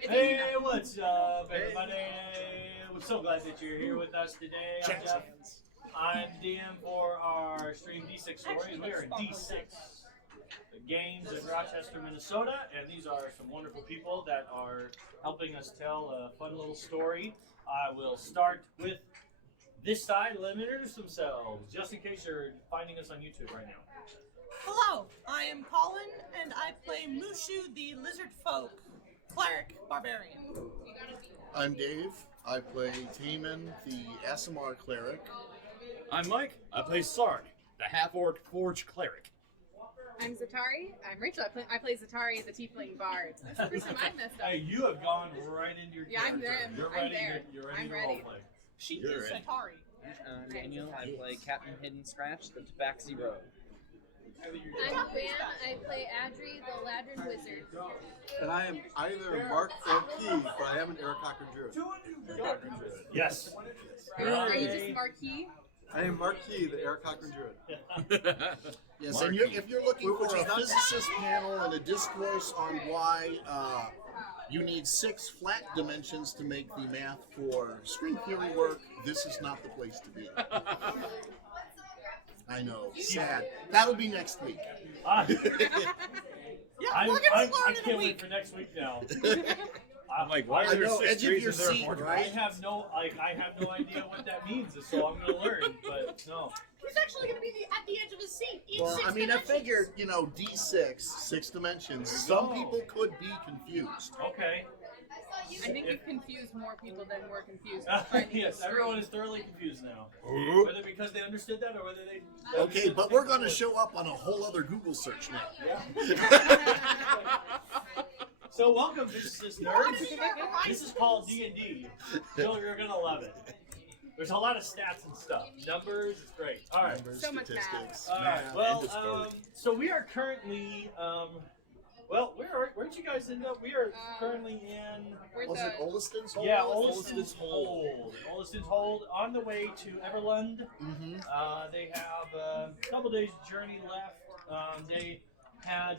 Hey, what's up, everybody? We're so glad that you're here with us today. I'm Jeff. I'm DM for our stream D6 stories. We are in D6 Games in Rochester, Minnesota, and these are some wonderful people that are helping us tell a fun little story. I will start with this side. Let them introduce themselves, just in case you're finding us on YouTube right now. Hello, I am Colin, and I play Mushu, the lizard folk cleric barbarian. I'm Dave. I play Taemin, the Aasimar cleric. I'm Mike. I play Sark, the half-orc forge cleric. I'm Zatari. I'm Rachel. I play Zatari, the tiefling bard. That's the first time I've messed up. Hey, you have gone right into your Yeah, I'm character. there. You're I'm ready. there. You're ready I'm to ready. roleplay. She You're is ready. Satari. Daniel, I play Captain Hidden Scratch, the Tabaxi Rogue. I'm Gwen. I play Adri, the Ladrin Wizard. And I am either Mark or Key, but I am an Eric Cocker Druid. Yes. Are you just Marquis? I am Mark Key, the Eric Cocker Druid. Yes, and if you're looking for a physicist panel and a discourse on why you need 6 flat dimensions to make the math for string theory work, this is not the place to be. I know, sad. That'll be next week. Ah, Yeah, I'm, we're gonna I learn in a can't wait week. for next week now. I'm like, why I are there know, 6 edge of trees your and there are seat, 4 I right? have no idea what that means, so I'm gonna learn. But no, He's actually going to be at the edge of his seat. In Well, 6 I mean, I dimensions. figured, D6, 6 dimensions, some people could be confused. okay. I think we've confused more people than we're confused. finding Yes, the everyone screen. is thoroughly confused now. Whether because they understood that or whether they. Okay, but we're going to show up on a whole other Google search now. Yeah. So welcome, physicist You wanna nerds. be my horizon? This is called D&D. You're gonna love it. There's a lot of stats and stuff. Numbers, it's great. All right. Numbers, So much statistics, All right. math, Well, and discourse. so we are currently. Where'd you guys end up? We are currently in. We're Was it Oleston's Hold? Yeah, Oleston's Hold. Oleston's Hold on the way to Everlund. Mm-hmm. They have a couple days journey left. They had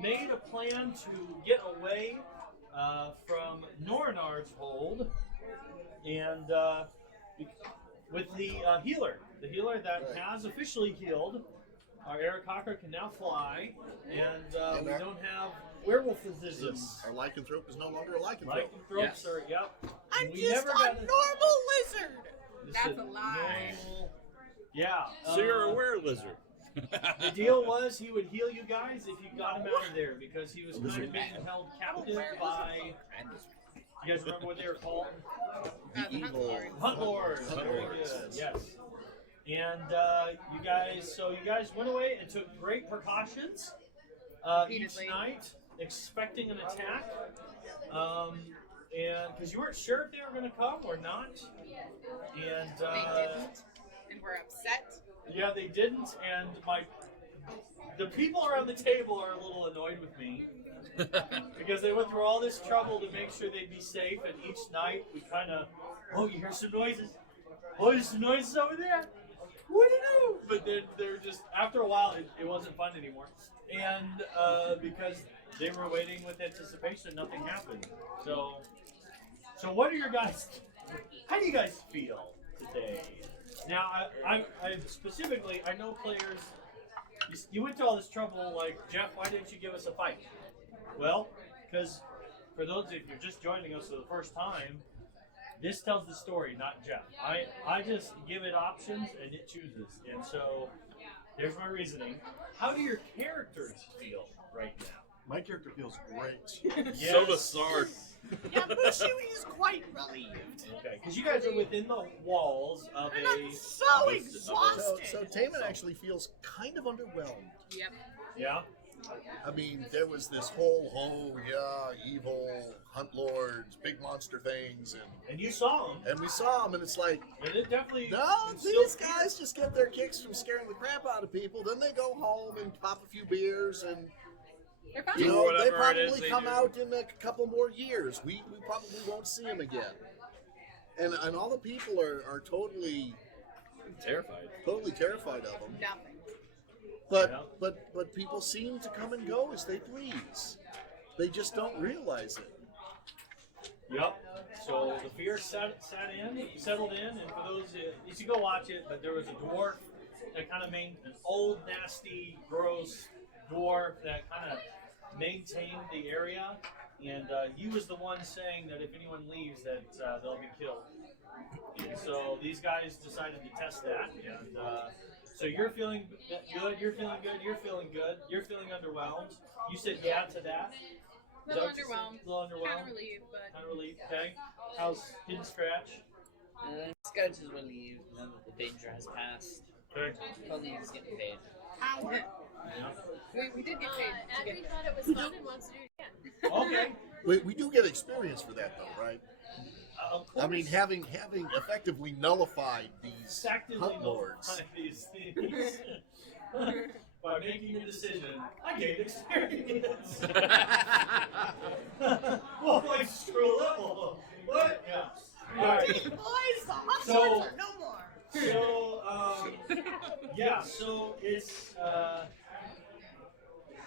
made a plan to get away from Norinard's Hold, and with the healer that Right. has officially healed. Our Eric Cocker can now fly, and we don't have werewolfism. Yes, our lycanthrope is no longer a lycanthrope. Lycanthropes Yes. are, yep. I'm We just never a got normal lizard. this That's is a lie. normal- Yeah. So you're a were-lizard. The deal was he would heal you guys if you got him out of there because he was kind of being held captive by. You guys remember what they were called? The the Hunt evil Lords. Hunt Lords. Hunt Very Lords, good. yes. Yes. And you guys went away and took great precautions each Repeatedly. night, expecting an attack. And because you weren't sure if they were going to come or not. And They didn't, and we're upset. yeah, they didn't. And the people around the table are a little annoyed with me. Because they went through all this trouble to make sure they'd be safe, and each night we kind of, oh, you hear some noises. Oh, there's some noises over there. What do you do? But then they're just, after a while, it wasn't fun anymore. And because they were waiting with anticipation, nothing happened. So what are your guys, how do you guys feel today? Now, I specifically, I know players, you went to all this trouble, like, Jeff, why didn't you give us a fight? Well, because for those if you're just joining us for the first time, this tells the story, not Jeff. I just give it options and it chooses. And so there's my reasoning. How do your characters feel right now? My character feels great. So does Sark. Yeah, Mushu is quite relieved. Okay, because you guys are within the walls of And I'm a. so So, exhausted. so Taemin actually feels kind of underwhelmed. Yep. Yeah? I mean, there was this whole, evil hunt lords, big monster things, And you saw them. and we saw them, and it's like, And it definitely. no, it's these still- guys just get their kicks from scaring the crap out of people. Then they go home and pop a few beers, and They're fine. you Do know, they whatever it is probably they come do. out in a couple more years. We probably won't see them again. And all the people are totally Terrified. terrified of them. Nothing. But people seem to come and go as they please. They just don't realize it. Yep. So the fear settled in, and for those, you should go watch it. But there was a dwarf that kind of an old, nasty, gross dwarf that kind of maintained the area, and he was the one saying that if anyone leaves, that they'll be killed. And so these guys decided to test that, and so you're feeling good. You're feeling good. You're feeling good. You're feeling underwhelmed. You said yeah to that. A little underwhelmed. A little underwhelmed. Kind of relieved, but. Kind of relieved. Okay. How's Hidden Scratch? Scratch is relieved now that the danger has passed. Okay. Probably he's getting paid. We did get paid. to Adri get- thought it was fun and wants to do it again. Okay. We do get experience for that, though, right? Of course. I mean, having effectively nullified these Effectively hunt lords. nullify these things by making a decision. I gained experience. Well, like screw level. What? Yeah. All right. Boys, the hot So- shorts are no more. So, yeah. So it's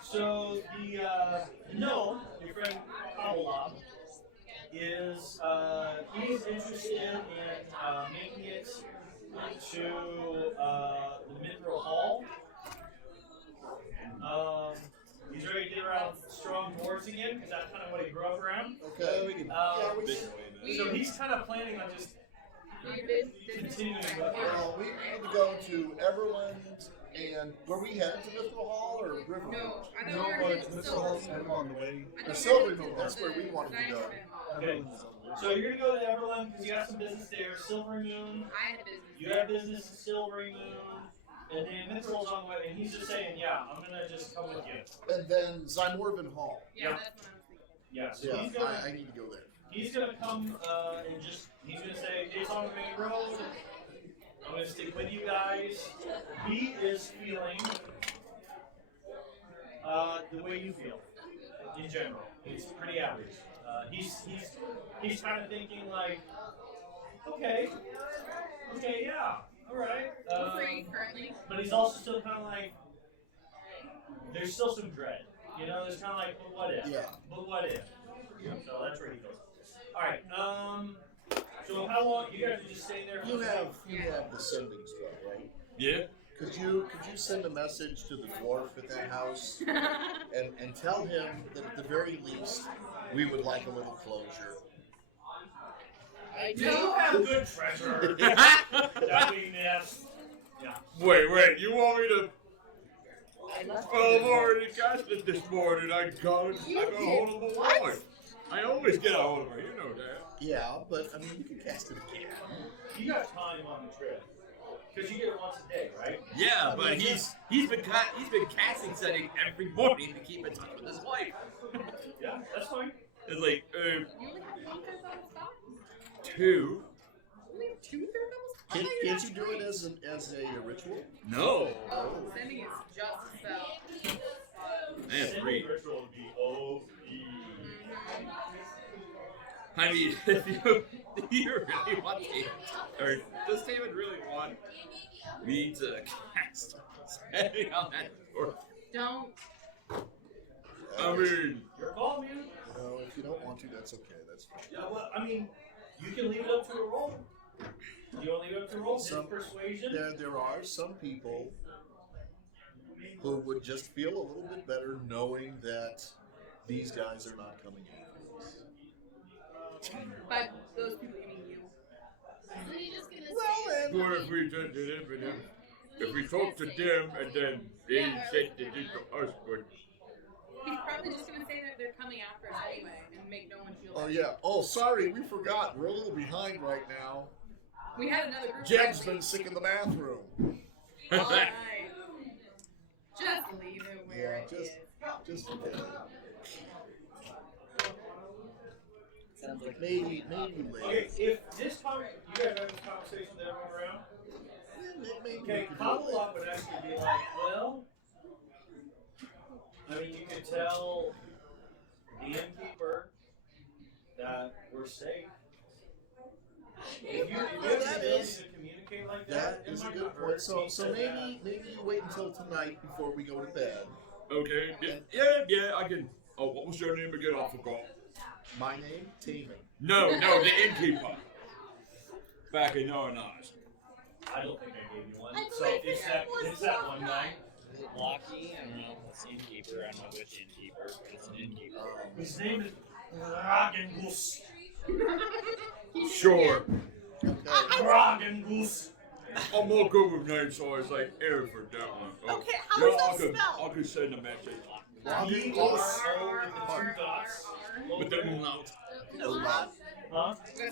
so the gnome, your friend Cobblelob, is he's interested in making it to the Mithril Hall. He's ready to get around strong dwarves again because that's kind of what he grew up around. Okay. We can. So he's kind of planning on just continuing with it. Well, we need to go to Everland, and were we headed to Mithril Hall or River? No, I No, know we're but headed to Mr. Silver. Hall's kind of on the way. The Silver Moon, that's where we wanted to go. Okay. So you're gonna go to Everland because you got some business there. Silver Moon. I had a business. You have business in Silvery Moon. And then Mithril's on the way, and he's just saying, yeah, I'm gonna just come with you. And then Zymorvan Hall. Yeah, that's what I was thinking. Yeah, so Yeah, he's gonna I need to go there. he's gonna come and just he's gonna say it's on the main road. I'm gonna stick with you guys. He is feeling the way you feel in general. It's pretty average. He's kind of thinking like, okay, yeah, all right. Free currently. But he's also still kind of like, there's still some dread. You know, there's kind of like, but what if? Yeah. But what if? So that's where he goes. All right. So how long? You guys are just staying there? You have the sending spell, right? Yeah. Could you send a message to the dwarf at that house and tell him that at the very least we would like a little closure? Do you have good treasure that we missed? Yeah. Wait, you want me to? Well, I've already cast it this morning. I got a hold of the Lord. I always get a hold of her, you know that. Yeah, but I mean you can cast it again. You got time on the trip because you get it once a day, right? Yeah, but he's been casting setting every morning to keep in touch with his wife. Yeah, that's fine. It's like You only have one card on stock? 2. Only have 2 card Can't you do it as a ritual? No. Oh, sending is just a spell. Man, 3. Ritual would be OP. I mean, if you really want me, or does David really want me to cast setting on that door? Don't. I mean, Your call, man. No, if you don't want to, that's okay. That's fine. Yeah, well, I mean, you can leave it up to a roll. You want to leave it up to a roll? Some- His persuasion? There are some people who would just feel a little bit better knowing that these guys are not coming after us. But those people, you mean you. So he's just gonna Well, say, then, what if we did it for them? If we talk to them and then they said they did to us, but He's probably just going to say that they're coming after us anyway and make no one feel oh bad. yeah. Oh, sorry, we forgot. We're a little behind right now. We had another group. Jeb's been sick in the bathroom. Alright. Just leave it where Yeah, it is. just forget it. Sounds like Maybe Okay, later. if this time you guys have this conversation with everyone around, Maybe we okay, could do it Cobble later. Up would actually be like, well, I mean, you could tell the innkeeper that we're safe. If you have the That ability is- to communicate like That it is a might good not point. hurt. So He said that. maybe you wait until tonight before we go to bed. okay, yeah, I can. Oh, what was your name again? I forgot. My name, Taven. No, the innkeeper. Back in your eyes. I don't think I gave you one. I So believe it's that one guy. Is it Locky? I don't know. It's the innkeeper. I don't know which innkeeper, but it's an innkeeper. His name is Ragengus. Sure. Ragengus. I'm not good with names, so I was like, air for that one. Okay, how is that I spelled? could send a message. B-R-O with the 2 dots. But then not. Huh? Yeah.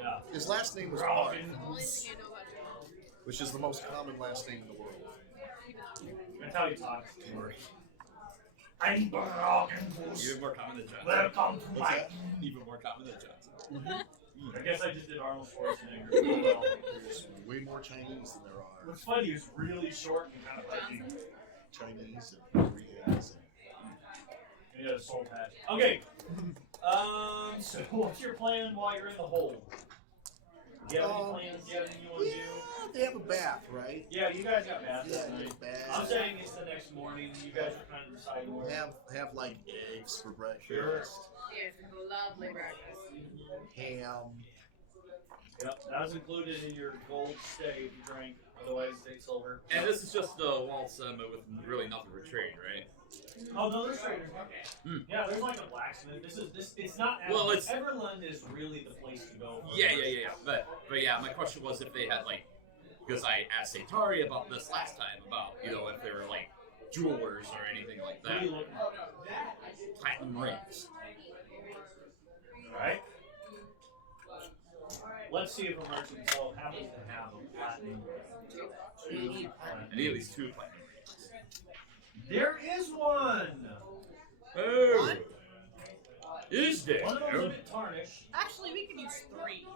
Yeah. His last name was Mark, Ragengus. which is the most common last name in the world. That's how he talks. I'm Ragengus. Even more common than Johnson. Welcome to What's my. that? Even more common than Johnson. I guess I just did Arnold Schwarzenegger. Well, There's way more Chinese than there are what's funny is really short and kind of punchy. Chinese and Koreans. He had a soul patch. Okay. So what's your plan while you're in the hole? Do you have any plans? Do you have anything you want to do? Yeah, they have a bath, right? Yeah, you guys got baths Yeah, that night. bath. I'm saying it's the next morning. You guys are kind of deciding where. Have like eggs for breakfast, Yes, lovely breakfast. ham. Yep, that was included in your gold stay if you drank. Otherwise, stay silver. And this is just the wall summit with really nothing for trade, right? Oh no, there's traders. Yeah, there's like a blacksmith. It's not. Well, it's- Everland is really the place to go. for Yeah. it. But yeah, my question was if they had like, because I asked Atari about this last time about if they were like jewelers or anything like What are that, you looking for? platinum rings. Alright. Let's see if a merchant so happens to have a platinum. I need at least 2 platinum rings. There is one! Oh, is there? One of them's a bit tarnished. Actually, we can use 3.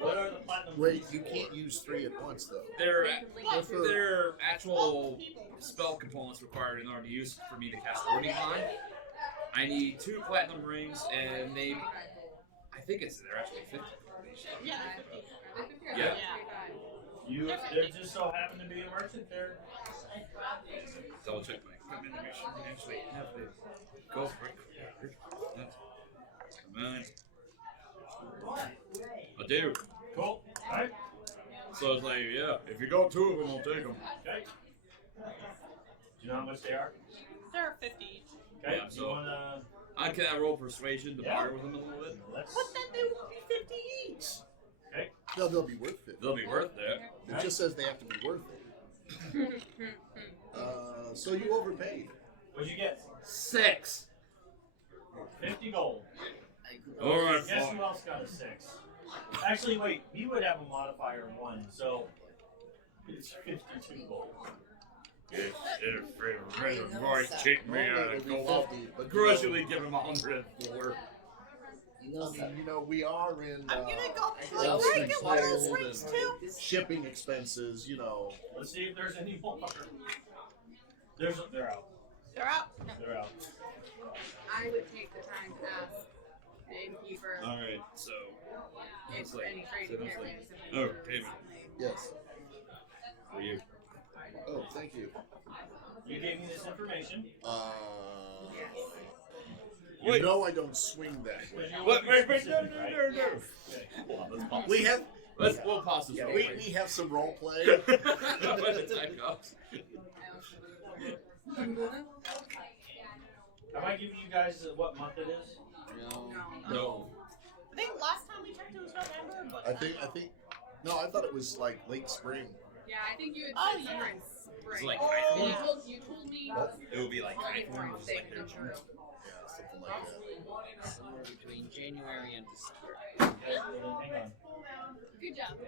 What are the platinum? Wait, you can't use 3 at once though. They're actual spell components required in order to use for me to cast Orning Line. I need 2 platinum rings and maybe I think they're actually 50. Yeah. Yeah. There just so happen to be a merchant there. Double check my equipment to make sure we actually have the go for it. Come on. I do. Cool. Alright. So it's like, yeah, if you go 2 of them, I'll take them. Okay. Do you know how much they are? They're 50 each. Okay. Yeah, So you wanna. Can I roll persuasion to Yeah. barter with them a little bit? Let's. But then they won't be 50 each. Okay. No, they'll be worth it. They'll be worth it. It just says they have to be worth it. So you overpaid. What'd you get? 6. 50 gold. All right, Guess fine. who else got a 6? Actually, wait. He would have a modifier of 1, so it's 52 gold. If Royce cheat me, Normally I'd it'll go be up 50, but grudgingly give him 104. we are in I'm gonna go well, play get one of those controlled rings and too. shipping expenses, Let's see if there's any more. They're out. They're out. They're out. I would take the time to ask the innkeeper Alright, so. if It's like- any trading so it's here like- is Oh, payment. Yes. For you. Oh, thank you. You gave me this information. You Wait. know I don't swing that way. Wait, no. Okay. Hold on, let's pause. We have We'll pause this yeah, real we quick. have some role play. By the time goes. Am I giving you guys what month it is? No. I think last time we checked it was November, but I think no, I thought it was like late spring. Yeah, I think you would Oh, say summer and It's spring. like you Typhoon. told me What? It would be like Typhoon, which is like their That's June. Yeah, something like that. Somewhere between January and December. Hang on. Good job.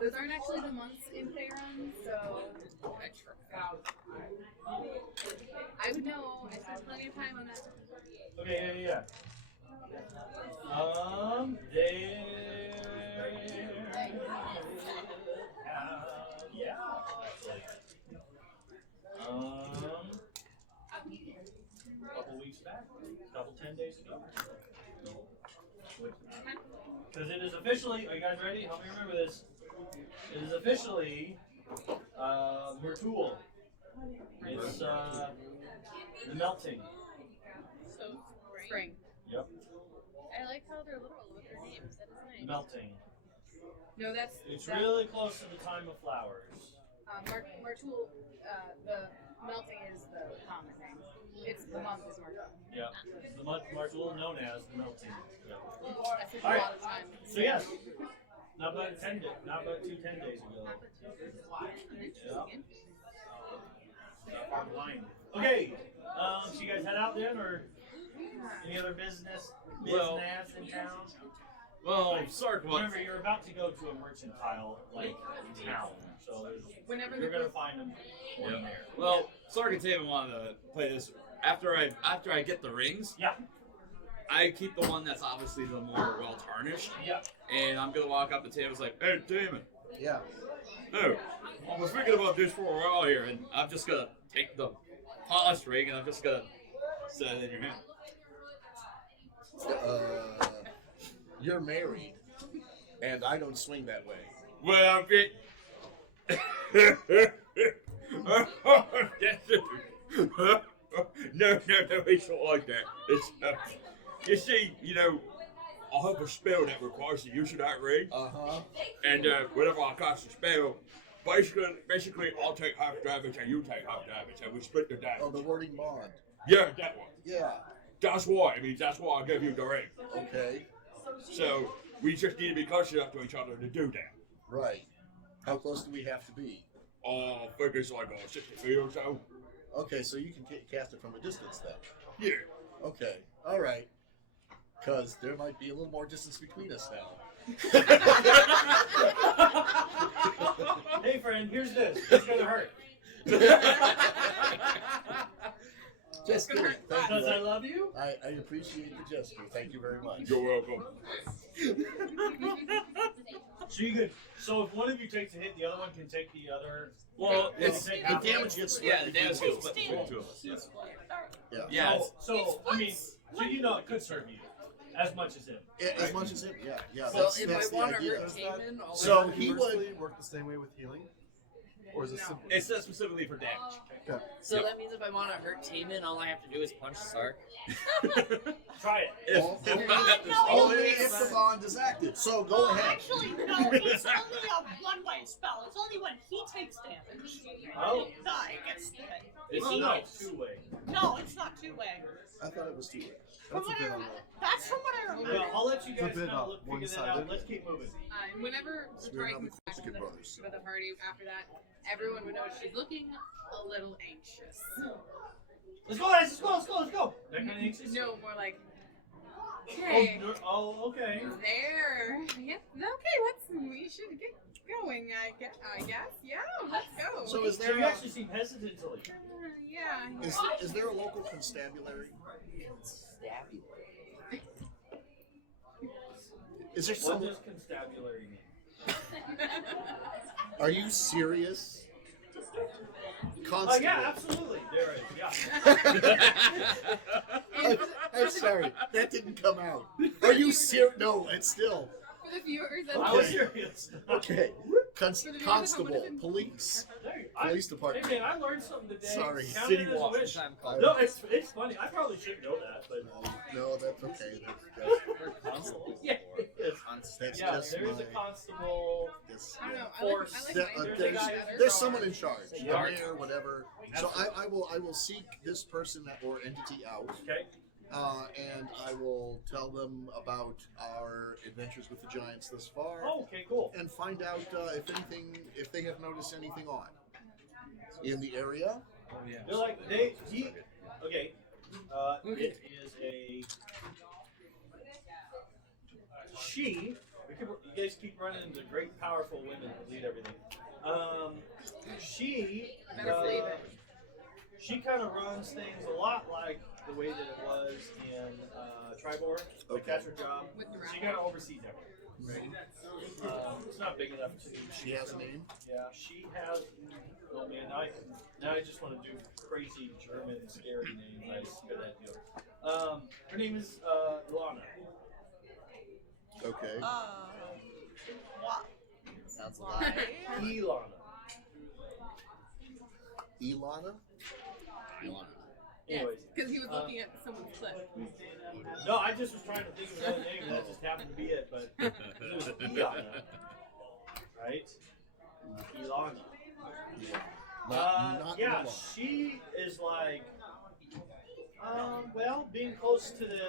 Those aren't actually the months in Faerun, so I would know. I spent plenty of time on that. Okay, yeah. Yeah. Couple weeks back, couple 10 days ago. Because it is officially, are you guys ready? Help me remember this. It is officially Mertul. It's the melting. Spring. Yep. I like how they're little with their names. That is nice. Melting. No, that's It's that- really close to the time of flowers. Martul. The melting is the common name. It's the month is Martul. Yeah. The month Martul, known as the melting. Yeah. I spent a All right. lot of time. So yes, not about 10 days ago. Yeah. Far behind. Okay. So you guys head out then, or any other business in town? Well, Sark wants. Remember, you're about to go to a mercantile like town, so Whenever you're the gonna group, find them one Yeah. there. Well, Sark and Taven wanted to play this after I get the rings. Yeah. I keep the one that's obviously the more well tarnished, Yeah. and I'm gonna walk up to Taven's like, "Hey, Taven, Yeah. no, I was thinking about this for a while here, and I'm just gonna take the polished ring and I'm just gonna set it in your hand." You're married, and I don't swing that way. Well, I'm get. No, it's not like that. It's you see, I have a spell that requires the use of that ring, and whenever I cast a spell, basically I'll take half damage and you take half damage, and we split the damage. Oh, the wording bond. Yeah, that one. Yeah. That's why. That's why I gave you the ring. Okay. So we just need to be close enough to each other to do that. Right. How close do we have to be? I think it's like 60 feet or so. Okay, so you can cast it from a distance then. Yeah. Okay. All right. Because there might be a little more distance between us now. Hey friend, here's this. It's gonna hurt. Just kidding. Thank Because I you. love you. I appreciate the gesture. Thank you very much. You're welcome. So you could. So if one of you takes a hit, the other one can take the other. Well, It's, take the half. damage gets split. Yeah, the damage between gets split between the two of us. Yes. Yeah. Yeah. So I mean, so you know it could serve you as much as him. As much as him. Yeah. Yeah. So That's, if that's I the want to idea. hurt Taven, all So I have to he do- would. Universally work the same way with healing? Or is it simple? It's not specifically for damage. Okay. So Yep. that means if I want to hurt Taven, all I have to do is punch Sark. Try it. Only if the bond is active. So go ahead. Actually, no, it's only a one-way spell. It's only when he takes damage. Oh. Die gets split. It's Well, not two-way. No, it's not two-way. I thought it was two. That's a bit on That's from what I remember. Well, I'll let you It's a guys bit, kind of look figure that out. one-sided. Let's keep moving. Whenever So we're Zatari not comes the back Corsican brothers. to the party after that, everyone would know she's looking a little anxious. Let's go, guys. Let's go. Let's go. Let's go. That kind of anxious. No, more like, Oh, okay, oh, okay. there. Yeah, okay, we should get going, I guess. Yeah, let's go. So is So there you a, actually seem hesitant to leave. Yeah. is there a local constabulary? Is there What some? does constabulary mean? Are you serious? Oh Constable. yeah, absolutely. There it is. Yeah. I'm sorry, that didn't come out. Are you serious? No, it's still. For the viewers, Okay. I was serious. Okay. the Constable, police. Hey, Police department. Hey man, I learned something today. Sorry. Count City it as a walk. wish. I'm called. No, it's funny. I probably should know that, but No, that's okay. yeah, That's yeah. just There is a my. constable. That's, I don't know. Force. I like There- my there's a there's, guy- there's someone in charge, the Yeah. mayor, whatever. So I will seek this person or entity out, Okay. and I will tell them about our adventures with the giants thus far, Oh, okay, cool. and find out if they have noticed anything odd in the area. Oh, yeah. They're like okay. It is a she. You guys keep running into great, powerful women that lead everything. She. Better believe it. She kind of runs things a lot like the way that it was in Tribor. The Okay. Catcher job. With the She rabbit. kind of oversees everything. It's not big enough to. She has a name. Yeah, she has. Oh man, now I just want to do crazy German scary names. I spit that deal. Her name is Ilana. Okay. What? Sounds a Why? lot. Ilana. Ilana. Anyways. Because he was looking at someone's clip. No, I just was trying to think of another name, and that just happened to be it. But it was Ilana, right? Ilana. Yeah, she is like, well, being close to the.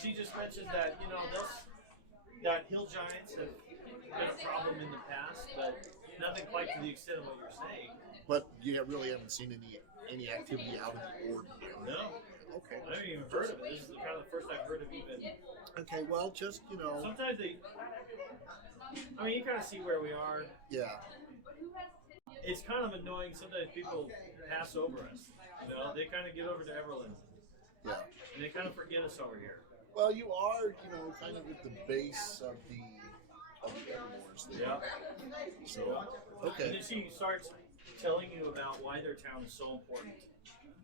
She just mentioned that that hill giants have been a problem in the past, but nothing quite to the extent of what you're saying. But you really haven't seen any activity out of the ordinary. No. Okay. I haven't even heard of it. This is kind of the first I've heard of even. Okay, well, just, Sometimes they. I mean, you kind of see where we are. Yeah. It's kind of annoying. Sometimes people pass over us. They kind of get over to Everland. Yeah. And they kind of forget us over here. Well, you are, kind of at the base of the Evermoors there. Yeah. So, And okay. then she starts telling you about why their town is so important.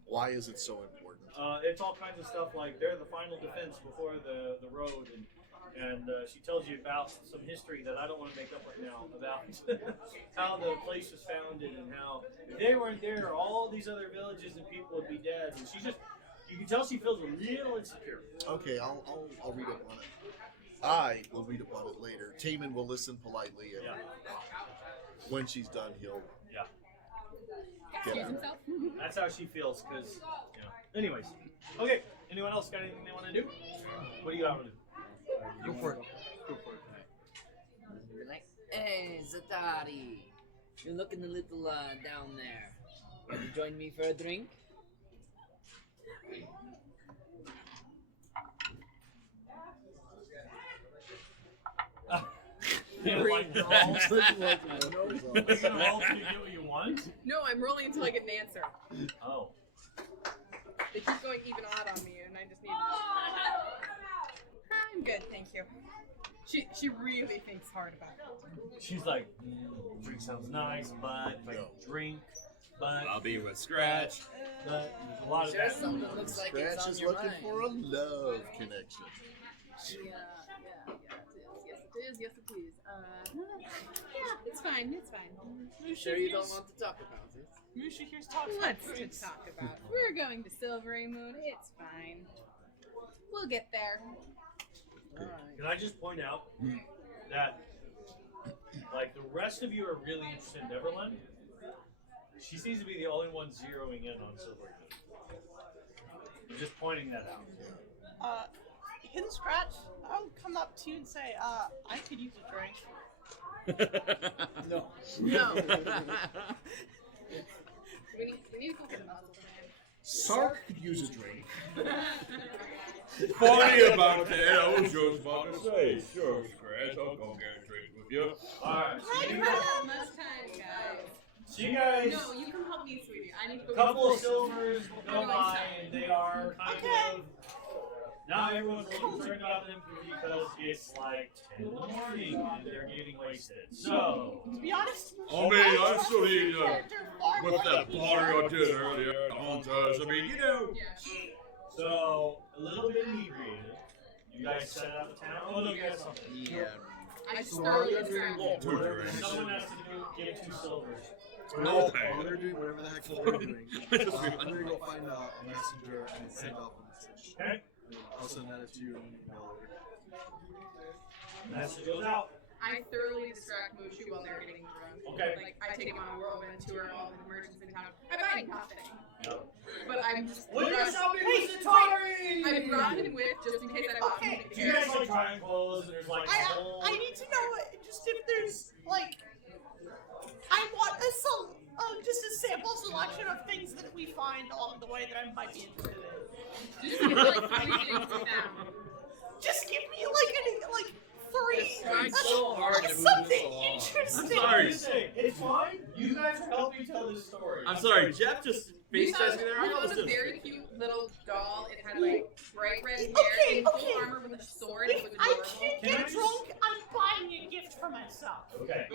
Why is it so important? It's all kinds of stuff like they're the final defense before the road, and she tells you about some history that I don't want to make up right now about how the place was founded and how if they weren't there, all these other villages and people would be dead. And you can tell she feels a little insecure. Okay, I'll read up on it. I will read up on it later. Taman will listen politely, and when she's done, he'll get Excuse out. himself. That's how she feels, because, Anyways. Okay, anyone else got anything they want to do? What do you want to do? Go for it. You're like, hey, Zatari. You're looking a little down there. Want to join me for a drink? Like you're all you gonna roll till you get what you want? No, I'm rolling until I get an answer. Oh. They keep going even odd on me, and I just need. I'm good, thank you. She really thinks hard about it. She's like, drink sounds nice, but if I drink, but I'll be with Scratch. but there's a lot of Sure, that. something that looks like it's Scratch on is your looking mind. for a love connection. Yeah, yes it is. Yeah, it's fine, Sure you don't want to talk about it? Musha here's talks What's about to foods. talk about? We're going to Silvery Moon, it's fine. We'll get there. Can I just point out that, like, the rest of you are really interested in Neverland? She seems to be the only one zeroing in on Silver. I'm just pointing that out. Hidden Scratch, I'll come up to you and say, I could use a drink. No. we need to go get a muscle plan. Sark could use a drink. Funny about that. I was just about to say, sure, Scratch, I'll go get a drink with you. Alright, so you Not much time, guys. so you guys, No, you can help me, sweetie. I need to a go couple of get silvers go by, and they are kind of. Now everyone's a little concerned about them because it's like 10 in the morning and they're getting wasted. So, To be honest, I mean, I still need character far with more that than party he I did earlier at Honta's. I mean, so a little bit inebriated. You guys set out of town. Oh no, you got something. Yeah. I just started distracted. Two drinks. Someone has to get 2 silvers. No While they're doing whatever the heck they're doing, I'm gonna go find a messenger and send off a message. Okay. I'll send that to you in an email later. Message goes out. I thoroughly distract Mushu while they're getting drunk. Okay. Like, I take him on a whirlwind tour of all the merchants in town. I buy nothing. Yep. But I'm just. What are you shopping Wait, with Atari? I brought him with just in case I bought him. Do you guys like trying clothes and there's like a whole... I need to know just if there's like I want just a sample selection of things that we find along the way that I might be interested in. Just give me like 3 things now. Just give me like 3. Trying so hard to move something this along. interesting. I'm sorry. Listen, it's fine. You guys are helping tell this story. I'm sorry, Jeff just We face found, tested there. we I found was a just. very cute little doll. It had like bright red hair Okay, and full okay. armor with a sword. It If was I adorable. can't Can I get just- drunk, I'm buying a gift for myself. Okay.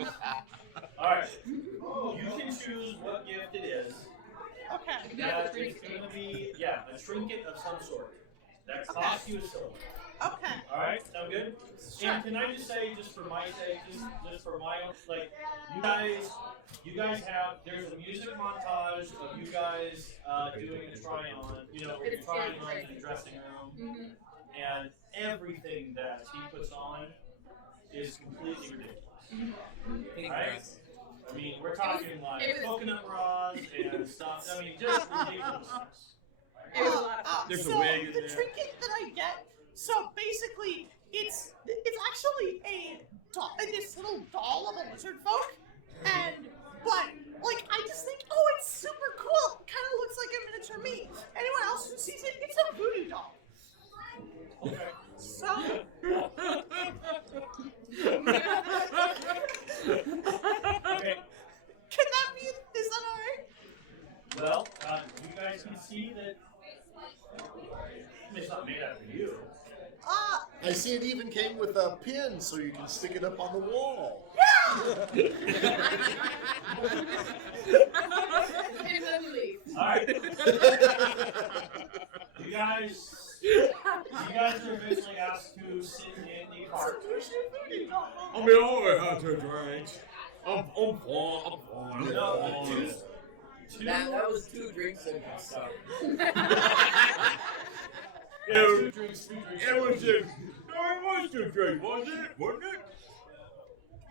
Alright. You can choose what gift it is. Okay. You got That the is trinket. going to be, a trinket of some sort. That costs you a silver. Okay. All right, sound good? Sure. And can I just say, just for my sake, just for my own, like, you guys have, there's a music montage of you guys doing a try-on, It's trying on great. in the dressing room, Mm-hmm. and everything that he puts on is completely ridiculous. Right? I mean, we're talking like it was- coconut bras and stuff. I mean, just ridiculousness. It was a lot of fun. There's a so wig in the there. trinket that I get, so basically, it's actually this little doll of a lizard folk, but like I just think, oh, it's super cool. It kind of looks like a miniature me. Anyone else who sees it, it's a voodoo doll. Okay. So Okay. can that be? Is that alright? Well, you guys can see that it's not made after you. I see it even came with a pin so you can stick it up on the wall. And then leave. All right. You guys are eventually asked to sit in the cart. I mean, I have to drink. I'm fine. No, two, That was 2 drinks and stuff. two drinks. It was just, it was to drink, wasn't it?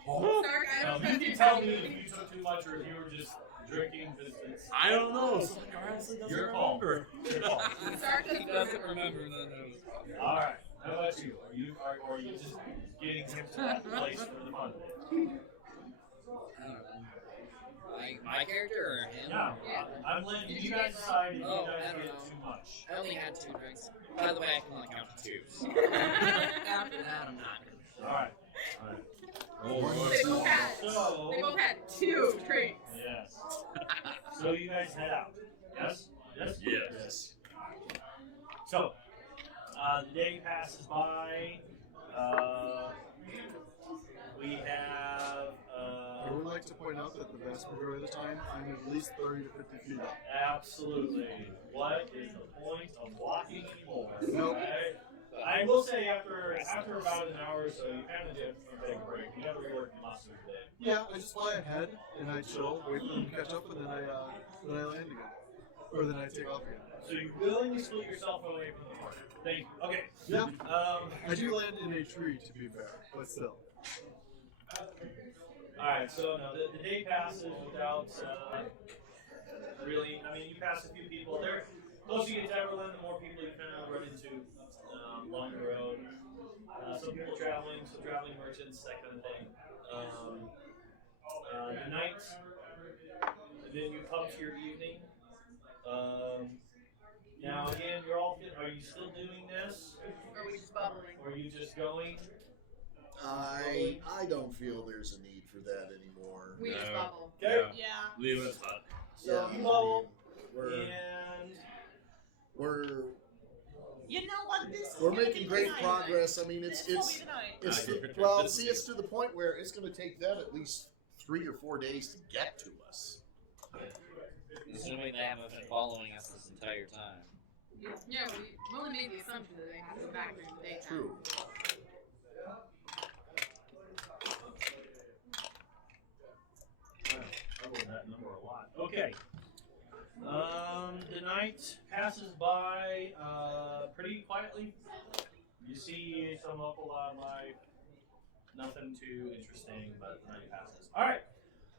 Sark, I Now, don't you can tell me if you took too much or if you were just drinking. It's I don't know. Sark honestly doesn't your call. remember. Your call. Sark He doesn't remember then. All right. How about you? Are you just getting him to that place for the fun? I don't know. My character or him? Yeah. I'm letting you guys decide if you Oh, guys I don't get know. too much. I only had 2 drinks. By the way, I can only count to 2. So. After that, I'm not. All right. All right. They both had. So. They both had 2 drinks. Yes. So you guys head out. Yes? Yes? Yes. So, the day passes by. We have. I would like to point out that the vast majority of the time, I'm at least 30 to 50 feet up. Absolutely. What is the point of walking anymore? Nope. Right? I will say after about an hour or so, you kind of get a big break. You never work the muscles day. Yeah, I just fly ahead and I chill, wait for them to catch up, and then I land again. Or then I take off again. So you willingly split yourself away from the party. Thank you. Okay. Yeah. I do land in a tree, to be fair, but still. Alright, so no, the day passes without really. I mean, you pass a few people. The closer you get to Everland, the more people you kind of run into along the road. Some people traveling, some traveling merchants, that kind of thing. The night, and then you come to your evening. Now again, you're all. Are you still doing this? Or are we just bubbling? Or are you just going? I don't feel there's a need for that anymore. We just No. bubble. Okay. Yeah. Leave it hot. So Yeah, you bubble, we're and You know what? This is we're gonna making be great the night. progress. I mean, This it's will it's be the night. it's I hear well, it. see, it's to the point where it's going to take them at least 3 or 4 days to get to us. Assuming they haven't been following us this entire time. Yeah, we only made the assumption that they have to go back during the daytime. True. I rolled that number a lot. Okay. The night passes by pretty quietly. You see some awful lot of life. Nothing too interesting, but the night passes. All right.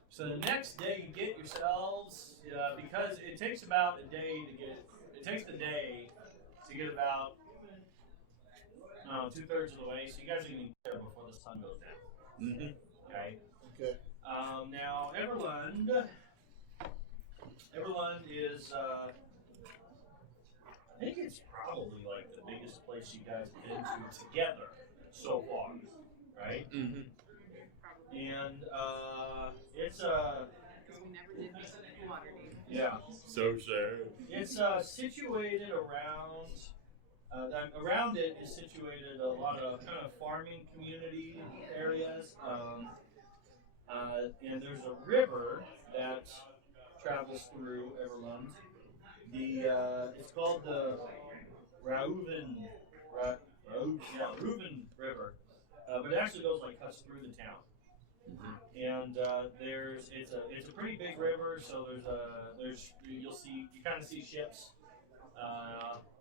So the next day, you get yourselves because it takes about a day to get. It takes the day to get about 2/3 of the way. So you guys are going to be there before the sun goes down. Mm-hmm. Okay. Okay. Now Everlund is I think it's probably like the biggest place you guys have been to together so far, right? Mm-hmm. And it's Because we never did make the water deal. yeah, So sad. it's situated around. Around it is situated a lot of kind of farming community areas, and there's a river that travels through Everlund. It's called the Reuven River, but it actually goes like cuts through the town. And it's a pretty big river, so you kind of see ships.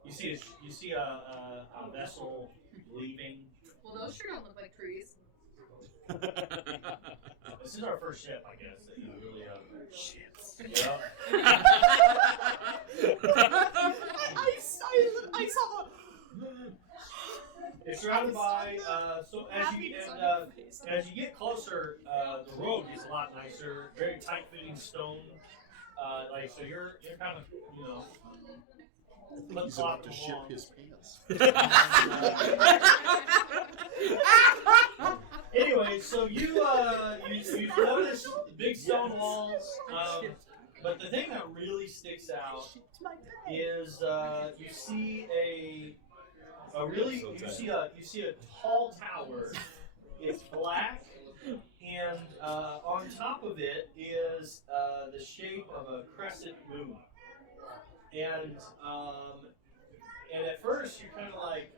You see a vessel leaving. Well, those sure don't look like trees. This is our first ship, I guess. That you really Ships. Yeah. I saw the. It's surrounded by so as you get closer, the road gets a lot nicer. Very tight fitting stone. So you're kind of I think he's about to ship his pants. Anyway, so you notice big stone walls, but the thing that really sticks out is you see a tall tower. It's black, and on top of it is the shape of a crescent moon. And at first you're kind of like,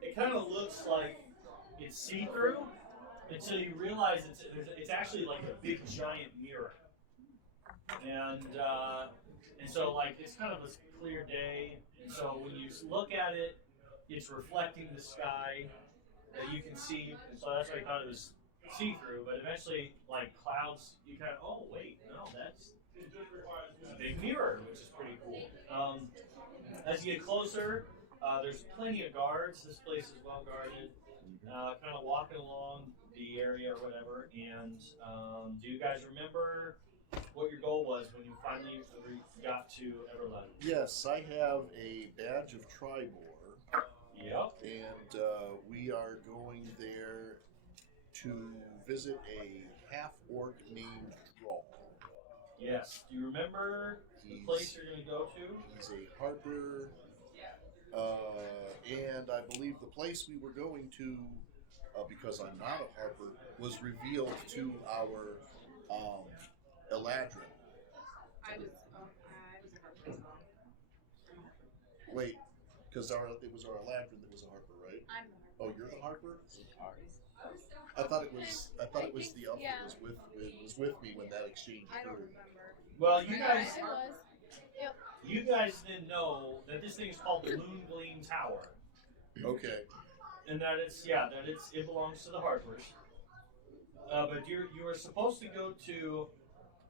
it kind of looks like it's see-through until you realize it's actually like a big giant mirror. And so like it's kind of a clear day, and so when you look at it, it's reflecting the sky that you can see. So that's why I thought it was see-through. But eventually, like clouds, you kind of, oh wait, no, that's a big mirror, which is pretty cool. As you get closer, there's plenty of guards. This place is well guarded. Kind of walking along the area or whatever. And do you guys remember what your goal was when you finally got to Everland? Yes, I have a badge of Tribor. Yep. And we are going there to visit a half-orc named Thrall. Yes. Do you remember the place you're going to go to? He's a harper, and I believe the place we were going to, because I'm not a harper, was revealed to our Eladrin. I was a harper as well. Wait, because it was our Eladrin that was a harper, right? I'm the harper. Oh, you're the harper? I thought it was the elf that was with me when that exchange I don't occurred. remember. Well, you guys, It was. Yep. you guys didn't know that this thing is called the Moongleam Tower, Okay. and that it belongs to the Harpers. But you were supposed to go to.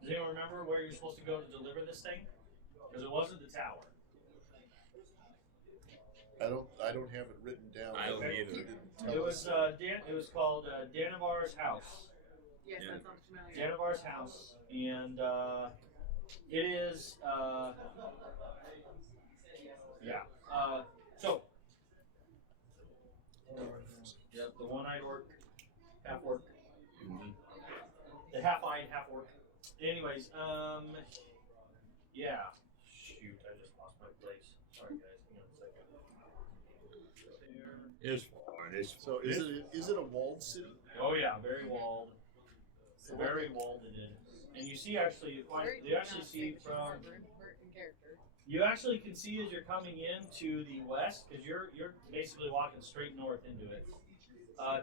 Does anyone remember where you're supposed to go to deliver this thing? Because it wasn't the tower. I don't have it written down. I don't Okay. either. It didn't tell It us. was it was called Danavar's house. Yes, Yeah. that sounds familiar. Danavar's house, and it is so yep, the one-eyed orc, half orc, the half-eyed half orc. Anyways, yeah. Shoot, I just lost my place. Sorry, guys. Hang on a second. There. It's fine. It's So is it a walled city? Oh yeah, very walled. Very walled it in. And you see actually you actually see from you actually can see as you're coming in to the west, because you're basically walking straight north into it.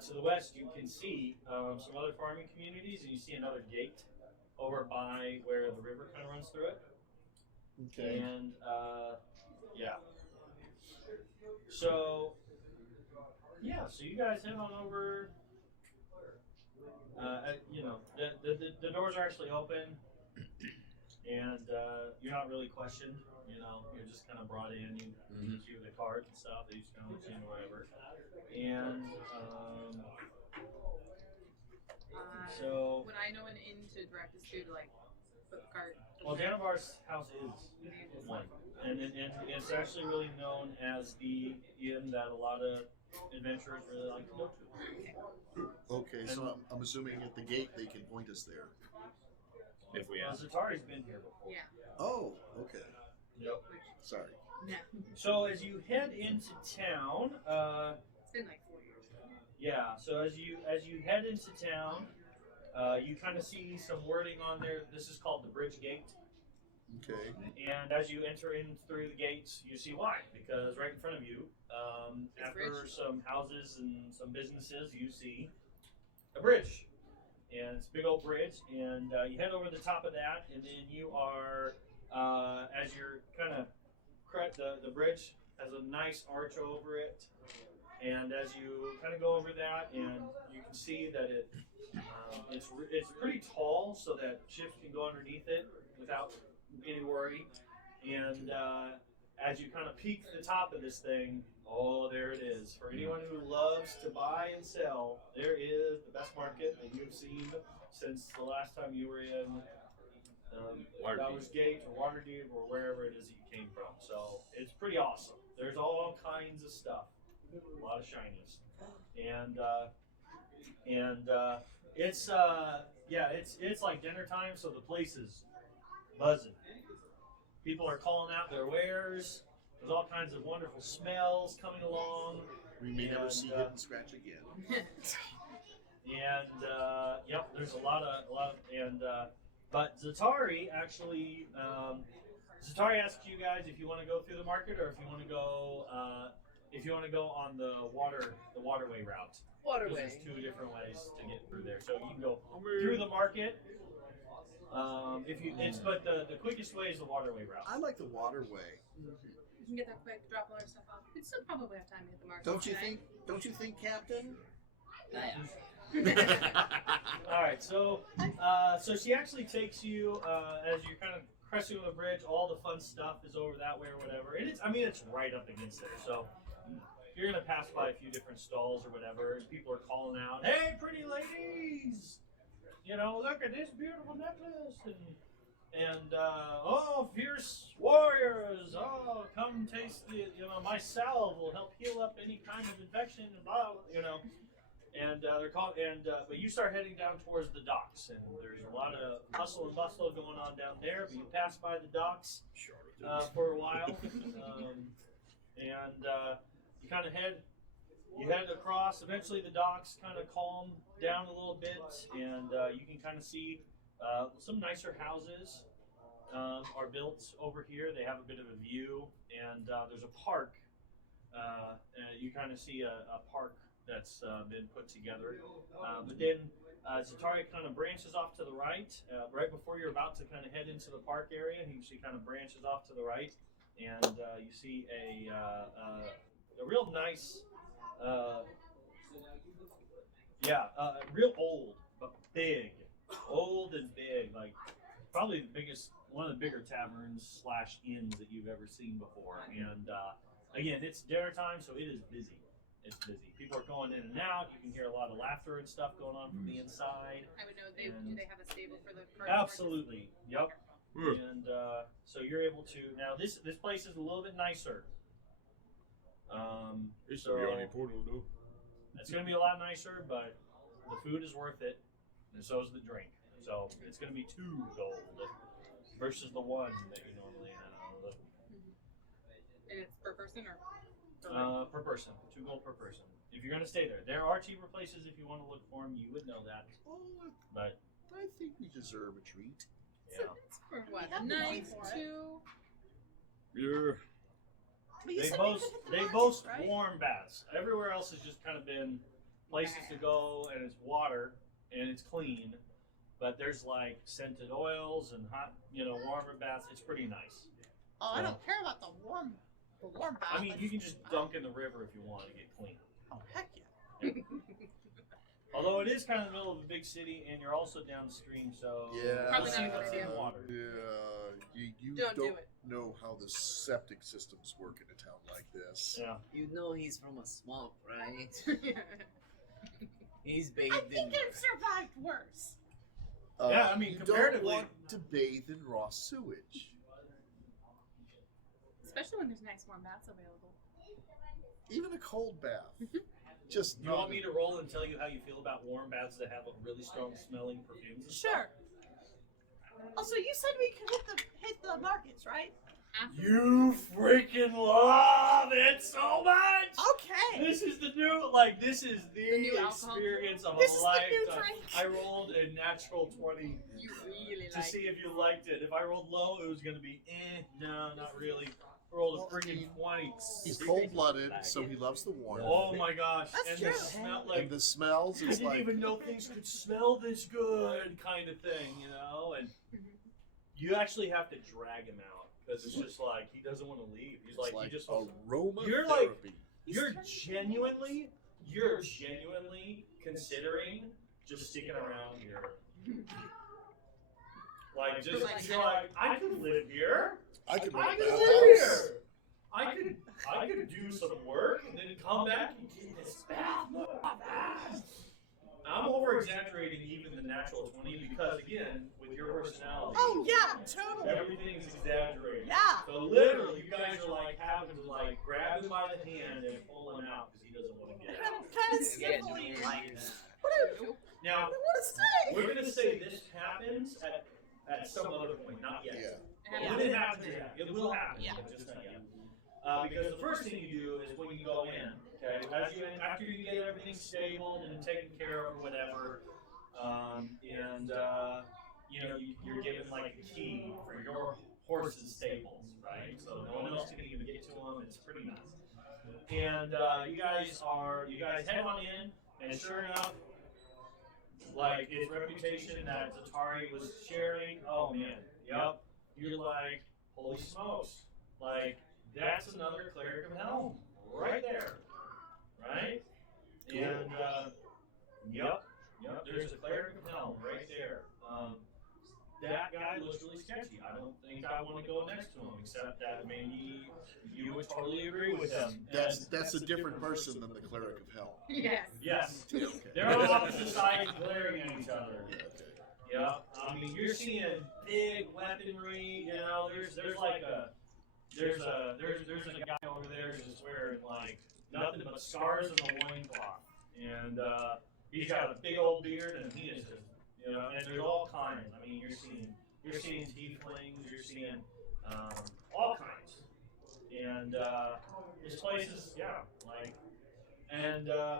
To the west you can see some other farming communities, and you see another gate over by where the river kind of runs through it. Okay. And yeah. So you guys head on over. The doors are actually open, and you're not really questioned. You're just kind of brought in. You see the cards and stuff. They just kind of let you in wherever. And so. Would I know an inn to direct us to like put the cart? Well, Danavar's house is one, and it's actually really known as the inn that a lot of adventurers really like to go to. Okay, so I'm assuming at the gate they can point us there. If we ask. Zatari's been here before. Yeah. Oh, okay. Yep. Sorry. No. So as you head into town, It's been like 4 years. yeah. So as you head into town, you kind of see some wording on there. This is called the Bridge Gate. Okay. And as you enter in through the gates, you see why. Because right in front of you, after bridge. some houses and some businesses, you see a bridge. And it's a big old bridge. And you head over the top of that, and then you are, as you're kind of, the bridge has a nice arch over it. And as you kind of go over that, and you can see that it's pretty tall, so that ships can go underneath it without any worry. And as you kind of peek the top of this thing, oh, there it is. For anyone who loves to buy and sell, there is the best market that you've seen since the last time you were in Bowers Gate or Waterdeep or wherever it is that you came from. So it's pretty awesome. There's all kinds of stuff. A lot of shinies, and it's like dinner time, so the place is buzzing. People are calling out their wares. There's all kinds of wonderful smells coming along. We may never see Hidden Scratch again. Yep, there's a lot of but Zatari actually Zatari asks you guys if you want to go through the market or if you want to go on the waterway route. Waterway. There's 2 different ways to get through there. So you can go through the market. But the quickest way is the waterway route. I like the waterway. You can get that quick, drop all our stuff off. We'd still probably have time to hit the market. Don't you tonight. think? Don't you think, Captain? All right, so she actually takes you as you're kind of crossing the bridge. All the fun stuff is over that way or whatever. It's right up against there. So you're gonna pass by a few different stalls or whatever, and people are calling out, "Hey, pretty ladies! You know, look at this beautiful necklace!" And oh, fierce warriors! Oh, come taste my salve will help heal up any kind of infection and blah, And they're called, but you start heading down towards the docks, and there's a lot of hustle and bustle going on down there. But you pass by the docks for a while, you kind of head across. Eventually, the docks kind of calm down a little bit, and you can kind of see some nicer houses are built over here. They have a bit of a view, and there's a park. You kind of see a park that's been put together. But then Zatari kind of branches off to the right. Right before you're about to kind of head into the park area, she kind of branches off to the right, and you see a real nice, real old, but big. Old and big, like probably one of the bigger taverns / inns that you've ever seen before. And again, it's dinner time, so it is busy. It's busy. People are going in and out. You can hear a lot of laughter and stuff going on from the inside. I would know. Do they have a stable for the cart? Absolutely. Yep. And so you're able to now. This place is a little bit nicer. It's going to be a lot nicer, but the food is worth it, and so is the drink. So it's going to be 2 gold versus the 1 that you normally have. And it's per person or? Per person, 2 gold per person. If you're going to stay there, there are cheaper places if you want to look for them. You would know that. But I think we deserve a treat. Yeah. So that's for what? have A money night for it. to. Yeah. But you They said boast we could hit the boast markets, right? warm baths. Everywhere else has just kind of been places to go, and it's water and it's clean. But there's like scented oils and hot, warmer baths. It's pretty nice. Oh, I don't care about the warm bath. I mean, you can just dunk in the river if you want to get clean. Oh, heck yeah. Although it is kind of in the middle of a big city, and you're also downstream, so Yeah. Probably you'll see not a good what's in idea. the water. Yeah, you Don't do it. know how the septic systems work in a town like this. Yeah. You know he's from a swamp, right? He's bathed I in. think I've survived worse. Yeah, I mean, you don't comparatively- want to bathe in raw sewage. Especially when there's nice warm baths available. Even a cold bath. Just You want me to roll and tell you how you feel about warm baths that have really strong smelling perfumes? and stuff? Sure. Also, you said we could hit the markets, right? After You freaking love love it so much. Okay. This is the new, this is the new alcohol. experience of This a is the new lifetime. drink. I rolled a natural 20 You really to like see if you liked it. If I rolled low, it was gonna be no, not really. I rolled a freaking 20. He's cold-blooded, so he loves the warmth. Oh my gosh! That's and true. the smell, And the smells, I it's didn't like even know things could smell this good, kind of thing, you know. And you actually have to drag him out because it's just like he doesn't want to leave. He's it's like, he just aromatherapy. You're like- you're genuinely considering just sticking around here. Like just you're like, I could live here. I could I make could that live house. here. I could do some work and then come back and get this bath. I'm over exaggerating even the natural 20 because again, with your personality, Oh yeah, totally. everything's exaggerated. Yeah. So literally, you guys are like having to like grab him by the hand and pull him out because he doesn't want to get And out. I'm kind of sniffly, like, what do Now I want to say? we're gonna say this happens at some other point, not yet. Yeah. It didn't happen yet. It will happen. Yeah. But just not yet. Because the first thing you do is when you go in, okay, after you get everything stable and taken care of or whatever, you're given like a key for your horse's stables, right? So no one else can even get to them. It's pretty nice. And you guys head on in, and sure enough, like his reputation that Zatari was sharing. Oh man, yep. You're like, holy smokes, like. That's another cleric of hell right there, right? And yep, there's a cleric of hell right there. That guy looks really sketchy. I don't think I want to go next to him, except that maybe you would totally agree with him. That's a different person than the cleric of hell. Yes. Yes, Okay. they're on opposite sides glaring at each other. Yeah, I mean you're seeing big weaponry. You know, there's like a. There's a guy over there who's wearing like nothing but scars and a loincloth. And he's got a big old beard and he is just and there's all kinds. I mean you're seeing tieflings, you're seeing all kinds. And this place is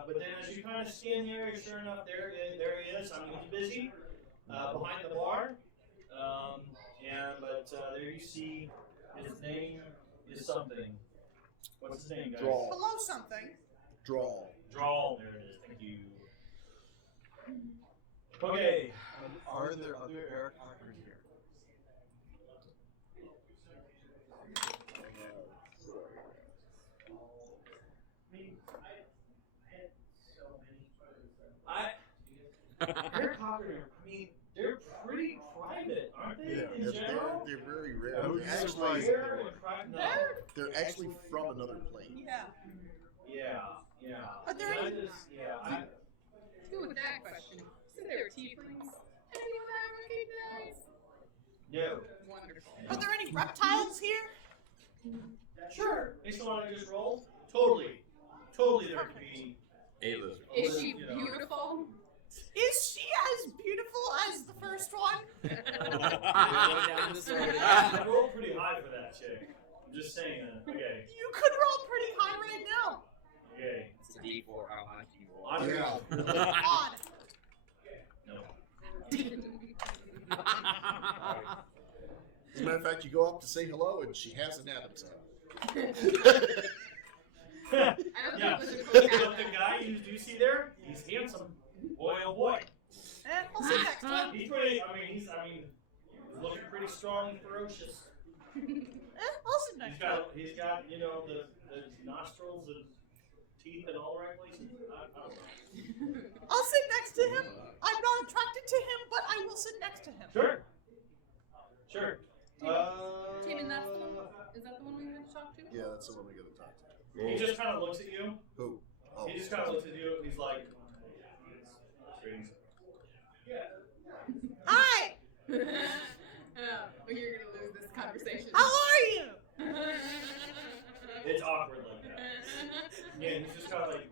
but then as you kind of scan there, sure enough there he is. I mean he's busy behind the bar. But there you see his name is something. What's his name, guys? Drawl. Hello, something. Drawl. Drawl. There it is. Thank you. Okay. Are there other Eric Hockers here? Eric Cocker, I mean, they're pretty private, aren't they? Yeah, in general? they're very rare. I would be They're surprised. actually, No. they're actually from another plane. Yeah. Yeah. Are there That any- is- I, Let's go with that question. Since there were tieflings, anyone I recognize? no. Wonderful. Are there any reptiles here? Sure. Based on what I just rolled? Totally there could be. A lizard. Is she You know. beautiful? Is she as beautiful as the first one? I rolled pretty high for that chick. I'm just saying that. Okay. You could roll pretty high right now. Okay. It's a D4. How high can you roll? I'm Odd. No. As a matter of fact, you go up to say hello, and she has an Adam's apple. I don't Yeah. think it was But a the guy you see there, he's handsome. Boy, oh boy. I'll sit next to him. He's pretty. He's looking pretty strong and ferocious. I'll sit next to him. He's got the nostrils and teeth in all the right places. I don't know. I'll sit next to him. I'm not attracted to him, but I will sit next to him. Sure. Taman, that's the one. Is that the one we were going to talk to? Yeah, that's the one we gotta talk to. He just kind of looks at you. Who? Oh. He just kind of looks at you and he's like, Hi. But you're gonna lose this conversation. How are you? it's awkward like that. Yeah, he's just kind of like,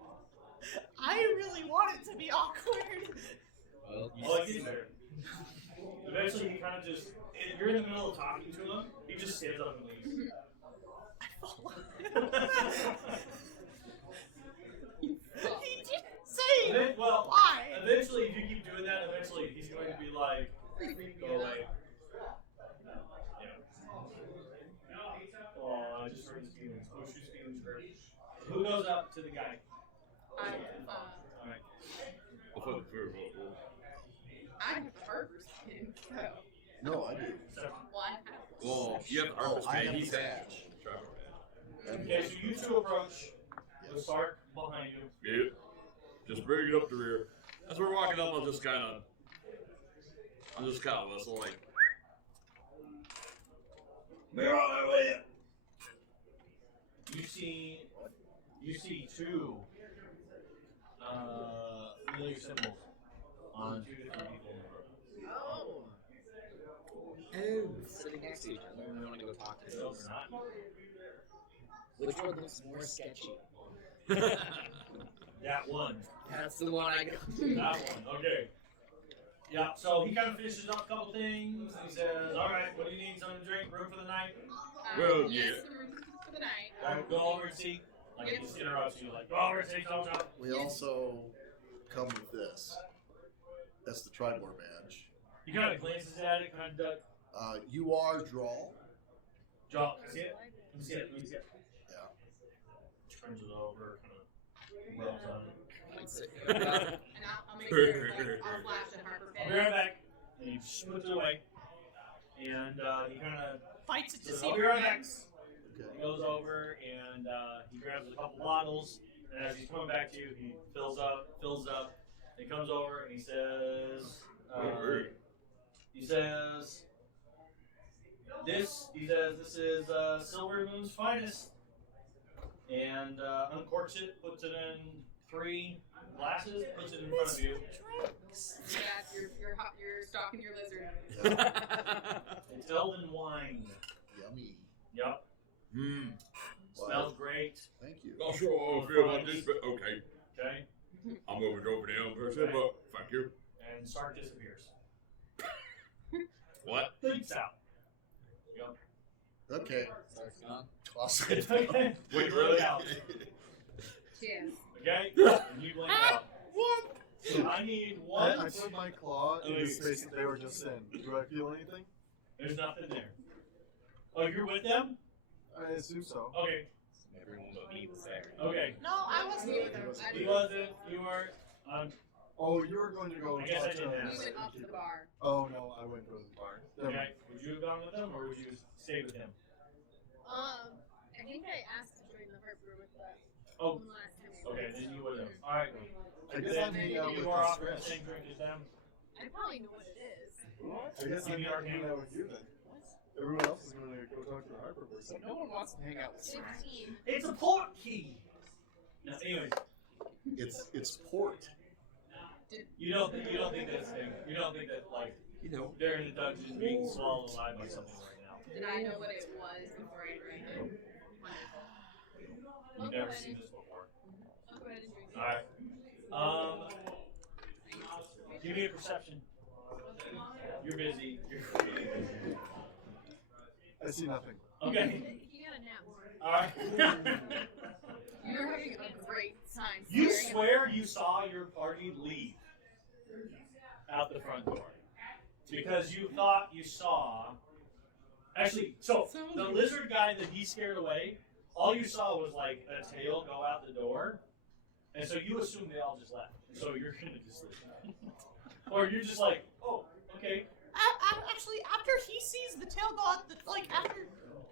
I really want it to be awkward. Well, oh, he's there. Eventually, he kind of just, you're in the middle of talking to him, he just stands up and leaves. I follow him. He didn't say Well, why. eventually, if you keep doing that, eventually he's going to be like, go away. Oh, I just hurt his feelings. Oh, his feelings hurt. Who goes up to the guy? Alright. I have the Harper skin, so. No, I do. One. Well, you have the Oh, Harper's I badge. have He's the had badge. Trevor Okay, so you two approach the Sark behind you. badge. Yeah. Just bring it up the rear. As we're walking up, I'm just kind of whistle like. They're on their way. You see two familiar symbols on two different people. Oh. Sitting next to each other. We want to go talk to No, those. they're not. Which one looks more sketchy? That one. That's the one I go. That one. Okay. Yeah, so he kind of finishes up a couple things and he says, alright, what do you need? Something to drink? Room for the night? Well, yes, yeah. the room for the night. Go over and see. Like, he just interrupts you, like, go over and see, something. We also come with this. That's the Tribor badge. He kind of glances at it, kind of You are Drawl. Draw. See it? Let me see it. Let me see it. Yeah. Turns it over, kind of rubs on it. And I'll make sure, like, I'll flash at Harper I'll be right back. And he smooths it away. And he kind of Fights it to says, see I'll if be it right back. wins. He goes over and he grabs a couple bottles. And as he's coming back to you, he fills up. He comes over and he says, this is Silver Moon's finest. And uncorks it, puts it in 3 glasses, puts it in front of you. Yeah, you're stalking your lizard. It's Elven wine. Yummy. Yep. Smells great. Thank you. Not sure how I feel about this, but okay. Okay. I'm moving over the other person, but thank you. And Sark disappears. What? Leaks out. Yep. Okay. Sark's gone. Toss it. Okay. Wait, You really? blink out. Cheers. Okay? And you blink out. What? I need one. I put my claw in the space that they were just in. Do I feel anything? There's nothing there. Oh, you're with them? I assume so. Okay. Everyone but me was there. Okay. No, I wasn't Me either. either. He wasn't. You were. Oh, you were going to go I guess I talk to didn't We ask. went off to the bar. Oh, no, I went to the bar. Never Okay. Would you have gone with them, or would you stay with him? I think I asked to join the Harper with us. Oh. Last time. Okay, then you would have. All right. I guess Then I'm hanging out with you are the offering the Scratch. same drink as them. I probably know what it is. I guess I'm not hanging out with you then. Everyone else is going to go talk to the Harper person. No one wants to hang out with 16. It's a port key. No, anyways, It's port. you don't think that's thing. You don't think that like You know. they're in the dungeon being swallowed alive by something right now. Did I know what it was before I drank it? You've never seen this before. I'll go ahead and drink it. All right. Give me a perception. You're busy. You're really busy. I see nothing. Okay. He got a nap. All right. You're having a great time. You staring at swear you saw your party leave out the front door because you thought you saw. Actually, so the lizard guy that he scared away, all you saw was like a tail go out the door, and so you assume they all just left. So you're gonna just leave, or you're just like, oh, okay. Actually, after he sees the tail go out, after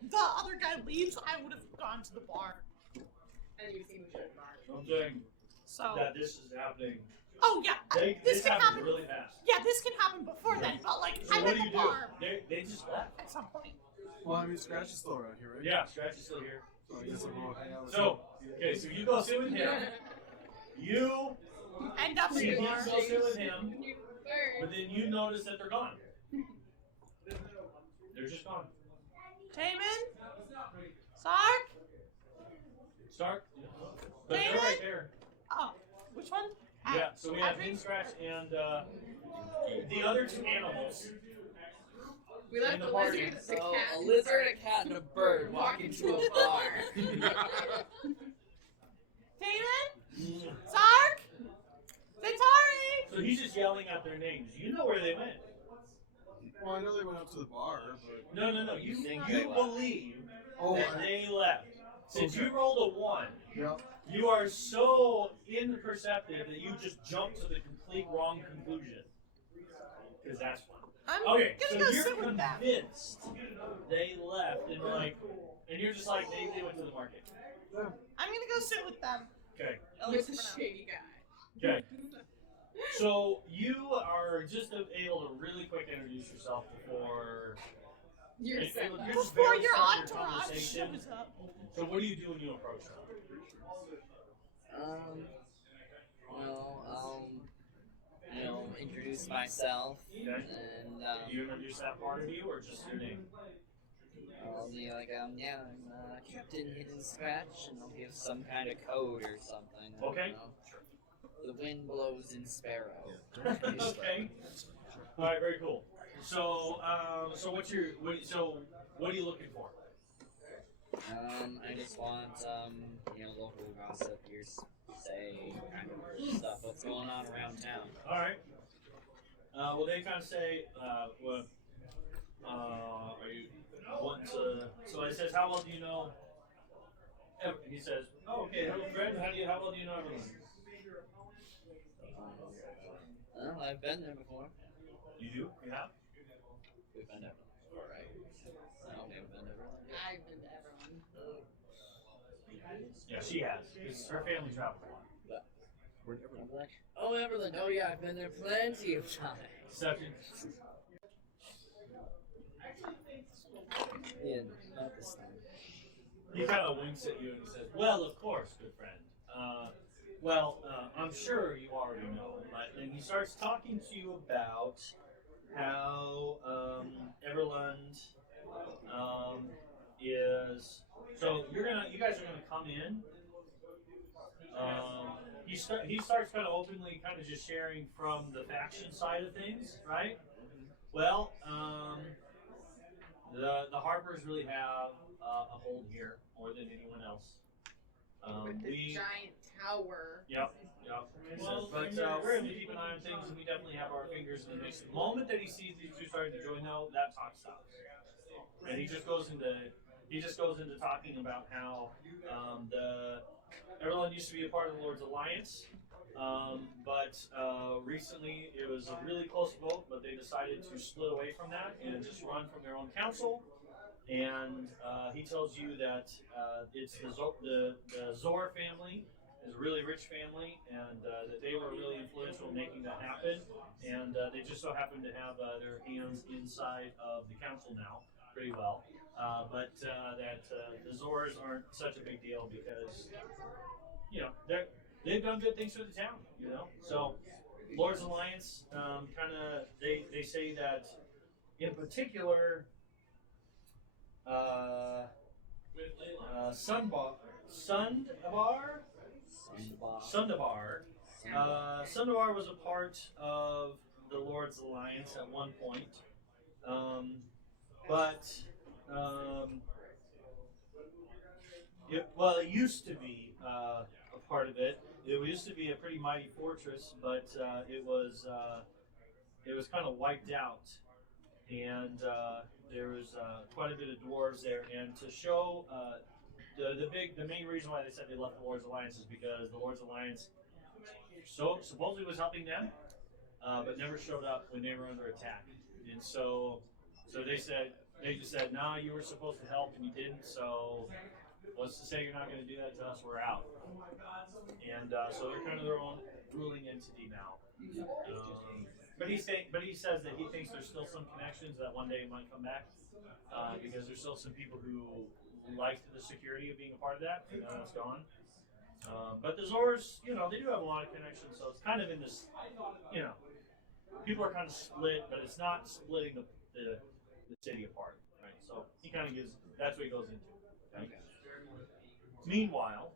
the other guy leaves, I would have gone to the bar. And you see which bar. I'm saying So. that this is happening. Oh yeah, This can happens happen. really fast. Yeah, this can happen before then. But like, So I'm what at do the you do? bar They just left. at some point. Well, I mean, Scratch is still around here, right? Yeah, Scratch is still here. So I guess I'll go hang out with So, okay, so you go sit with him. You End up see in him the bar. go sit with him, You but then you notice that they're gone. They're just gone. Taman, Sark. Stark. But they're right there. Oh, which one? Yeah, so we have Adrian? him, Scratch, and the other 2 animals We left in the the party. lizard, the So cat, a and lizard, started a cat, and a bird walk into a bar. Taven? Sark? Zentari? So he's just yelling out their names. You know where they went. Well, I know they went up to the bar, but No. You think they left. believe oh, that they left. Since Okay. you rolled a 1, yeah. you are so imperceptive that you just jump to the complete wrong conclusion. Because that's fun. I'm Okay, so gonna go you're sit with them. convinced they left, and you're just like, they went to the market. I'm gonna go sit with them. Okay. At with least the for now. shady guy. Okay. So you are just able to really quick introduce yourself before You're It- second. it- just Before barely your start entourage conversation. shows up. So what do you do when you approach them? Well, introduce myself, Okay. and Do you introduce that part of you or just your name? I'll be like, I'm Captain Hidden Scratch, and I'll give some kind of code or something. I don't Okay. know. The wind blows in Sparrow. Okay. All right, very cool. So, what are you looking for? I just want, local gossip, say kind of stuff, what's going on around town. All right. Well, they kind of say, are you wanting to? So he says, how well do you know? He says, oh, okay, hello, Fred. How well do you know everyone? Well, I've been there before. You do? You have? We've been there before, right? No, we haven't been there. I've been to everyone. Yeah, she has. 'Cause her family travels a lot. I'm like, oh, Everland, oh yeah, I've been there plenty of times. Deception. Yeah, not this time. He kind of winks at you and he says, well, of course, good friend. I'm sure you already know. And he starts talking to you about how Everland is. So you guys are gonna come in. He starts kind of openly, kind of just sharing from the faction side of things, right? Well, the Harpers really have a hold here more than anyone else. With the giant tower. Yep. He says, but we're able to keep an eye on things, and we definitely have our fingers in the mix. The moment that he sees these two starting to join, though, that talk stops, and he just goes into talking about how Everland used to be a part of the Lord's Alliance, but recently it was a really close vote, but they decided to split away from that and just run from their own council. And he tells you that it's the Zor family is a really rich family, and that they were really influential in making that happen. And they just so happen to have their hands inside of the council now pretty well. But that the Zors aren't such a big deal because, they've done good things for the town, So Lord's Alliance, they say that in particular, Sundabar was a part of the Lord's Alliance at one point, it used to be a part of it. It used to be a pretty mighty fortress, but it was kind of wiped out, and there was quite a bit of dwarves there. And to show the main reason why they said they left the Lord's Alliance is because the Lord's Alliance supposedly was helping them, but never showed up when they were under attack. And so they just said, nah, you were supposed to help and you didn't, so what's to say you're not going to do that to us? We're out. And so they're kind of their own ruling entity now. But he says that he thinks there's still some connections that one day might come back, because there's still some people who like the security of being a part of that, and now it's gone. But the Zors, they do have a lot of connections, so it's kind of in this, people are kind of split, but it's not splitting the city apart, right? So he kind of that's what he goes into. Okay? Meanwhile,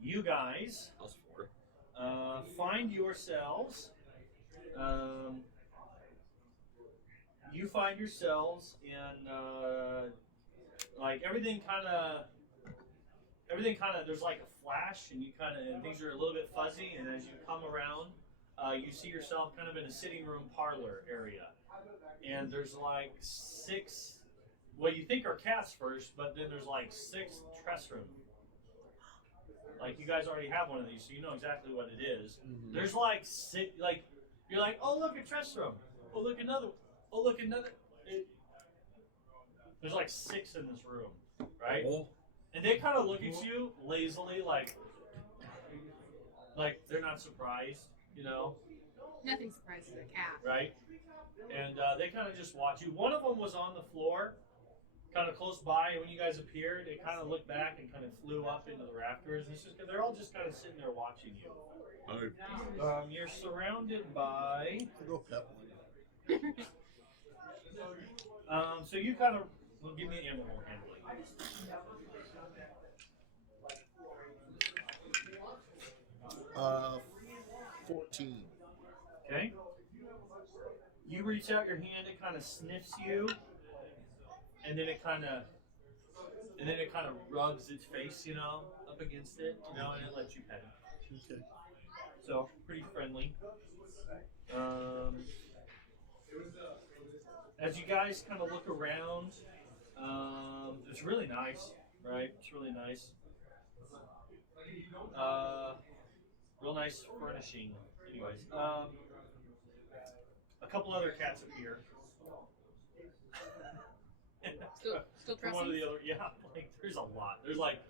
you guys find yourselves you find yourselves in like everything kind of. There's like a flash, and and things are a little bit fuzzy. And as you come around, you see yourself kind of in a sitting room parlor area, and there's like 6. What you think are cats first, but then there's like 6 Tressrum. Like you guys already have one of these, so you know exactly what it is. Mhm. There's like 6, like you're like, oh look, a Tressrum. Oh look, another. Oh look, another. There's like 6 in this room, right? Oh. And they kind of look at you lazily, like they're not surprised, you know, Nothing surprises a cat. right? And they kind of just watch you. One of them was on the floor, kind of close by, and when you guys appeared, it kind of looked back and kind of flew up into the rafters. And it's just they're all just kind of sitting there watching you. You're surrounded by. I'll go pet one. So you kind of well, give me an animal handling. 14. Okay. You reach out your hand, it kind of sniffs you, and then it kind of rubs its face, you know, up against it, you know, and it lets you pet it. Okay. So pretty friendly. As you guys kind of look around, it's really nice, right? It's really nice. Real nice furnishing. Anyways, a couple other cats appear. Still From one of dressing? the other, yeah, like there's a lot. There's like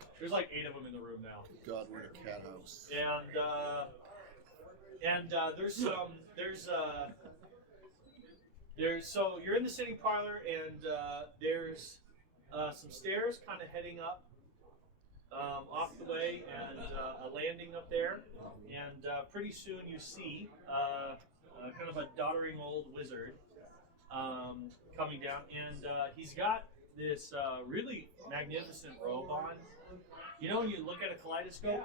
8 of them in the room now. God, we're in a cat house. And there's so you're in the sitting parlor, and there's some stairs kind of heading up off the way, and a landing up there, and pretty soon you see kind of a doddering old wizard coming down, and he's got this really magnificent robe on. You know when you look at a kaleidoscope,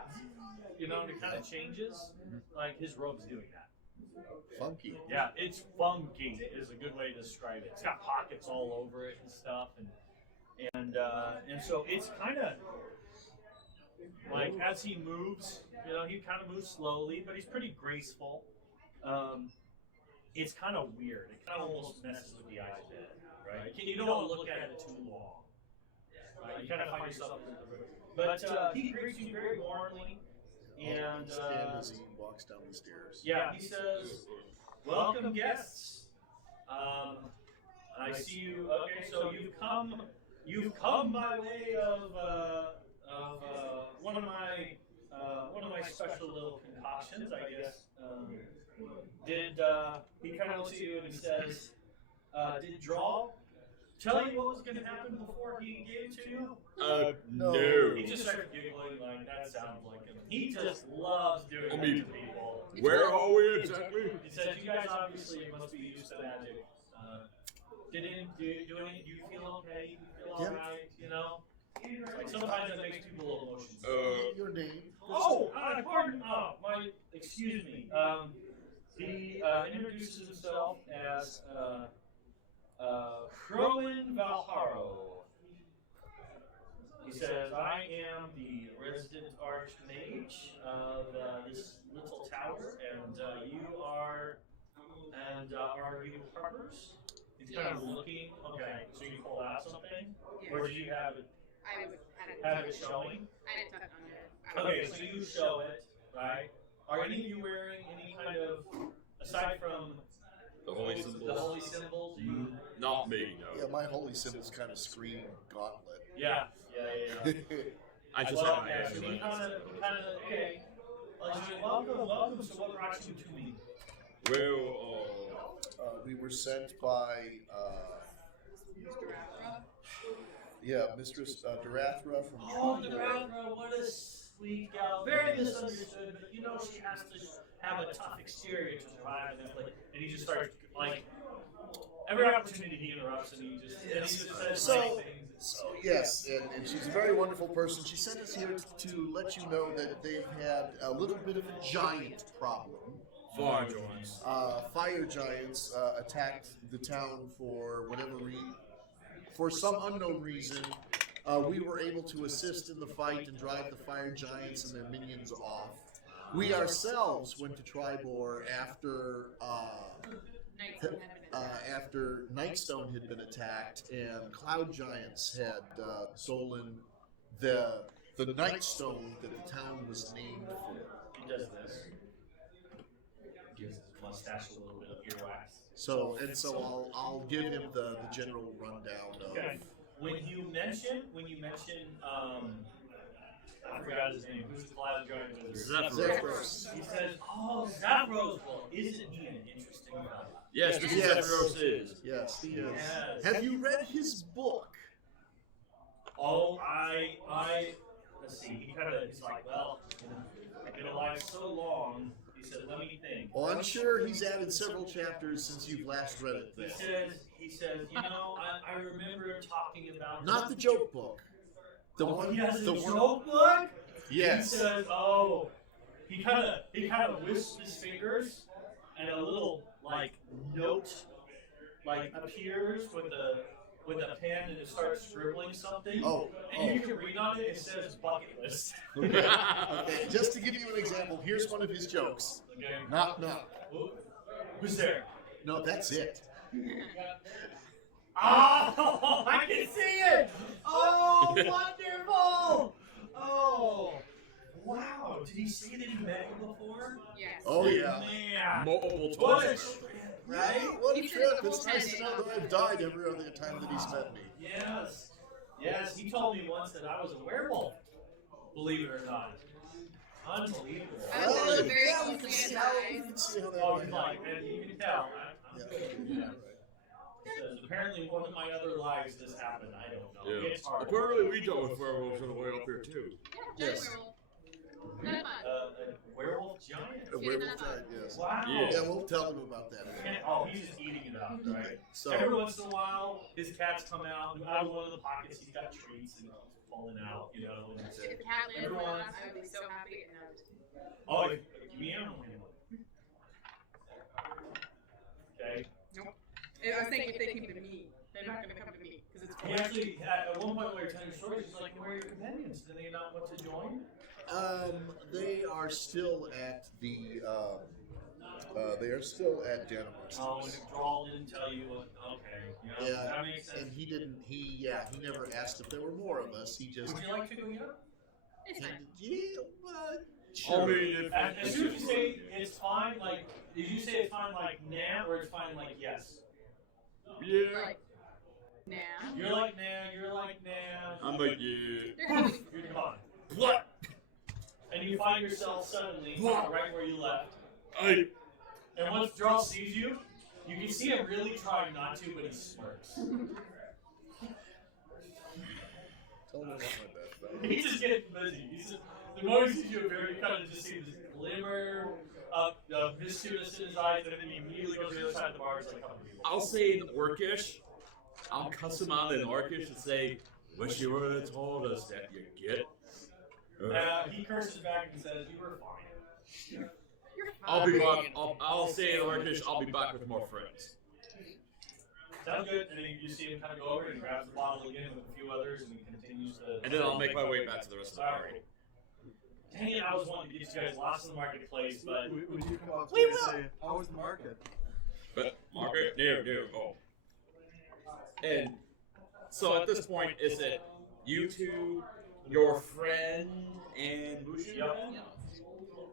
you know, and it kind of changes? Like his robe's doing that. Funky. Yeah, it's funky is a good way to describe it. It's got pockets all over it and stuff, and so it's kind of like as he moves, you know, he kind of moves slowly, but he's pretty graceful. It's kind of weird. It kind of almost messes with the eye a bit, right? You don't want to look at it too long. Right? You kind of find yourself in the room. But he greets you very warmly, and Stand as he walks down the stairs. yeah, he says, "Welcome, guests. I see you. Okay, so you've come by way of one of my special little concoctions, I guess. He kind of looks at you and he says, did Draw tell you what was going to happen before he gave it to you? No. He just started giggling like that sounds like him. He just loves doing that to people. Where are we exactly? He says, you guys obviously must be used to magic. Do you feel okay? You feel Yeah. alright? You know? Like sometimes it makes people a little emotional. Your name? Oh, pardon. Excuse me. He introduces himself as Crowin Valharo. He says, I am the resident archmage of this little tower, and you are you partners? He's kind of looking. Okay, so you pull out something? Yes. Or do you have it I have it showing? didn't touch on it. Okay, so you show it, right? Are any of you wearing any kind of, aside from The holy the symbols. holy symbols? Not me, no. Yeah, my holy symbols kind of scream gauntlet. Yeah. I just Well, have yeah, an so he amulet. kind of, okay. Welcome. So what brought you to me? Well, We were sent by, Mistress Darathra from Oh, True. Darathra, what a sweet gal. Very misunderstood, but you know she has to have a tough exterior to survive in that place. And he just starts, like, every opportunity he interrupts, and he just says So- nice things. So yes, and she's a very wonderful person. She sent us here to let you know that they've had a little bit of a giant problem Fire giants. Fire giants attacked the town for whatever for some unknown reason. We were able to assist in the fight and drive the fire giants and their minions off. We ourselves went to Tribor after after Nightstone had been attacked and Cloud Giants had stolen the Nightstone that the town was named for. He does this. Gives his mustache a little bit of earwax. So I'll give him the general rundown of. Okay. When you mention, I forgot his name. Who's the Cloud Giant wizard? Zephyros. He says, "Oh, Zephyros. Well, isn't he an interesting guy?" Yes, this is Yes. Zephyros is. Yes, he is. Yes. Have you read his book? Oh, let's see. He's like, well, I've been alive so long. He said, let me think. Oh, I'm sure he's added several chapters since you've last read it. Then. He says, I remember talking about Not the joke book. The one. He has a the joke book. Yes. He says, he kind of wisps his fingers, and a little note appears with a pen, and it starts scribbling something. And you can read on it. It says bucket list. Okay. Just to give you an example, here's one of his jokes. Okay. Knock knock. Who's there? No, that's it. Oh, I can see it! Oh, wonderful! Oh, wow. Did he say that he met you before? Yes. Oh yeah. Man. Multiple What a times. trip, right? What a He said trip! it the It's whole nice to time. know that I've died every other time that he's met me. Yes. Yes, he told me once that I was a werewolf. Believe it or not. Unbelievable. I was Well, very yeah, we can closely see how that Oh, went he's down. like, man, you can tell. I'm Yeah. good. Yeah. Says, apparently, one of my other lives this happened. I don't know. Yeah. It's hard. Apparently, we dealt with werewolves on the way up here too. Yes. Not much. A werewolf giant. A werewolf giant, yes. Wow. Yeah. Yeah, we'll tell him about that. Oh, he's just eating it up, right? Okay, so Every once in a while, his cats come out. Out of one of the pockets, he's got treats and he's falling out, And If the cat landed Everyone- on us, I would be so happy. oh, give me animal handling. Okay. I was thinking if they came to me, they're not going to come to me because it's He actually, at one point, while you're telling stories, he's like, "Where are your companions? Do they not want to join?" they are still at the Janimar. Oh, and Drawl didn't tell you what. Okay. Yeah, That makes sense. and he didn't. He never asked if there were more of us. He just. Would you like to go here? It's fine. Yeah, I sure. mean, As soon as you say it's fine, did you say it's fine like nah, or it's fine like yes? yeah. Like, nah. You're like nah, you're like nah. I'm like, yeah. They're having You're gone. What? And you find yourself suddenly right where you left. I. And once Drawl sees you, you can see him really trying not to, but he smirks. Tell him about my best friend. He's just getting busy. The more he sees you, you kind of just see this glimmer of mischievous in his eyes, and then he immediately goes to the other side of the bar and is like, come on. I'll say in Orcish. I'll cuss him out in Orcish and say, "Wish you would have told us that you get." He curses back and says, "You were fine." I'll be back. I'll say in Orcish. I'll be back with more friends. Sounds good. And then you see him kind of go over and grabs the bottle again with a few others, and he continues to. And then I'll make my way back to the rest of the party. Dang it! I was wanting to get you guys lost in the marketplace, but Would you come up to We me and will. say, how was the market? But Margaret, no. Oh. And so at this point, is it you two, your friend, and Mushu? Yep.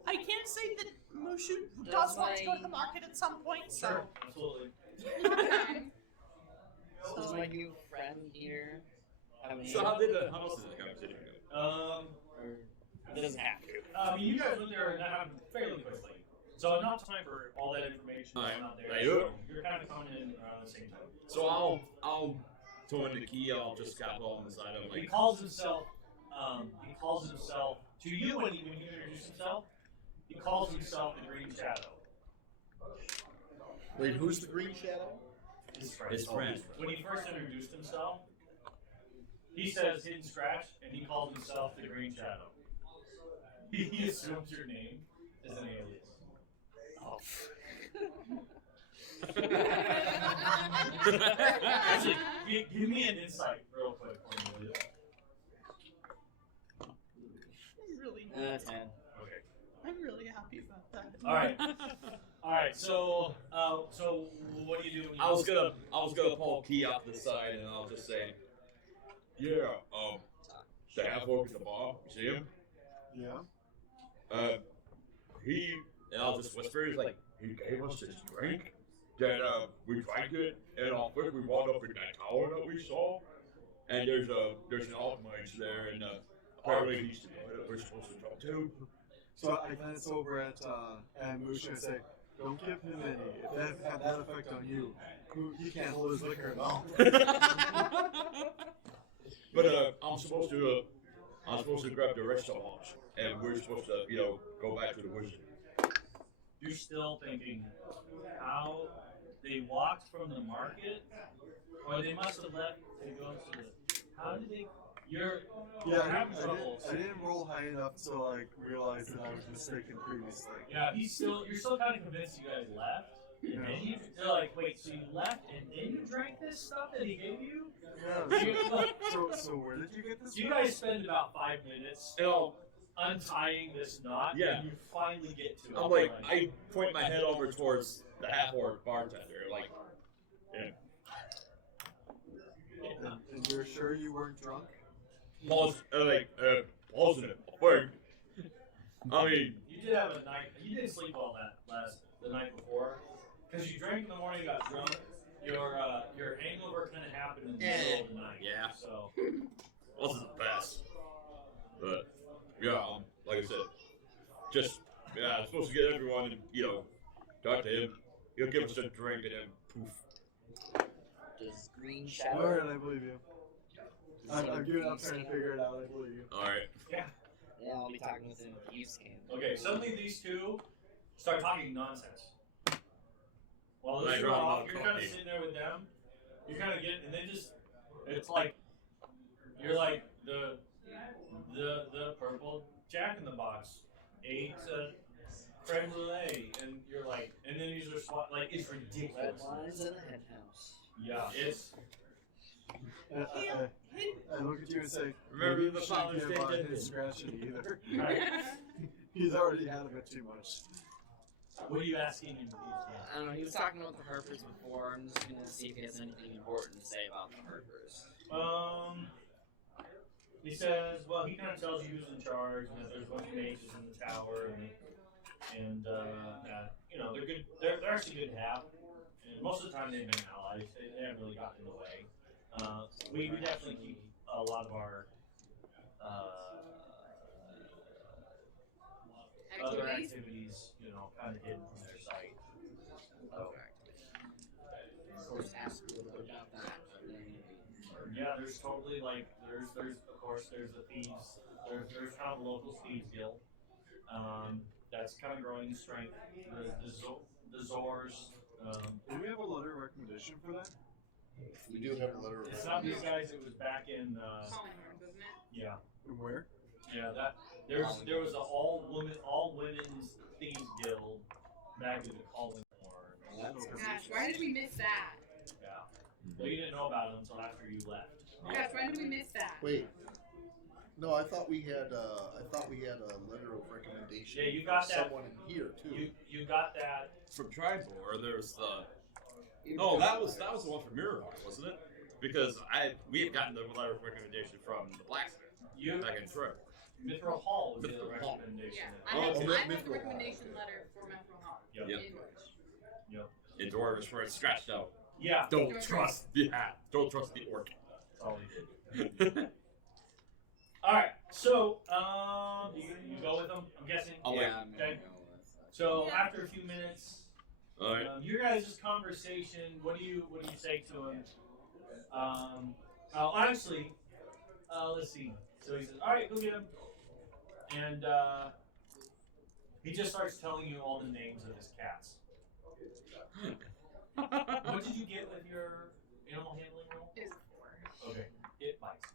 I can say that Mushu does want to go to the market at some point, so. Sure, absolutely. Does my new friend here have any? So how did the conversation go? Or it doesn't have to. You guys went there fairly quickly, so enough time for all that information that's not there. Right. So you're kind of coming in around the same time. So I'll throw in the key. I'll just scalpel on the side. I'm He like, calls himself. To you when he introduced himself. He calls himself the Green Shadow. Wait, who's the Green Shadow? His friend. his friend. When he first introduced himself, he says Hidden Scratch, and he calls himself the Green Shadow. He assumes your name is an alias. Actually, give me an insight real quick. I'm really, 10. Okay. I'm really happy about that. All right. All right. So, so what do you do? When you I was gonna pull a key off the side, and I'll just say, yeah, the half orc at the bar, you see him? Yeah. And I'll just whisper, he's like, he gave us this drink that we drank it, and all quick we wound up in that tower that we saw, and there's an Altmage there, and apparently he's the guy that we're supposed to talk to. So I glance over at Moosh and I say, don't give him any. If that had that effect on you, he can't hold his liquor at all. But I'm supposed to grab the rest of us, and we're supposed to, go back to the wizard. You're still thinking how they walked from the market, or they must have left to go to the. How did they? You're having trouble. I didn't roll high enough to realize that I was mistaken previously. Yeah, you're still kind of convinced you guys left. Yeah. And they're like, wait, so you left and then you drank this stuff that he gave you? Yeah. So where did you get this? So you guys spend about 5 minutes untying this knot, Yeah. and you finally get to it. I'm like, I point my head over towards the half-orc bartender, like, And you're sure you weren't drunk? positive, word. I mean, You did have a night. You didn't sleep well the night before, because you drank in the morning, got drunk. Your hangover kind of happened in the middle of the night. Yeah. So wasn't the best. But, yeah, like I said, I'm supposed to get everyone and, talk to him. He'll give us a drink and then poof. Does green Alright, shadow? I believe you. I'm giving up trying to figure it out, I believe you. Alright. Yeah, I'll be talking with him. You scan. okay, suddenly these two start talking nonsense. While Like, this you're right off, on you're coffee. kind of sitting there with them. You're kind of getting, and it's like you're like the purple Jack in the Box ate creme brulee, and you're like, and then these are it's Red ridiculous. lines in the hen house. Yeah, it's I look at you and say, Remember maybe the you shouldn't Father's give Day his dinner. scratching either. right. He's already had a bit too much. What are you asking him? I don't know, he was talking about the Harpers before. I'm just gonna see if he has anything important to say about the Harpers. He says, well, he kind of tells you who's in charge, and that there's a bunch of mages in the tower, and that they're good. They're actually good to have. And most of the time they've been allies. They haven't really gotten in the way. We definitely keep a lot of our other activities, kind of hidden from their sight. Of course, ask a little bit about that. Yeah, there's totally there's of course there's the thieves. There's kind of a local thieves guild. That's kind of growing in strength. The Zors. Do we have a letter of recommendation for that? We do have a letter of It's not these guys. It was back in. Collingwood, wasn't it? Yeah, And where? yeah. There was a all women's thieves guild back in the Collingwood. Gosh, why did we miss that? Yeah. Well, you didn't know about it until after you left. Gosh, why did we miss that? Wait. No, I thought we had a letter of recommendation. Yeah, you got from that. someone in here too. You got that. From Tribor, there's the. No, that was the one from Mirror, wasn't it? Because we had gotten the letter of recommendation from the blacksmith back in Trip. Mithril Hall was the Mithril other Hall. recommendation. Yeah, I have the Mithril Hall. recommendation letter for Metro Hall. Yep. Yep. In English. In Dwarvish, where it's scratched out. Yeah. Don't trust the orc. That's all he did. All right. So, you go with them. I'm guessing. I'll Yeah, I'm Okay. gonna go with So Yeah. after a few minutes, Alright. your guys' conversation. What do you say to him? Actually, let's see. So he says, "All right, go get him," and he just starts telling you all the names of his cats. What did you get with your animal handling roll? Is 4. Okay, it bites.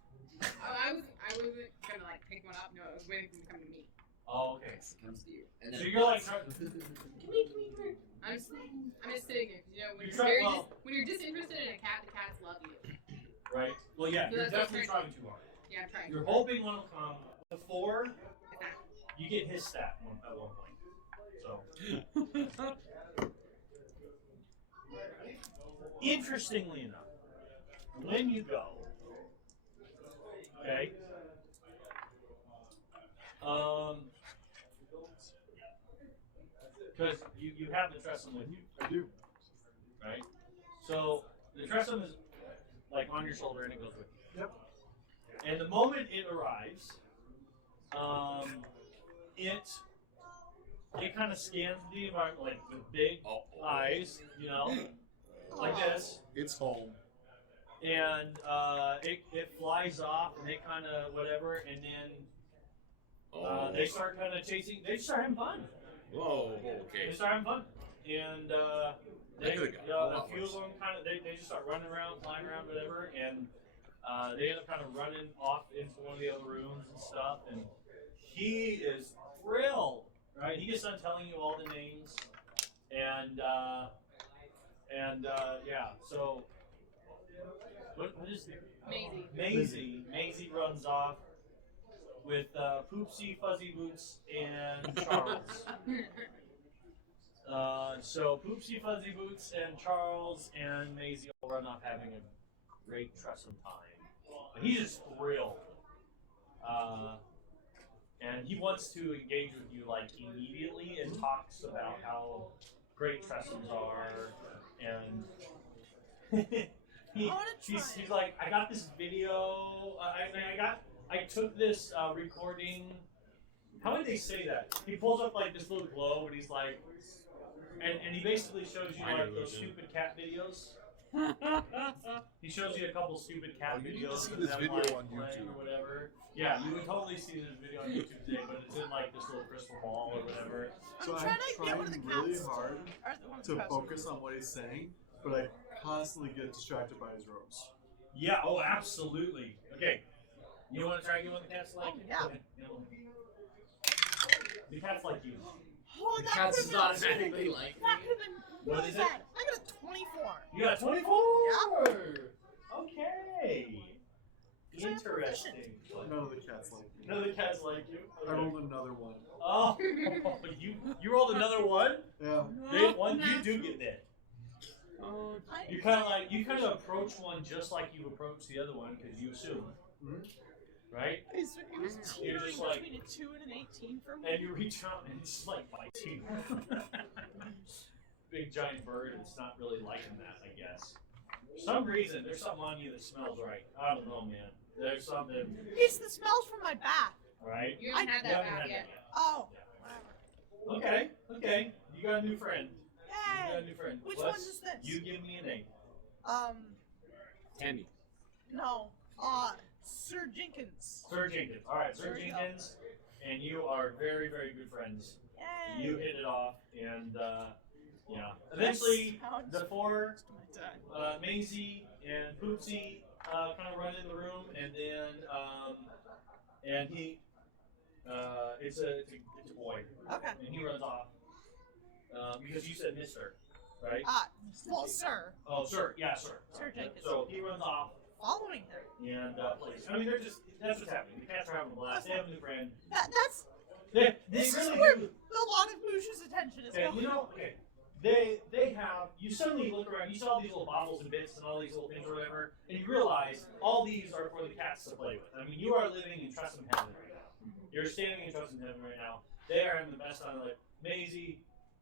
I wasn't gonna pick one up. No, I was waiting for him to come to me. Oh, okay. It comes to you. And So then you're like, I'm just sitting here. You know, when You you're, try- very well- when you're disinterested in a cat, the cats love you. right? Well, yeah, So you're that's definitely what trying too hard. Yeah, I'm trying. You're hoping one will come. The 4, you get his stat at one point. So. Interestingly enough, when you go, okay, because you have the Tressum with you, I do. right? So the Tressum is like on your shoulder and it goes with you. Yep. And the moment it arrives, it kind of scans the environment like with big eyes, you know, like this. It's home. And it flies off and they kind of whatever, and then they start kind of chasing. They start having fun. Whoa, They okay. start having fun, and That could've got a a lot few of worse. them kind of they just start running around, flying around, whatever, and they end up kind of running off into one of the other rooms and stuff. And he is thrilled, right? He gets done telling you all the names, and yeah. So what is Maisie. Maisie runs off with Poopsie, Fuzzy Boots, and Charles. So Poopsie, Fuzzy Boots, and Charles and Maisie all run off having a great Tressum time. And he's just thrilled. And he wants to engage with you like immediately and talks about how great Tressums are. And he's like, I got this video. I took this recording. How would they say that? He pulls up like this little globe and he's like, and he basically shows you like those stupid cat videos. He shows you a couple stupid cat You need to videos see of this them, video like, on playing YouTube. or whatever. Yeah, you would totally see this video on YouTube today, but it's in like this little crystal ball or whatever. So I'm trying to get one of the trying really cats hard Are the ones to who have focus on what he's saying, but I constantly get distracted by his robes. Yeah, oh, absolutely. Okay. You want to try and get one of the cats like you? yeah. Okay. The cat's like you. Oh, The that cat's could've been automatically like That could have been What really is it? bad. I got a 24. You got 24? Okay. Interesting. None of the cats like me. None of the cats like you? I Okay. rolled another one. Oh, you rolled another one? Yeah. They one you do get that. I- You kind of approach one just like you approach the other one because you assume, right? It was You're teetering just like- between a 2 and an 18 for me. And you reach out and it's just like biting. Big giant bird, and it's not really liking that, I guess. For some reason, there's something on you that smells right. I don't know, man. There's something, It's the smells from my bath. right? You haven't had You that haven't bath had yet. that Oh. Okay, okay. You got a new friend. You got a Yay. new friend. Which Let's- one is this? You give me a name. Tammy. No. Sir Jenkins. Sir Jenkins. All right, Sir There we go. Jenkins, and you are very, very good friends. Yay. You hit it off, and yeah. Eventually, Sounds the 4, to my dad. Maisie and Poopsie kind of run in the room, and then and he it's a boy, Okay. and he runs off because you said Mister, right? Well, sir. Oh, sir, yeah, sir. Sir Jenkins. So he runs off Following him. and plays. I mean, that's what's happening. The cats are having a blast. They have a new friend. That's They this is really where do. a lot of Moosh's attention is And going. you know, okay, they have. You suddenly look around. You saw these little bottles and bits and all these little things or whatever, and you realize all these are for the cats to play with. I mean, you are living in Tressum heaven right now. You're standing in Tressum heaven right now. They are having the best time of their life. Maisie,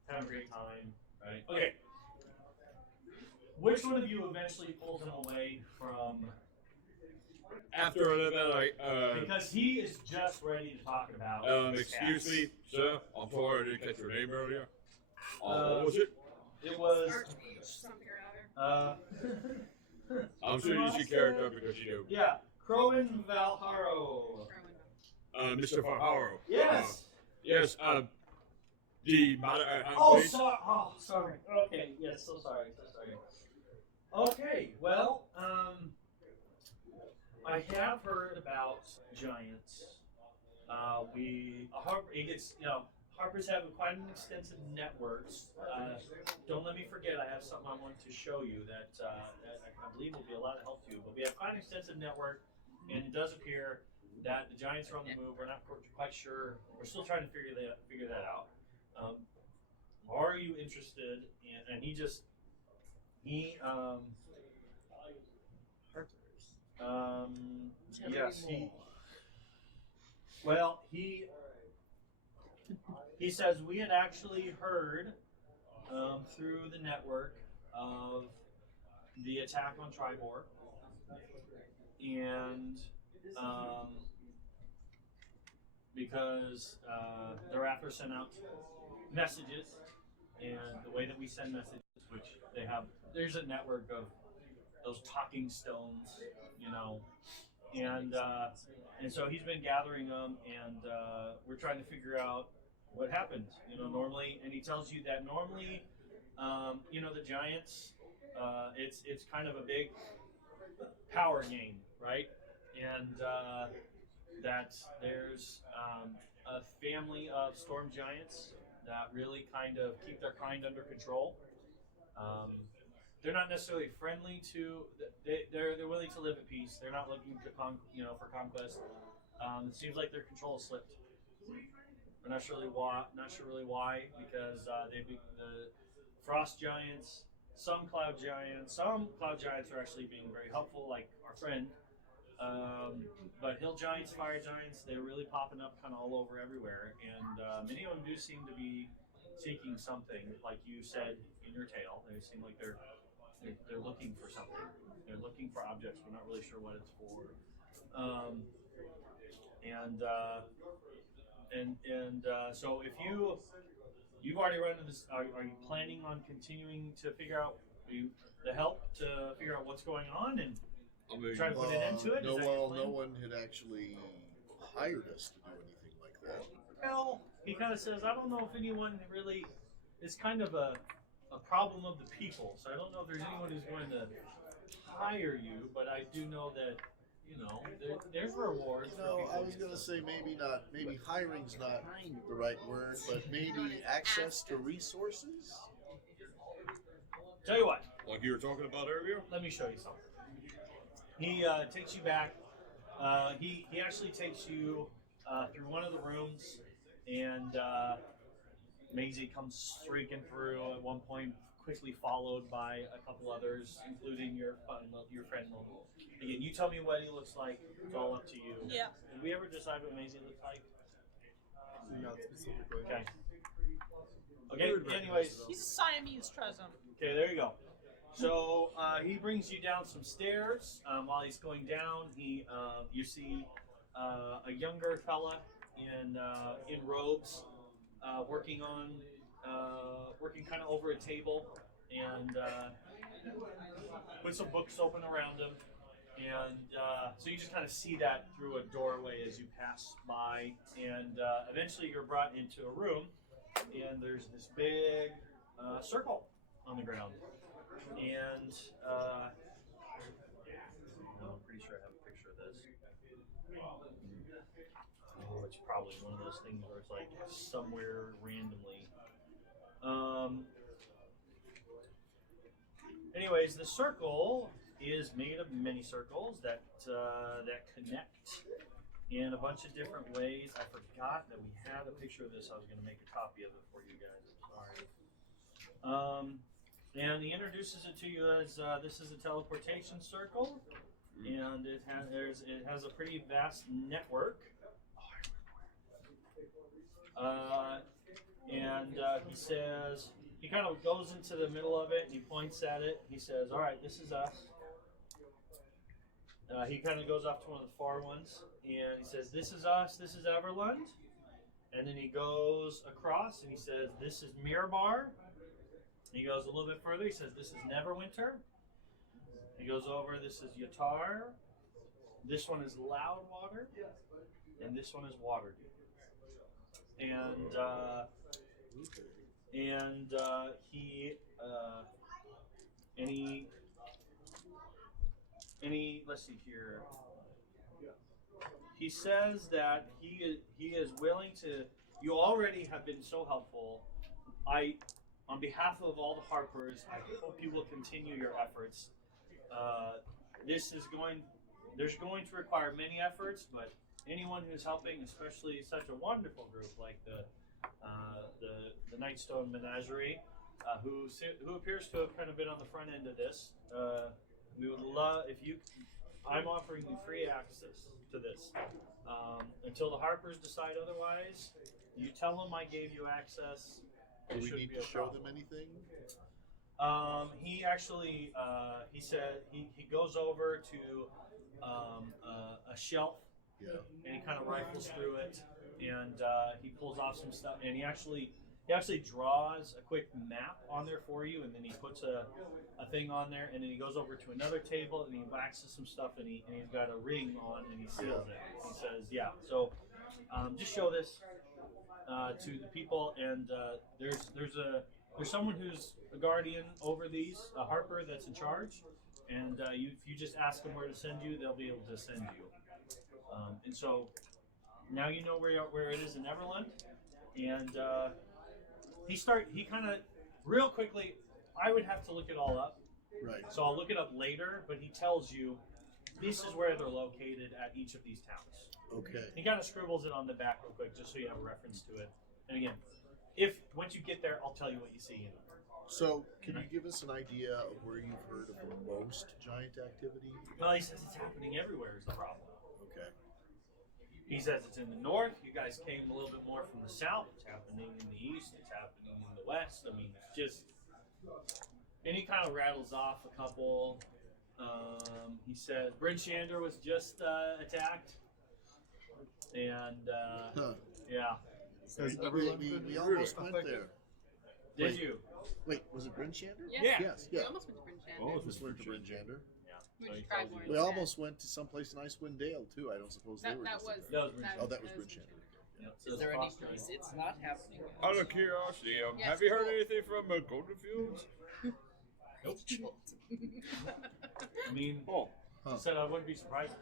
having a great time, right? Okay. Which one of you eventually pulls him away from? After a little bit, like, Because he is just ready to talk about. his excuse cats. me, sir. I'm sorry I didn't catch your name earlier. Uh, What was it? It was. Archmage, something or other. I'm sure you see character because you know. Yeah, Crowan Valharo. Mr. Farharo. Yes. Yes, the matter at hand, Oh, please. sorry. Okay, yes, so sorry. Okay, well, I have heard about giants Harper's having quite an extensive networks. Don't let me forget, I have something I want to show you that I believe will be a lot of help to you. But we have quite an extensive network, and it does appear that the Giants are on the move. We're not quite sure. We're still trying to figure that out. Are you interested? And yes, he says we had actually heard through the network of the attack on Tribor, and because the Raptors sent out messages, and the way that we send messages, which there's a network of those talking stones, and so he's been gathering them, and we're trying to figure out what happened, normally, and he tells you that normally, the Giants, it's kind of a big power game, right? And that there's a family of storm giants that really kind of keep their kind under control. They're not necessarily friendly to. They're willing to live at peace. They're not looking to for conquest. It seems like their control has slipped. We're not sure really why, because the frost giants, some cloud giants are actually being very helpful, like our friend. But hill giants, fire giants, they're really popping up kind of all over everywhere, and many of them do seem to be seeking something, like you said in your tale. They seem like they're looking for something. They're looking for objects. We're not really sure what it's for. So if you've already run into this, are you planning on continuing to figure out the help to figure out what's going on and try to put an end to it? No one had actually hired us to do anything like that. Well, he kind of says, I don't know if anyone really. It's kind of a problem of the people, so I don't know if there's anyone who's going to hire you, but I do know that there's rewards. I was going to say maybe hiring's not the right word, but maybe access to resources. Tell you what. Like you were talking about earlier? Let me show you something. He takes you back. He actually takes you through one of the rooms, and Maisie comes streaking through at one point, quickly followed by a couple others, including your friend. Again, you tell me what he looks like. It's all up to you. Yeah. Did we ever decide what Maisie looks like? Not specifically. Okay. Anyways. He's a Siamese Trezum. Okay, there you go. So he brings you down some stairs. While he's going down, you see a younger fella in robes, working kind of over a table, and with some books open around him. And so you just kind of see that through a doorway as you pass by, and eventually you're brought into a room, and there's this big circle on the ground. And I'm pretty sure I have a picture of this. It's probably one of those things where it's like somewhere randomly. Anyways, the circle is made of many circles that connect in a bunch of different ways. I forgot that we had a picture of this. I was going to make a copy of it for you guys. Sorry. And he introduces it to you as this is a teleportation circle, and it has a pretty vast network. He says, he kind of goes into the middle of it and he points at it. He says, all right, this is us. He kind of goes off to one of the far ones, and he says, this is us, this is Everlund. And then he goes across and he says, this is Mirabar. He goes a little bit further, he says, this is Neverwinter. He goes over, this is Yatar. This one is Loudwater. And this one is Waterdeep. Let's see here. he says that he is willing to. You already have been so helpful. On behalf of all the Harpers, I hope you will continue your efforts. There's going to require many efforts, but anyone who's helping, especially such a wonderful group like the Nightstone Menagerie, who appears to have kind of been on the front end of this. We would love if you. I'm offering you free access to this until the Harpers decide otherwise. You tell them I gave you access. Do we need to show them anything? He actually he said he goes over to a shelf. Yeah. And he kind of rifles through it, and he pulls off some stuff, and he actually draws a quick map on there for you, and then he puts a thing on there, and then he goes over to another table and he waxes some stuff, and he's got a ring on, and he seals it. He says, "Yeah, so just show this to the people, and there's someone who's a guardian over these, a Harper that's in charge, and if you just ask them where to send you, they'll be able to send you." And so now you know where it is in Neverland, and he kind of real quickly. I would have to look it all up, Right. so I'll look it up later. But he tells you this is where they're located at each of these towns. Okay. He kind of scribbles it on the back real quick, just so you have a reference to it. And again, once you get there, I'll tell you what you see. So, can you give us an idea of where you've heard of the most giant activity? Well, he says it's happening everywhere is the problem. Okay. He says it's in the north. You guys came a little bit more from the south. It's happening in the east. It's happening in the west. I mean, it's just. And he kind of rattles off a couple. He says Bryn Shander was just attacked. And, yeah. We almost went there. Did you? Wait, was it Bryn Shander? Yeah. Yes, We yeah. almost went to Bryn Shander. Almost went to Bryn Shander. We just tried more We instead. almost went to someplace in Icewind Dale, too. I don't suppose they That, were that just was. there. That was Bryn Oh, that was Bryn Shander. Is there any place it's not happening? Out of curiosity, Yes, have you heard cool. anything from Golden Fields? Nope. I mean, Huh. he said I wouldn't be surprised if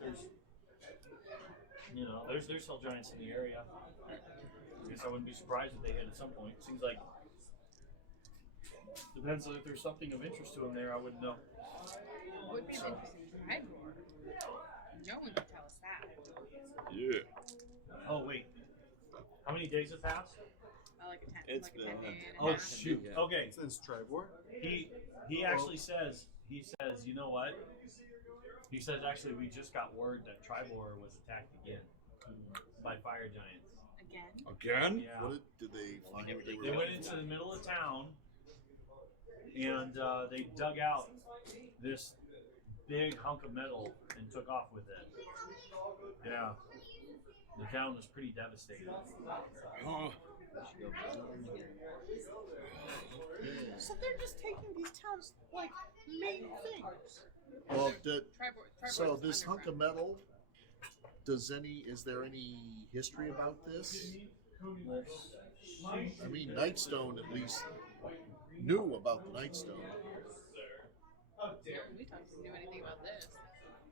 there's hill giants in the area. I guess I wouldn't be surprised if they hit at some point. Seems like depends on if there's something of interest to them there. I wouldn't know. Would be an interesting drive more. No one can tell us that. Yeah. Oh wait, how many days have passed? Like a 10, It's like a been 10 a- day and a Oh half. shoot. Okay. Since Tribor? He actually says you know what? He says actually we just got word that Tribor was attacked again by fire giants. Again? Again? Yeah. Did they find what they were They went looking into for? the middle of town and they dug out this big hunk of metal and took off with it. Yeah. The town was pretty devastated. Oh, So they're just taking these towns like main things. Well, Tribor so is this hunk of underground. metal, is there any history about this? I mean, Nightstone at least knew about the Nightstone. We don't know anything about this.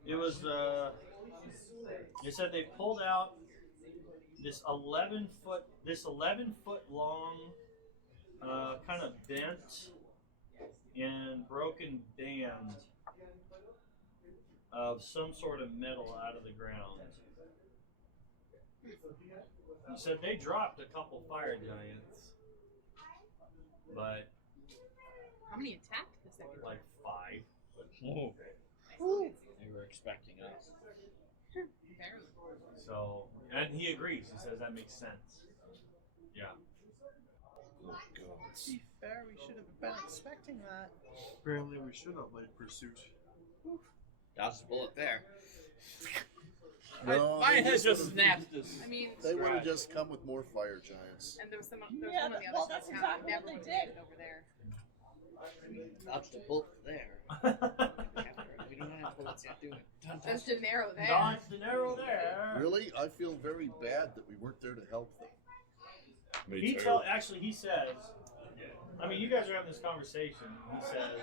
It was they said they pulled out this 11 foot long kind of bent and broken band of some sort of metal out of the ground. He said they dropped a couple fire giants, but How many attacked the second like 5. oh. They were expecting us. time? Barely. So, and he agrees. He says that makes sense. Yeah. To be fair, we should have been expecting that. Apparently, we should have laid pursuit. Dodged a bullet there. No, My they head just just would've- snapped this. I mean, They would have Right. just come with more fire giants. and there was some on the Yeah, other well, side that's of town. exactly Never what they would have made did. it over there. Dodged a bullet there. We don't have bullets yet, do we? That's De Niro there. Dodge the narrow there. Really, I feel very bad that we weren't there to help them. Me He too. actually he says, I mean, you guys are having this conversation. He says,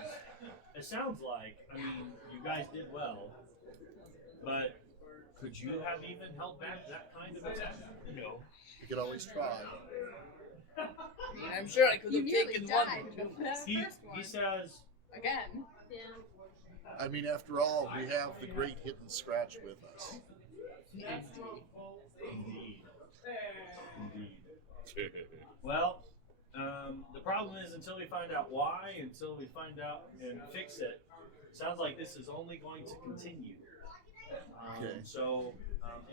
it sounds like, I mean, you guys did well, but Could you have even held back that kind of attack? No. You could always try. I mean, I'm sure I could You have nearly taken died one. the first He one. says, Again. Yeah. I mean, after all, we have the great hidden scratch with us. indeed. Well, the problem is until we find out why, until we find out and fix it, sounds like this is only going to continue. Okay. So,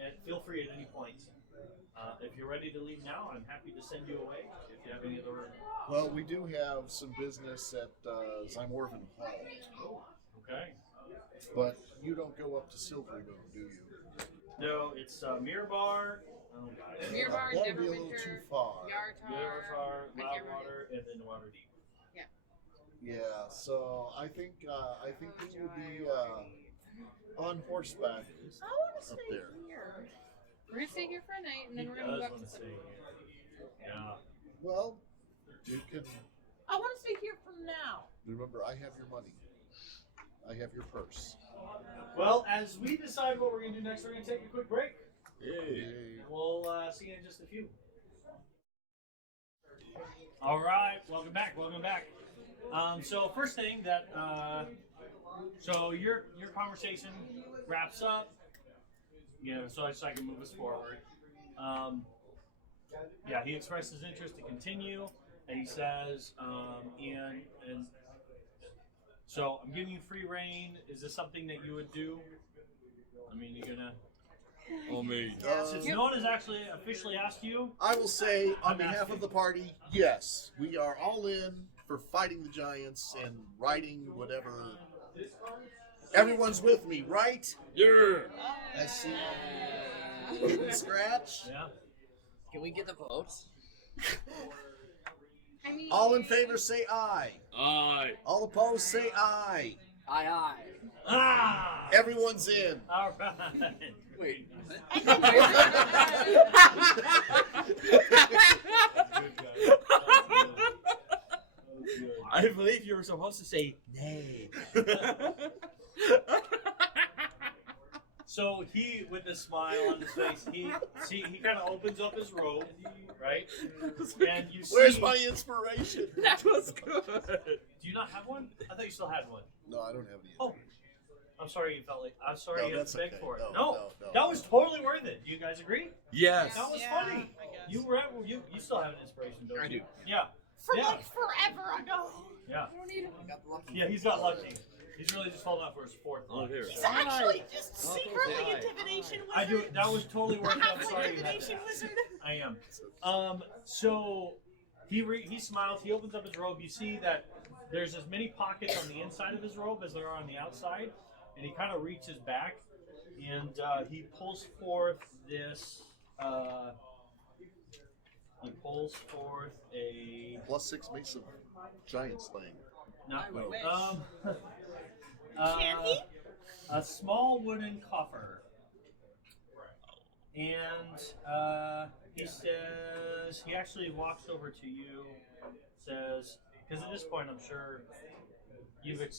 and feel free at any point. If you're ready to leave now, I'm happy to send you away. If you have any other. Well, we do have some business at Zymorvan Hall, Okay. but you don't go up to Silvery Moon, do you? No, it's Mirabar. Oh, God. Mirabar, That'd be a little Neverwinter, too far. Yartar. Mirabar, I can't Loudwater, and then Waterdeep. Yeah, so I think we will be on horseback I want to stay there. here. We're gonna stay here for a night, and then He we're gonna move does up want to to stay Silver. here. Yeah. Well, you can I want to stay here for now. remember. I have your money. I have your purse. Well, as we decide what we're going to do next, we're going to take a quick break. Yay. We'll see you in just a few. All right, welcome back. Welcome back. So first thing that so your conversation wraps up. You know, so I can move us forward. Yeah, he expressed his interest to continue, and he says, and so I'm giving you free reign. Is this something that you would do? I mean, you're gonna. Oh, me. Since no one has actually officially asked you, I will say, on I'm behalf asking. of the party, yes, we are all in for fighting the giants and riding whatever. Everyone's with me, right? Yeah. I see. Hidden scratch. yeah. Can we get the votes? I mean, All in favor, say aye. Aye. All opposed, say aye. Aye, aye. Ah! Everyone's in. All right. Wait. I believe you were supposed to say nay. So he, with a smile on his face, he kind of opens up his robe, right? And you see. Where's my inspiration? That was good. Do you not have one? I thought you still had one. No, I don't have any. Oh, I'm sorry you felt like. I'm sorry No, you had that's to beg okay. for it. No, No, no. that was totally worth it. Do you guys agree? Yes. That was Yeah, funny. I guess. You were you still have an inspiration, don't I you? do. Yeah. For Yeah. like forever ago. Yeah. I got the lucky. Yeah, he's got lucky. He's really just holding out for his fourth Oh, luck. here. He's actually just I'll secretly say aye. intimidation wizard. I do. That was totally worth it. I'm Halfway sorry you had divination that. wizard. I am. So he smiles. He opens up his robe. You see that there's as many pockets on the inside of his robe as there are on the outside, and he kind of reaches back, and he pulls forth this. He pulls forth a +6 Mace of Giant Slaying. not I wish. Can he? A small wooden coffer. And he says, he actually walks over to you, says, because at this point I'm sure you've, at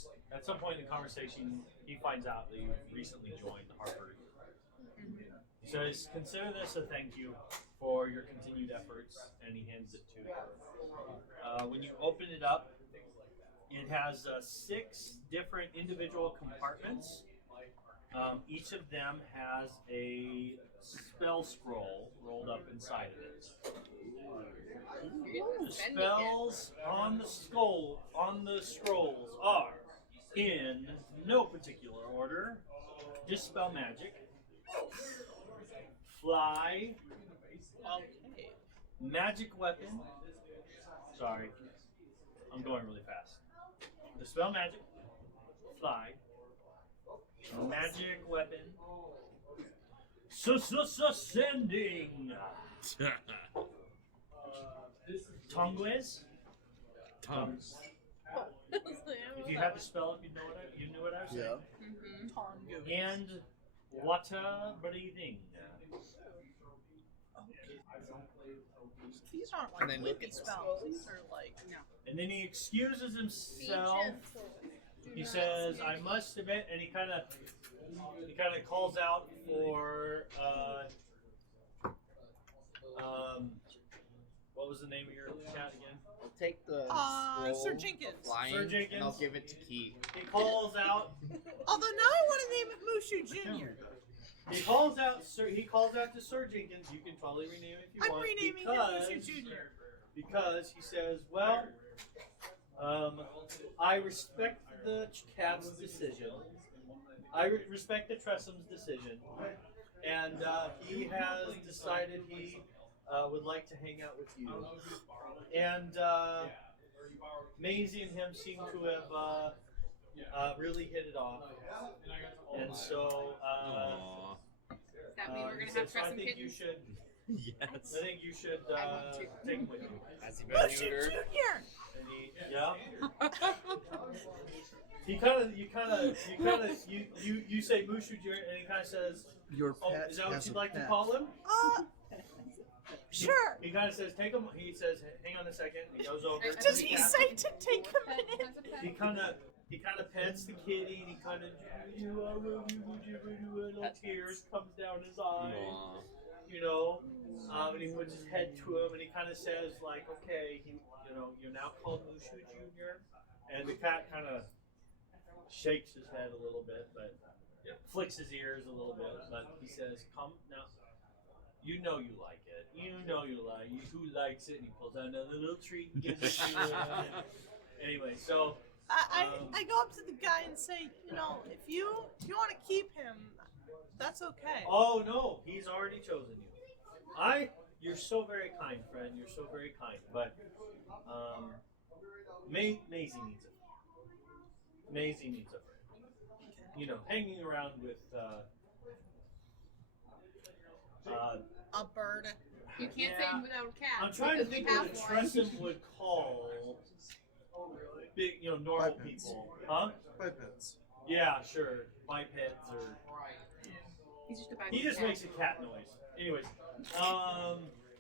some point in the conversation, he finds out that you've recently joined Harvard. He says, consider this a thank you for your continued efforts, and he hands it to you. When you open it up, it has 6 different individual compartments. Each of them has a spell scroll rolled up inside of it. The spells on the scrolls are, in no particular order, Dispel Magic, Fly, Okay. Magic Weapon. Sorry, I'm going really fast. Dispel Magic, Fly, Magic Weapon, Sending, Tongue Whiz. Tongues. If you had to spell it, you knew what I was saying. Yeah. And water breathing. These aren't And like then wicked look at spells. These are like And then he excuses himself. He says, I must admit, and he kind of calls out for what was the name of your cat again? I'll take the Sir scroll Jenkins. flying, Sir Jenkins. and I'll give it to Keith. He calls out. Although now I want to name it Mushu Jr. He calls out to Sir Jenkins. You can totally rename it if you I'm want. renaming him Mushu Jr. Because he says, well, I respect the cat's decision. I respect the Tressum's decision, and he has decided he would like to hang out with you. And Maisie and him seem to have really hit it off. And so Does that mean we're he gonna have says, I Tressum think you kittens? should. Yes. I think you should I want to. take him with you. Has he been Mushu neutered? Jr. And yeah. You say Mushu Jr. and he kind of says, Your "Oh, pet is that what has you'd a like to pet. call him?" Sure. He kind of says, "Take him." He says, "Hang on a second." He goes over. Does he say to take him in? He kind of pets the kitty, and he kind of little tears comes down his eye. Aw. You know, and he puts his head to him, and he kind of says, like, "Okay, you're now called Mushu Jr." And the cat kind of shakes his head a little bit, but flicks his ears a little bit. But he says, "Come now. You know you like it. You know you like it. Who likes it?" And he pulls out another little treat and gives it to you. Anyway, so I go up to the guy and say, if you want to keep him, that's okay. oh no, he's already chosen you. You're so very kind, friend. You're so very kind. But Maisie needs it. Maisie needs a friend. Hanging around with A bird. You can't say Yeah. without a cat. I'm trying to because we think what have a one. Tressum would call big, normal Bipeds. people. Huh? Bipeds. Yeah, sure. Bipeds or He's just about he to just cat. makes a cat noise. Anyways,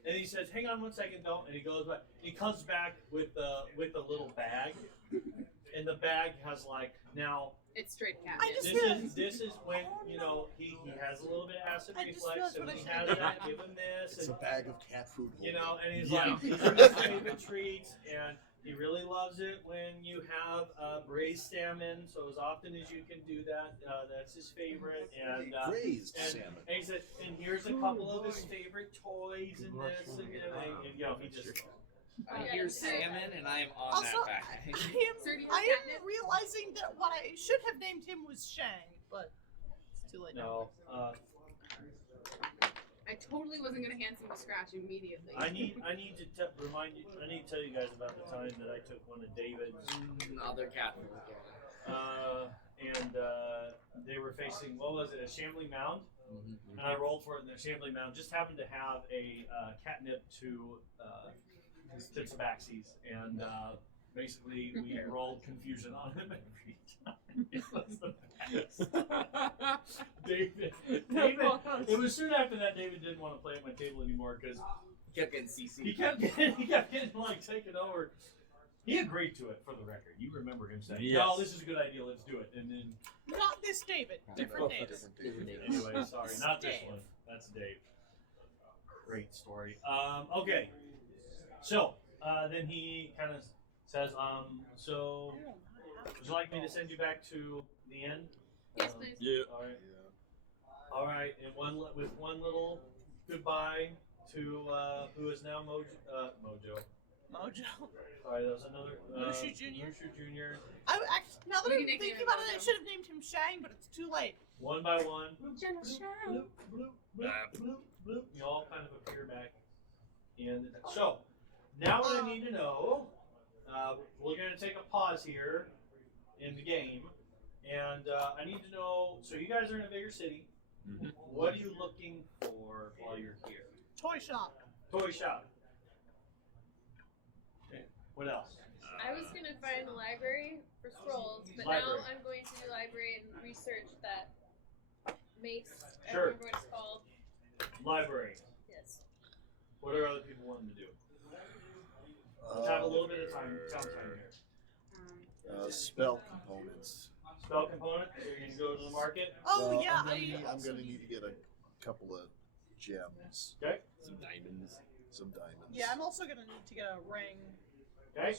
and he says, "Hang on one second, don't." And he goes back. He comes back with a little bag, and the bag has now. It's straight cat. I just This is when he has a little bit of acid I just reflex, realized so what when I he should has do. that, give him this, It's a and bag of cat food. and he's Yeah. like, these are his favorite treats, and he really loves it when you have braised salmon. So as often as you can do that, that's his favorite. And Braised and, salmon. and he said, and here's a couple of his favorite toys and this and he just. Here's salmon, and I am on Also, that I back. Sir, do you am have catnip? realizing that what I should have named him was Shang, but it's too late now. No, I totally wasn't gonna hand some to Scratch immediately. I need to remind you. I need to tell you guys about the time that I took one of David's. Other cat food. And they were facing, what was it, a shambling mound? And I rolled for it, and the shambling mound just happened to have a catnip to Tabaxis, and basically we rolled confusion on him every time. It was the best. David, it was soon after that David didn't want to play at my table anymore because Kept getting CC. he kept getting like taken over. He agreed to it, for the record. You remember him saying, Yes. "No, this is a good idea. Let's do it." And then, Not this David. Different David. anyway, sorry, not this Dave. one. That's Dave. Great story. Okay, so then he kind of says, "So, would you like me to send you back to the inn?" Yes, please. Yeah. All right. All right, and with one little goodbye to who is now Mojo. Mojo. Sorry, that was another Mushu Jr.? Mushu Jr. Now that We I'm can nickname thinking him about it, I Mojo. should have named him Shang, but it's too late. One by one. General Shang. Bloop, bloop, bloop, bloop. You all kind of appear back in the so now what I need to know, we're going to take a pause here in the game, and I need to know, so you guys are in a bigger city. Mhm. What are you looking for while you're here? Toy shop. Toy shop. Okay. What else? I was gonna find a library for scrolls, but Library. now I'm going to the library and research that mace. I Sure. don't remember what it's called. Library. Yes. What are other people wanting to do? Let's have a little bit of time here. Spell components. spell component? Are you going to go to the market? Oh Well, yeah, I'm gonna need to get a couple of gems, Okay. Some diamonds. some diamonds. yeah. I'm also gonna need to get a ring. Okay.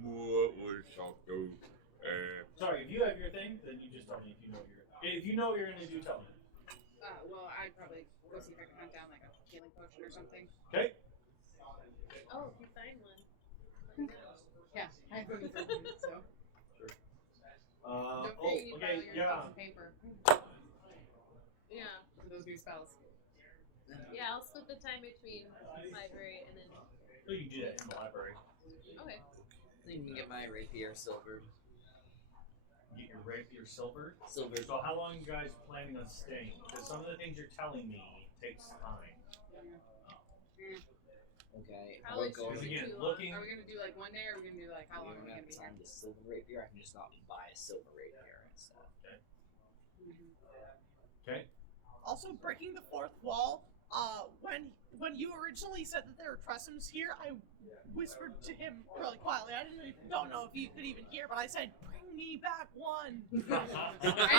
What was Shaco? Sorry, if you have your thing, then you just tell me if you know what you're going to do, tell me. Well, I'd probably go see if I can hunt down like a healing potion or something. Okay. Oh, if you find one. Yeah, I have something so. Don't forget you need okay, your yeah. and paper Yeah. for those new spells. Yeah, I'll split the time between library and then. Oh, you can do that in the library. Okay. You can get my rapier silvered. Get your rapier silvered. Silvered. So how long are you guys planning on staying? Because some of the things you're telling me takes time. Okay. Probably We'll go shouldn't be again, too long. looking- Are we gonna do like one day, or are we gonna do like how long are we gonna be here? time to silver rapier. I can just not buy a silver rapier instead. Okay. Also, breaking the fourth wall. When you originally said that there were Tressums here, I whispered to him really quietly. I don't know if you could even hear, but I said, "Bring me back one." I heard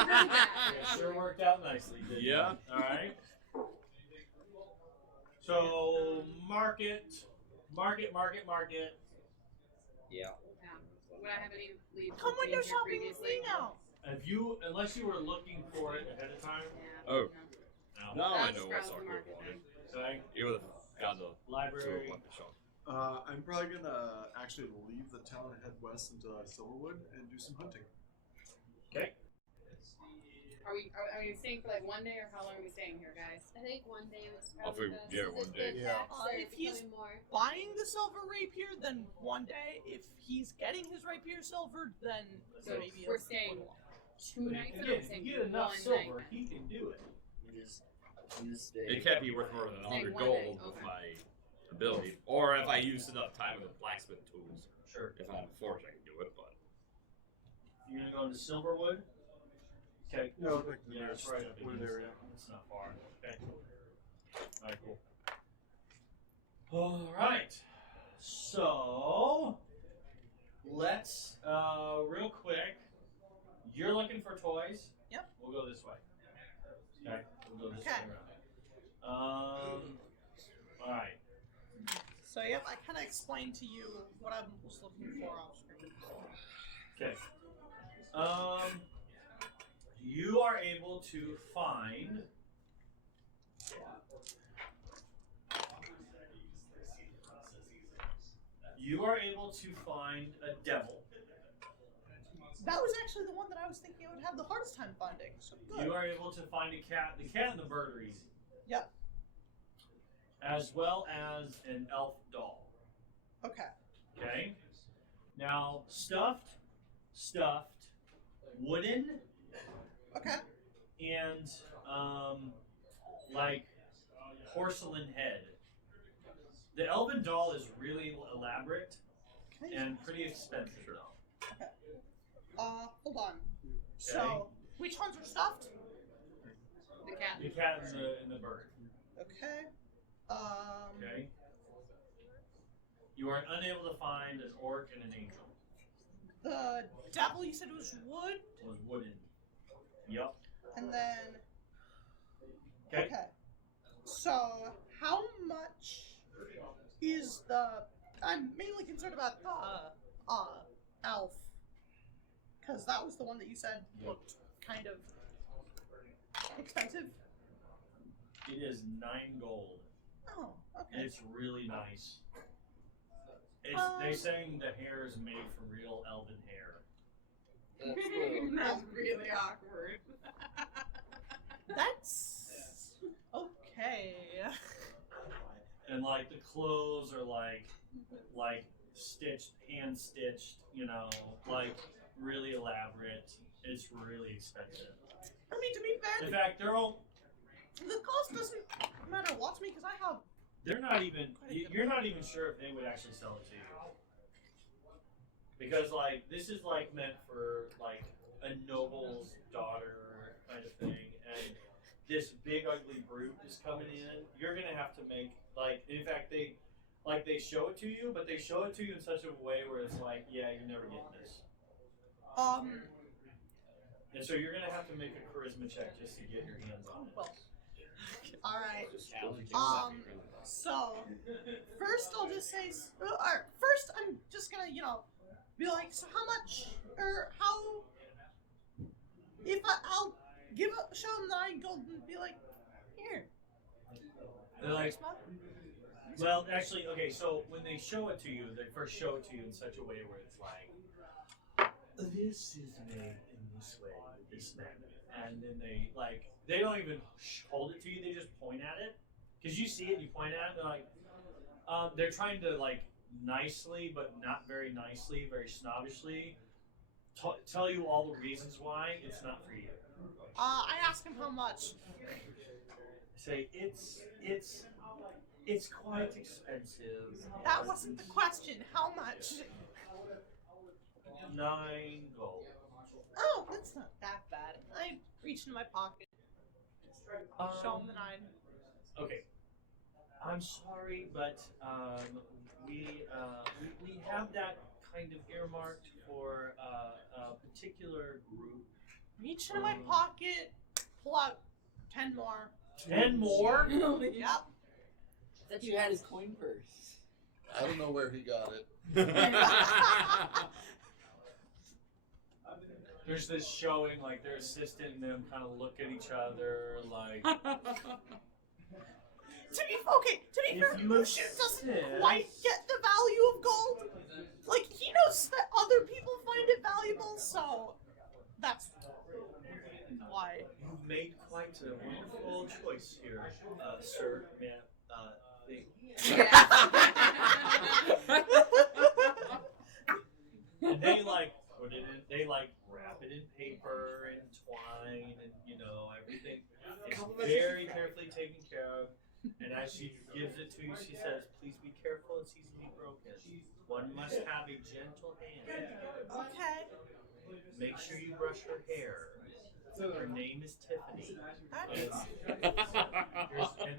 that. It sure worked out nicely, didn't Yeah. it? All right. So market. Yeah. Would I have any leads? Come from window being here shopping with previously? me now. Unless you were looking for it ahead of time. Yeah. Oh. No. Now I That's know what probably Shaco market wanted. Okay. He would have got the Library. weapon shop. I'm probably gonna actually leave the town and head west into Silverwood and do some hunting. Okay. Are we staying for like one day, or how long are we staying here, guys? I think one day was I'll probably figure- best. yeah, 'cause one if day. the Yeah. attacks are If he's- becoming more. Buying the silver rapier, then one day. If he's getting his rapier silvered, then So maybe we're a staying little while. 2 nights, or are we Again, if staying you get enough one silver, night? he can do it. You just stay. It can't be worth more than 100 one day, gold with okay. my ability, or if I used enough time with the blacksmith tools. Sure. If I had a forge, I could do it, but You're gonna go into Silverwood. Okay. Yeah, I'll pick the Yeah, it's nearest right up wood against area. it. It's not far. Okay. Alright, cool. Alright. So let's real quick. You're looking for toys? Yep. We'll go this way. Okay. We'll go this Okay. way around. Alright. So yep, I kind of explained to you what I was looking for off screen. Okay. You are able to find a devil. That was actually the one that I was thinking I would have the hardest time finding. So good. You are able to find a cat. The cat and the bird are easy. Yep. As well as an elf doll. Okay. Okay. Now stuffed, wooden, Okay. and like porcelain head. The elven doll is really elaborate Okay. and pretty expensive though. Hold on. So, which ones are stuffed? The cat. The cat and the bird. Okay. Okay. You are unable to find an orc and an angel. The devil you said was wood, It was wooden. Yep. and then Okay. So, how much is the? I'm mainly concerned about the elf, because that was the one that you said looked kind of expensive. It is 9 gold. Oh, okay. It's really nice. They saying the hair is made from real elven hair. That's really awkward. That's okay. And like the clothes are like stitched, hand stitched, you know, like really elaborate. It's really expensive. I mean, to be fair, In fact, they're all the cost doesn't matter a lot to me because I have. they're not even you're not even sure if they would actually sell it to you. Because like this is like meant for like a noble's daughter kind of thing, and this big ugly brute is coming in. You're gonna have to make like in fact they show it to you, but they show it to you in such a way where it's like, yeah, you're never getting this. And so you're gonna have to make a charisma check just to get your hands on it. Well, all right. Challenge So first I'll just say, or first I'm just gonna, be like, so how much, or how, if I'll show them that I go and be like, here. They're like, well, actually, okay, so when they show it to you, they first show it to you in such a way where it's like, this is made in this way, this manner. And then they don't even hold it to you, they just point at it. Because you see it, you point at it, they're like, they're trying to, like, nicely, but not very nicely, very snobbishly, tell you all the reasons why it's not for you. I ask him how much. Say, it's quite expensive. That wasn't the question. How much? 9 gold. Oh, that's not that bad. I reach in my pocket. Show him the 9. Okay. I'm sorry, but we have that kind of earmarked for a particular group. Reach into my pocket, pull out 10 more. 10 more? Yep. That you had his coin purse. I don't know where he got it. There's this showing, like, their assistant and them kind of look at each other, like... To be fair, Lucian doesn't quite get the value of gold. Like, he knows that other people find it valuable, so that's why. You've made quite a wonderful choice here, sir, ma'am. And they like put it in. They like wrap it in paper and twine, and everything is very carefully taken care of. And as she gives it to you, she says, "Please be careful; it's easily broken. One must have a gentle hand. Okay. Make sure you brush her hair. Her name is Tiffany.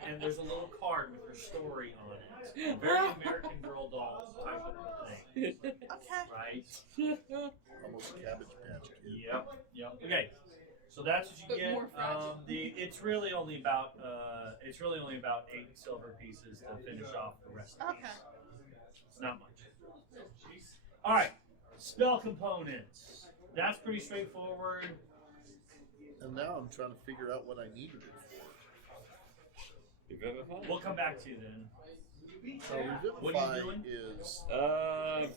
And there's a little card with her story on it. Very American Girl doll type of thing. Okay. Right? Almost a Cabbage Patch Kid. Yep. Okay. So that's what you get. It's really only about 8 silver pieces to finish off the rest of these. Okay. It's not much. All right. Spell components. That's pretty straightforward. And now I'm trying to figure out what I needed it for. We'll come back to you then. So What are Revivify you doing? is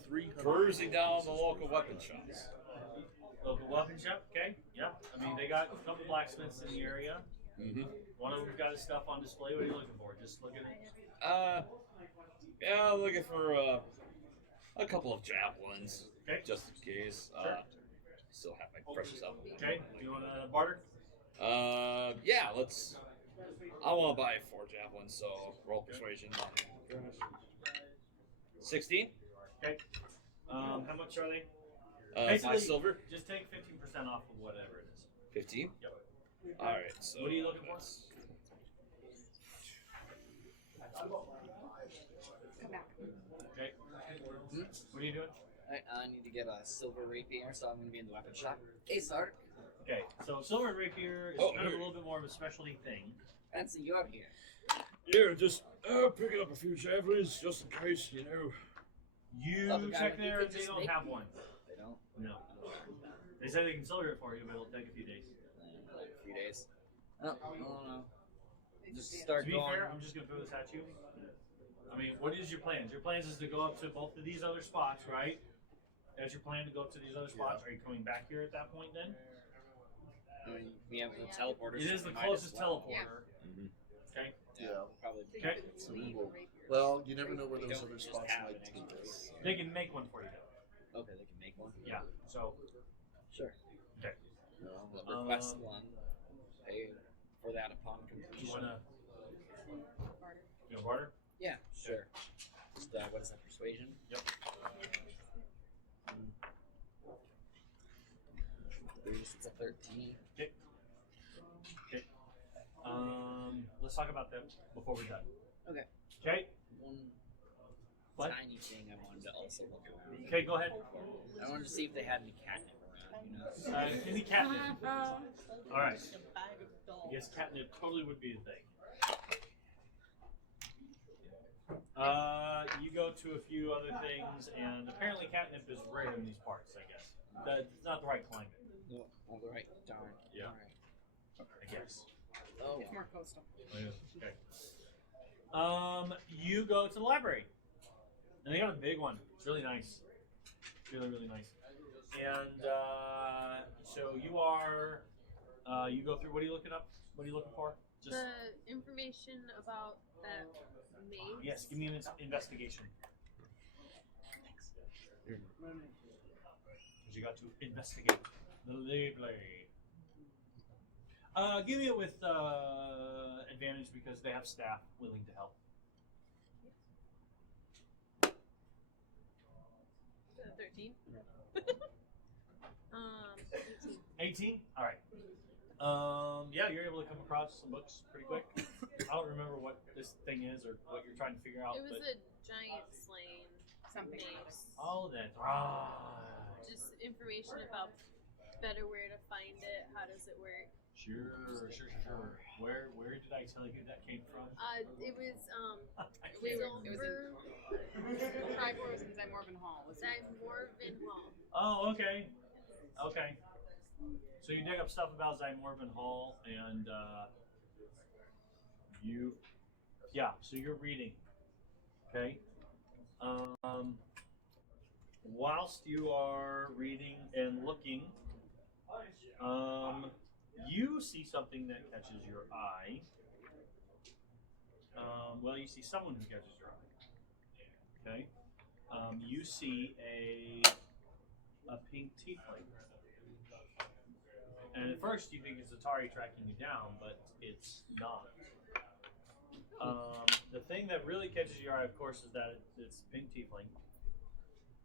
300. Cruising down the local weapon shops. Local weapon shop, okay? Yeah. I mean, they got a couple blacksmiths in the area. Mm-hmm. One of them's got his stuff on display. What are you looking for? Just looking at Yeah, looking for a couple of javelins, Okay. just in case. Sure. Still have my precious album. Okay. You want to barter? Yeah, let's. I want to buy 4 javelins, so roll persuasion. 16. Okay. How much are they? 5 silver. Just take 15% off of whatever it is. 15. Yep. All right. So What are you looking for? Come back. Okay. What are you doing? I need to get a silver rapier, so I'm going to be in the weapon shop. Hey, Sark. Okay. So silver and rapier is kind of a little bit more of a specialty thing. Fancy you're here. Yeah, just picking up a few javelins just in case, you know. You Other guy, check you there, could they just don't make- have one. They don't? No. They said they can silver it for you, but it'll take a few days. Like a few days. Oh, I don't know. Just start To be going. fair, I'm just gonna throw this at you. I mean, what is your plans? Your plans is to go up to both of these other spots, right? That's your plan to go up to these other spots. Are you coming back here at that point then? I mean, we have the teleporter. It is so the we might closest as well. teleporter. Okay. Yeah. Probably. Okay. So we will. Well, you never know where We those don't other just spots have might an take extra us. They can make one for you though. Okay, they can make one. Yeah. So. Sure. Okay. We'll request one. Pay for that upon completion. You wanna barter? Yeah, sure. Just what is that? Persuasion. Yep. It's a 13. Okay. Okay. Let's talk about them before we're done. Okay. Okay. One What? tiny thing I wanted to also look around. Okay, go ahead. I wanted to see if they had any catnip Any catnip? All right. I guess catnip totally would be a thing. You go to a few other things, and apparently catnip is rare in these parts. I guess it's not the right climate. No, all the right. Darn. Yeah. All I guess. right. Oh. It's more coastal. Okay. You go to the library, and they got a big one. It's really nice. Really, really nice. And so you are. You go through. What are you looking up? What are you looking for? Just The information about that maze. yes. Give me an investigation. Because you got to investigate the library. Give me it with advantage because they have staff willing to help. 13. 18. 18? Alright. Yeah, you're able to come across some books pretty quick. I don't remember what this thing is or what you're trying to figure out. It was but... a giant slain Something. maze. Oh, that's right. Just information about better where to find it, how does it work. Sure. Where did I tell you that came from? It was It was Silver Tribor was in Zymorvan Hall. Dimorvan Hall. Oh, okay. Okay. So you dig up stuff about Zymorvan Hall, and so you're reading. Okay. Whilst you are reading and looking, you see something that catches your eye. Well, you see someone who catches your eye. Okay. You see a pink tiefling. And at first you think it's Atari tracking you down, but it's not. The thing that really catches your eye, of course, is that it's pink tiefling.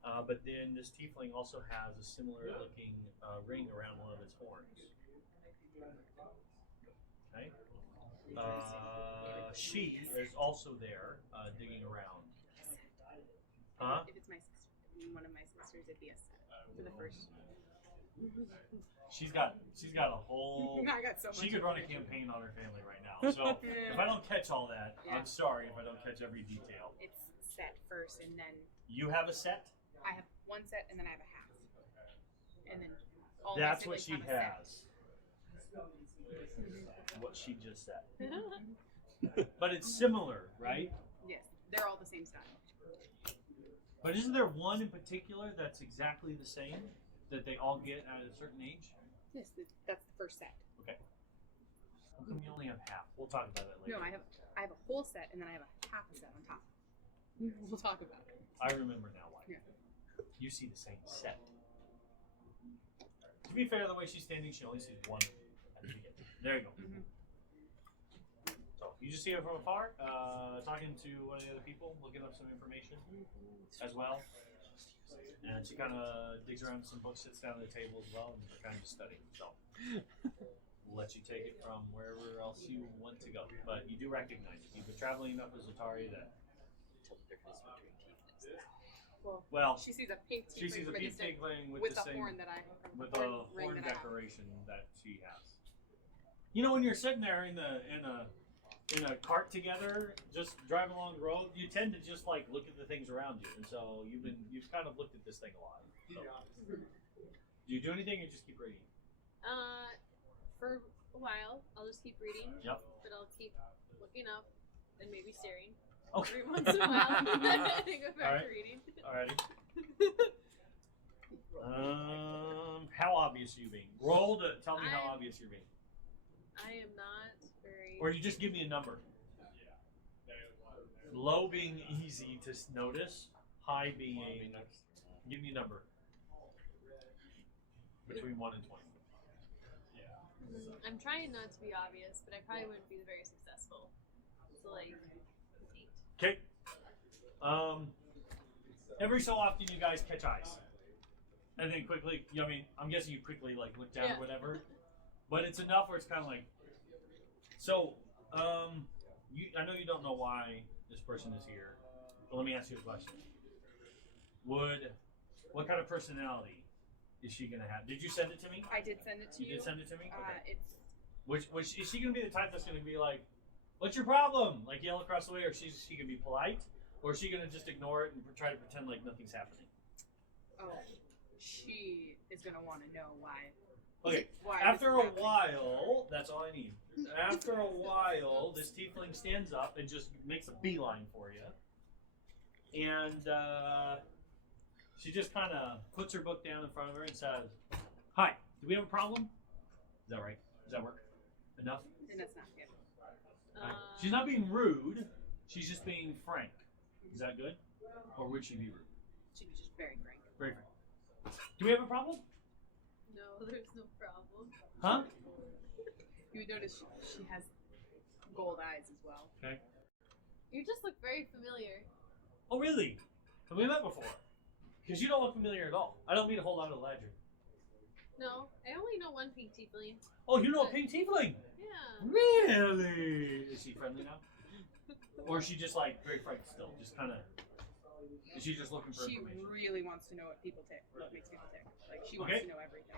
But then this tiefling also has a similar looking ring around one of its horns. Okay. She is also there, digging around. Huh? If it's my sister, one of my sisters, it'd be a set for the first. She's got a whole. I got so much. She could run a campaign on her family right now. So if I don't catch all that, I'm sorry if I don't catch every detail. It's set first, and then You have a set? I have one set, and then I have a half, and then all That's my what she siblings have a set. has. What she just said. But it's similar, right? Yes, they're all the same style. But isn't there one in particular that's exactly the same that they all get at a certain age? Yes, that's the first set. Okay. How come you only have half? We'll talk about that later. No, I have a whole set, and then I have a half a set on top. We'll talk about it. I remember now why. Yeah. You see the same set. To be fair, the way she's standing, she only sees one at the beginning. There you go. Mm-hmm. So you just see her from afar, talking to one of the other people, looking up some information as well. And she kind of digs around some books, sits down at the table as well, and kind of studying. So we'll let you take it from wherever else you want to go. But you do recognize it. You've been traveling enough as Atari that. Well, she sees a pink she sees a pink tiefling with the the same horn that I with horn the ring horn that I have. decoration that she has. You know, when you're sitting there in a cart together, just driving along the road, you tend to just like look at the things around you, and so you've kind of looked at this thing a lot. So. Do you do anything, or just keep reading? For a while, I'll just keep reading. Yep. But I'll keep looking up and maybe staring. Okay. Every once in a while, I go back to reading. Alrighty. How obvious are you being? Roll to tell me how obvious you're being. I am not very. Or you just give me a number. Low being easy to notice, high being. Give me a number. Between 1 and 20. I'm trying not to be obvious, but I probably wouldn't be very successful. So like 8. Okay. Every so often you guys catch eyes. And then quickly, you know, I mean, I'm guessing you quickly like look down or whatever. But it's enough where it's kind of like. So, I know you don't know why this person is here, but let me ask you a question. What kind of personality is she gonna have? Did you send it to me? I did send it to you. You did send it to me. Okay. It's Which is she gonna be the type that's gonna be like, "What's your problem?" Like yell across the way, or she gonna be polite, or is she gonna just ignore it and try to pretend like nothing's happening? she is gonna want to know why. Okay. Why After this a is happening. while, that's all I need. After a while, this tiefling stands up and just makes a beeline for you, and she just kind of puts her book down in front of her and says, "Hi, do we have a problem?" Is that right? Does that work? Enough? And that's not good. She's not being rude. She's just being frank. Is that good? Or would she be rude? She was just very frank. Very frank. Do we have a problem? No, there's no problem. Huh? You would notice she has gold eyes as well. Okay. You just look very familiar. Oh, really? Have we met before? Because you don't look familiar at all. I don't mean a whole lot of the ledger. No, I only know one pink tiefling. Oh, you know a pink tiefling? Yeah. Really? Is she friendly now? Or is she just like very frightened still? Just kind of. Is she just looking for She information? really wants to know what makes people tick. Like she wants Okay. to know everything.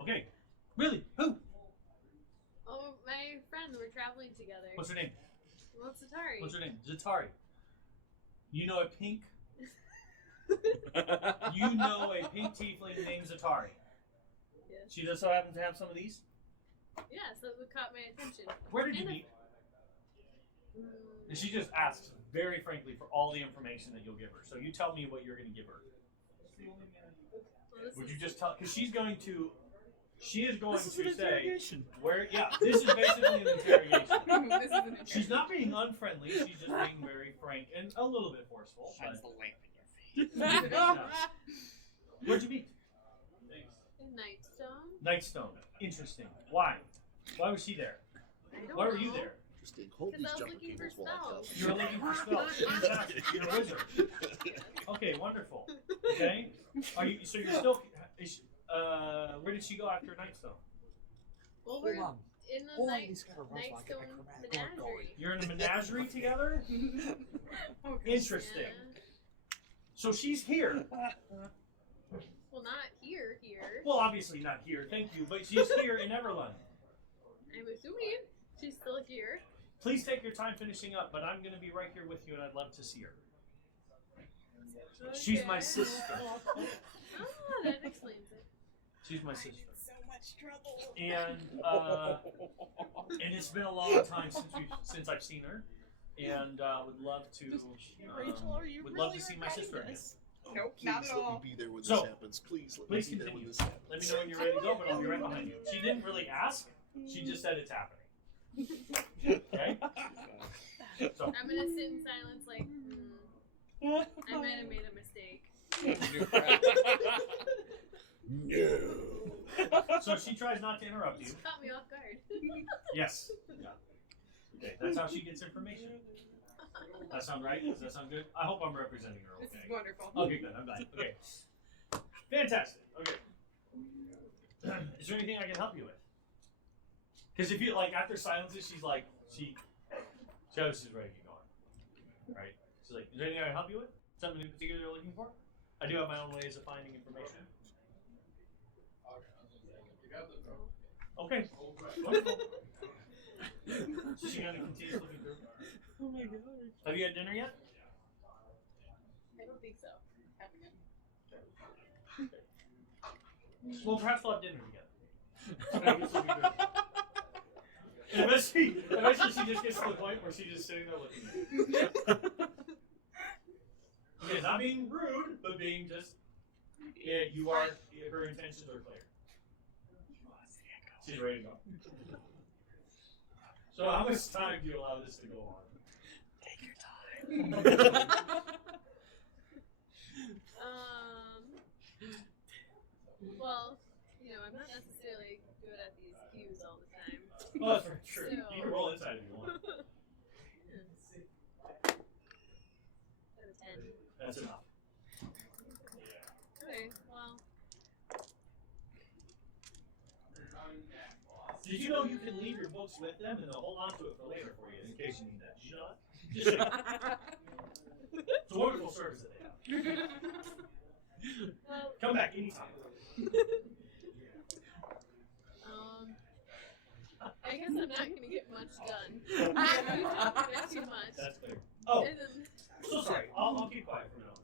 Okay. Really? Who? Oh, my friend, we're traveling together. What's her name? Well, it's Atari. What's her name? Zatari. You know a pink. You know a pink tiefling named Zatari. Yes. She just so happens to have some of these. Yes, that's what caught my attention. Where did you And meet? And she just asks very frankly for all the information that you'll give her. So you tell me what you're going to give her. Well, this Would is- you just tell? Because she's going to. She is going This is to an say interrogation. where. Yeah, this is basically an interrogation. This is an She's not being unfriendly. She's just being very frank and a little bit forceful. Shines But, the lamp in your face. yeah. Where'd you meet? in Nightstone. Nightstone. Interesting. Why? Why was she there? I don't Why know. were you there? Interesting. Hold Because these I was jumper looking for cables while I tell spells. You were looking for spells. Fantastic. You're a wizard. Okay, wonderful. Okay. Are you? So you're still. Where did she go after Nightstone? Well, Hold we're on. in the Hold on, night, these gotta run so I get my Nightstone chromatic arc going. menagerie. You're in a menagerie together. Interesting. Yeah. So she's here. Well, not here. Well, obviously not here. Thank you, but she's here in Everland. I'm assuming she's still here. Please take your time finishing up, but I'm going to be right here with you, and I'd love to see her. She's my Okay. sister. Ah, that explains it. She's my sister. So much trouble. And it's been a long time since I've seen her, and would love to Rachel, are you would really love to see my regretting sister again. this? Nope, Please not at let all. me be there when So, this happens. Please let please me be there continue. when this happens. Let me know when you're ready to go, but I'll be right behind you. She didn't really ask; she just said it's happening. Okay. So I'm gonna sit in silence, like, I might have made a mistake. No. So she tries not to interrupt you. Just caught me off guard. Yes. Yeah. Okay, that's how she gets information. That sound right? Does that sound good? I hope I'm representing her This is okay. wonderful. Okay, good. I'm glad. Okay. Fantastic. Okay. Is there anything I can help you with? Because if you like after silences, she's like she shows she's ready to get going. Right? She's like, is there anything I can help you with? Something in particular you're looking for? I do have my own ways of finding information. Okay. Wonderful. So she gonna continue looking through. Oh my god. Have you had dinner yet? I don't think so. Well, perhaps we'll have dinner together. And eventually she just gets to the point where she's just sitting there looking at you. Okay, not being rude, but being just, yeah, you are, her intentions are clear. She's ready to go. So how much time do you allow this to go on? Take your time. Well, I'm not necessarily good at these cues all the time. Oh, that's very true. So- You can roll inside if you want. Out of 10. That's enough. Okay, well, Did you know you can leave your books with them and they'll hold on to it for later for you in case you need that? Did you know that? Just saying. It's a wonderful service that they have. well, Come back anytime. That's too much. That's clear. Oh, And then- so sorry. I'll keep quiet for now.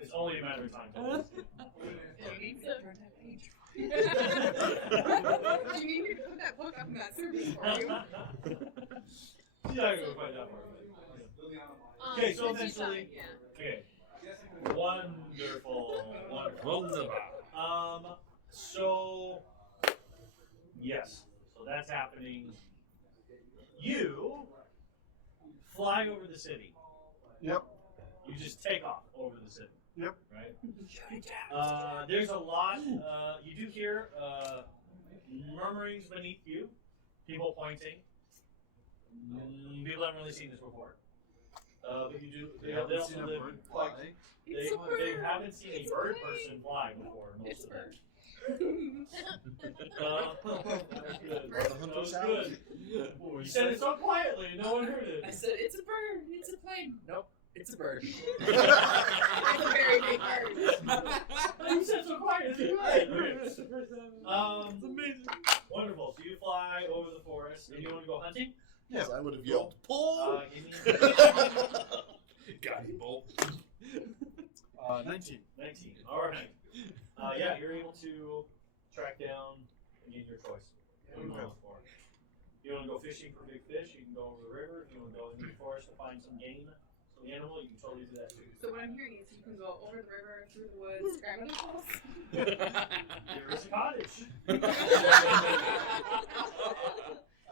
It's only a matter of time. You need me to put that book up in that service for you. Yeah, go find out more. Okay, so since you eventually- thought, Okay. Wonderful. So yes, so that's happening. You fly over the city. Yep. You just take off over the city. Yep. Right. There's a lot. You do hear murmurings beneath you, people pointing. People haven't really seen this before. But you do. They Haven't also seen a live bird like fly. they haven't seen a bird person fly before. Most of them. That was good. You said it so quietly, no one heard it. I said it's a bird. It's a plane. Nope, it's a bird. It's a very big bird. You said so quietly. It's amazing. Wonderful. So you fly over the forest, and you want to go hunting? Yes, I would have yelled, pull! You need Got it, Bolt. 19. 19. All right. Yeah, you're able to track down again your choice. What do you want for? You want to go fishing for big fish? You can go over the river. If you want to go into the forest to find some game, some animal, you can totally do that too. So what I'm hearing is you can go over the river, through the woods, grab apples. There is a cottage.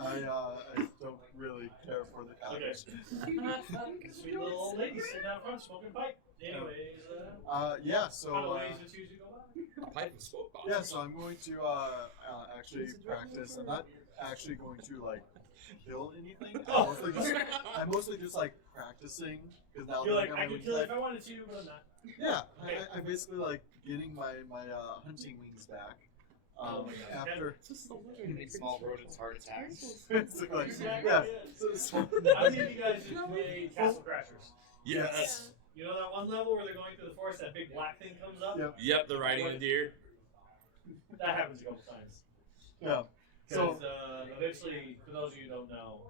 I don't really care for the Okay. cottage. Sweet little old lady sitting out front smoking pipe. Anyways, Yeah, kind of so ways it's usually go by. A pipe and smoke box. yeah, so I'm going to actually practice. I'm not actually going to like kill anything. I'm mostly just like practicing because now You're that like, got I my could wing kill it type- if I wanted to, but I'm not. Yeah, Okay. I'm basically like getting my hunting wings back. Oh my God. After Small rodents heart attacks. basically, Exactly, yeah. yeah. So, I need you guys to play Castle Crashers. Yes. You know that one level where they're going through the forest, that big black thing comes up? Yep. Yep, they're riding a deer. That happens a couple times. yeah. Because So eventually, for those of you who don't know,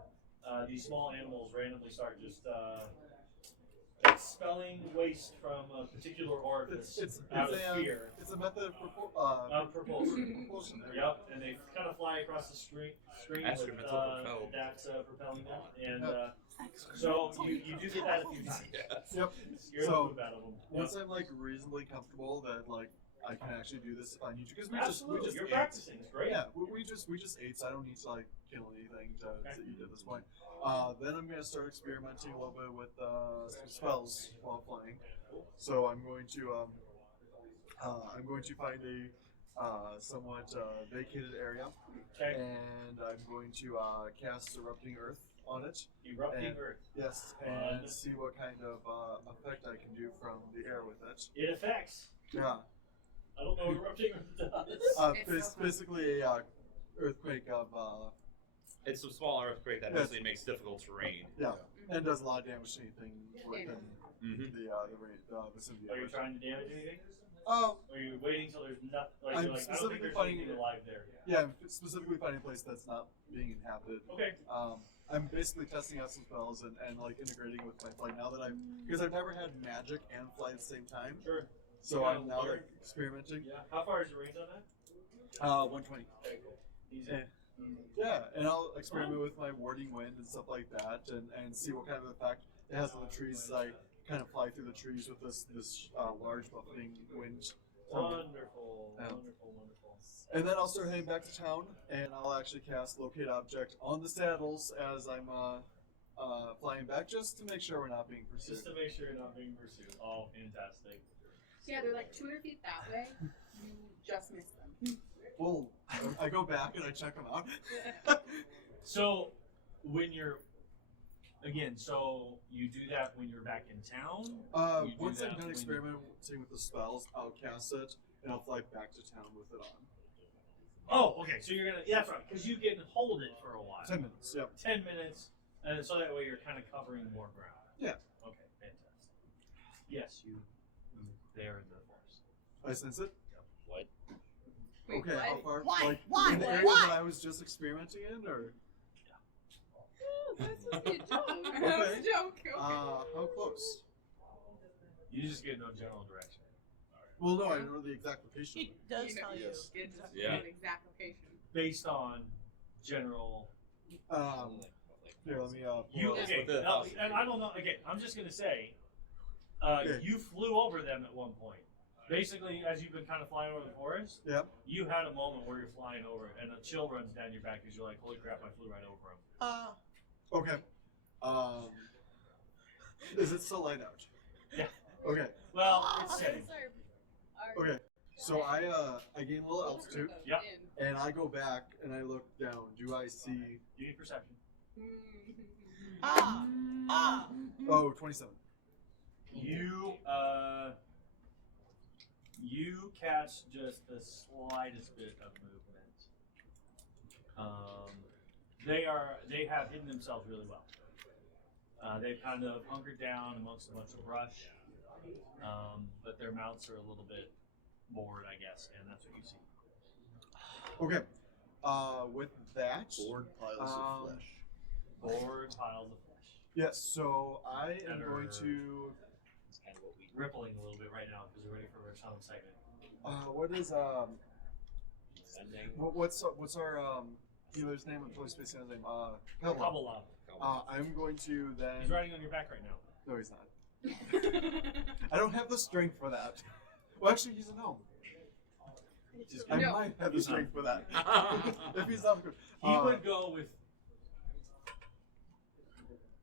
these small animals randomly start just expelling waste from a particular orifice it's out of a fear. it's a method of Propulsion. propulsion. There. Yep, and they kind of fly across the screen with Instrumental propelled. that's propelling them. And so you do get that a few times. Yep. You're So, able to move out of them. Once I'm like reasonably comfortable that like I can actually do this if I need to, because we Absolutely, just you're ate. practicing. It's great. Yeah, we just ate, so I don't need to like kill anything to eat at this point. Then I'm gonna start experimenting a little bit with some spells while playing. So I'm going to find a somewhat vacated area, Okay. and I'm going to cast Erupting Earth on it. Erupting And- Earth. Yes, and see what kind of effect I can do from the air with it. It affects. Yeah. I don't know what Erupting Earth does. Basically a earthquake of It's a small earthquake that Yes. mostly makes difficult terrain. yeah, and does a lot of damage to anything within Mm-hmm. the vicinity. Are you trying to damage anything? Oh, Or are you waiting till there's nothing? Like, I'm you're like, I don't think specifically there's finding anything it- alive there. yeah, I'm specifically finding a place that's not being inhabited. Okay. I'm basically testing out some spells and like integrating with my flight now that because I've never had magic and flight at the same time. Sure. So Yeah, I'm now weird. like experimenting. Yeah. How far is your range on that? 120. Okay, cool. Easy. Yeah. Yeah, and I'll experiment with my warding wind and stuff like that, and see what kind of effect it has on the trees as I kind of fly through the trees with this large buffeting wind. Wonderful. Yeah. Wonderful. Wonderful. And then I'll start heading back to town, and I'll actually cast Locate Object on the saddles as I'm flying back, just to make sure we're not being pursued. Just to make sure you're not being pursued. Oh, fantastic. Yeah, they're like 200 feet that way. You just missed them. Well, I go back and I check them out. So, when you're so you do that when you're back in town. You do Once that I'm done when- experimenting with the spells, I'll cast it, and I'll fly back to town with it on. Oh, okay. So you're gonna. Yeah, that's right. Because you can hold it for a while. 10 minutes, yep. 10 minutes, and so that way you're kind of covering more ground. Yeah. Okay, fantastic. Yes, you there in the forest. I sense it. What? Wait, Okay, what? how far? Why? Like Why? in the area Why? that I was just experimenting in, or Oh, that's supposed to be a joke. Okay. That was a joke. Okay. how close? You just get no general direction. Well, no, I know the exact location. It does You know, tell you. yes. It's Yeah. an exact location. Based on general. Here, let me You pull it up. okay? with the No, house. and I don't know. Again, I'm just gonna say, Okay. you flew over them at one point. Basically, as you've been kind of flying over the forest, Yep. you had a moment where you're flying over it, and a chill runs down your back because you're like, "Holy crap! I flew right over him." Okay. Is it still light out? Yeah. Okay. Well, it's Those setting. are Okay. So I gain a little altitude, Yep. and I go back and I look down. Do I see? You need perception. Oh, 27. You catch just the slightest bit of movement. They have hidden themselves really well. They've kind of hunkered down amongst a bunch of brush, but their mounts are a little bit bored, I guess, and that's what you see. Okay. With that, Bored piles of flesh. Bored piles of flesh. yes. So I am That going are- to. That's kind of what we Rippling a little bit right now because we're ready for some excitement. What is sending. what's our healer's name? I'm totally spacing on his name. Pella. Kabbalah. I'm going to then. He's riding on your back right now. No, he's not. I don't have the strength for that. Well, actually, he's a gnome. I No. might have the strength for that. If he's not good. He would go with.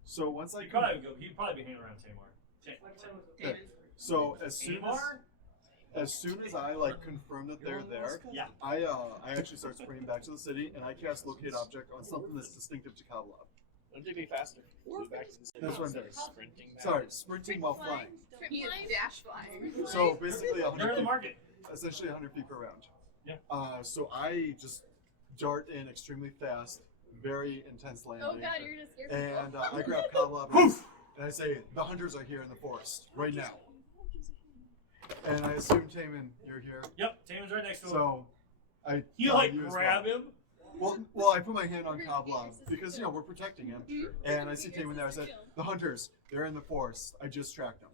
So once I He'd probably go. He'd probably be hanging around Tamar. Okay. So as soon Tamar? as soon as I like confirm that they're there, Yeah. I actually start sprinting back to the city and I cast locate object on something that's distinctive to Kabbalah. Wouldn't it be faster if we flew back to the city That's what I'm instead of doing. sprinting back? Sorry, sprinting while flying. He is dash flying. So basically, They're in 100 the feet, market. essentially 100 feet per round. Yeah. So I just dart in extremely fast, very intense landing. Oh god, you're gonna scare people. And I grab Kabbalah and I say, the hunters are here in the forest right now. And I assume Taman, you're here. Yep, Taman's right next to him. So I You tell like you as grab well. him? Well, I put my hand on Kabbalah because we're protecting him. And I see Taman there. I said, the hunters, they're in the forest. I just tracked them.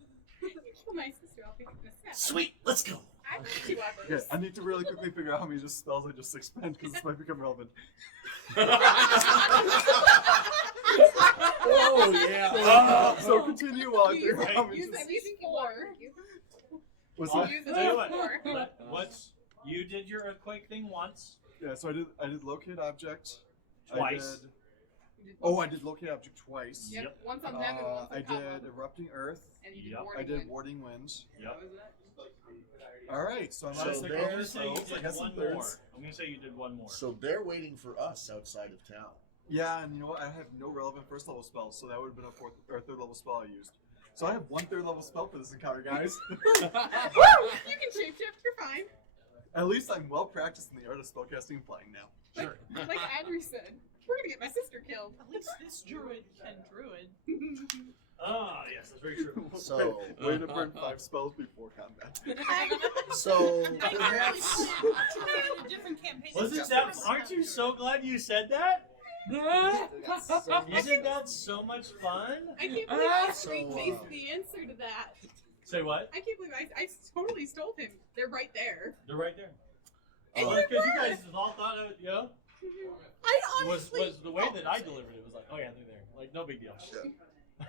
Kill my sister. I'll pick up a snap. Sweet, let's go. I have 2 Okay, others. I need to really quickly figure out how many just spells I just expend because this might become relevant. Oh yeah. So continue while I You figure out how many use just... at least 4. What's I'll that? Use tell you at what, least 4. what's you did your earthquake thing once, Yeah, so I did locate object. twice. I did locate object twice. Yep. Yep. Once on them and once on I Kabbalah. did erupting earth. And you did Yep. warding I did wind. warding wind. Yep. That was it. All right, so I'm So out of I'm six there- gonna say you spells. I did got some one more. thirds. I'm gonna say you did one more. So they're waiting for us outside of town. Yeah, and you know what? I have no relevant first level spells, so that would have been a fourth or third level spell I used. So I have 1 3rd level spell for this encounter, guys. Woo! You can shapeshift. You're fine. At least I'm well practiced in the art of spellcasting and flying now. Sure. Like Andrew said, we're gonna get my sister killed. At least this druid can druid. Ah, yes, that's very true. So, Way to burn 5 spells before combat. so I perhaps in a different campaign. Wasn't that? Aren't you so glad you said that? Isn't that so much fun? I can't believe I So, straight faced the answer to that. Say what? I can't believe I totally stole him. They're right there. They're right there. And Well, you because you were. guys have all thought of it, you know? I Was honestly the way that I delivered it was like, oh yeah, they're there. Like, no big deal.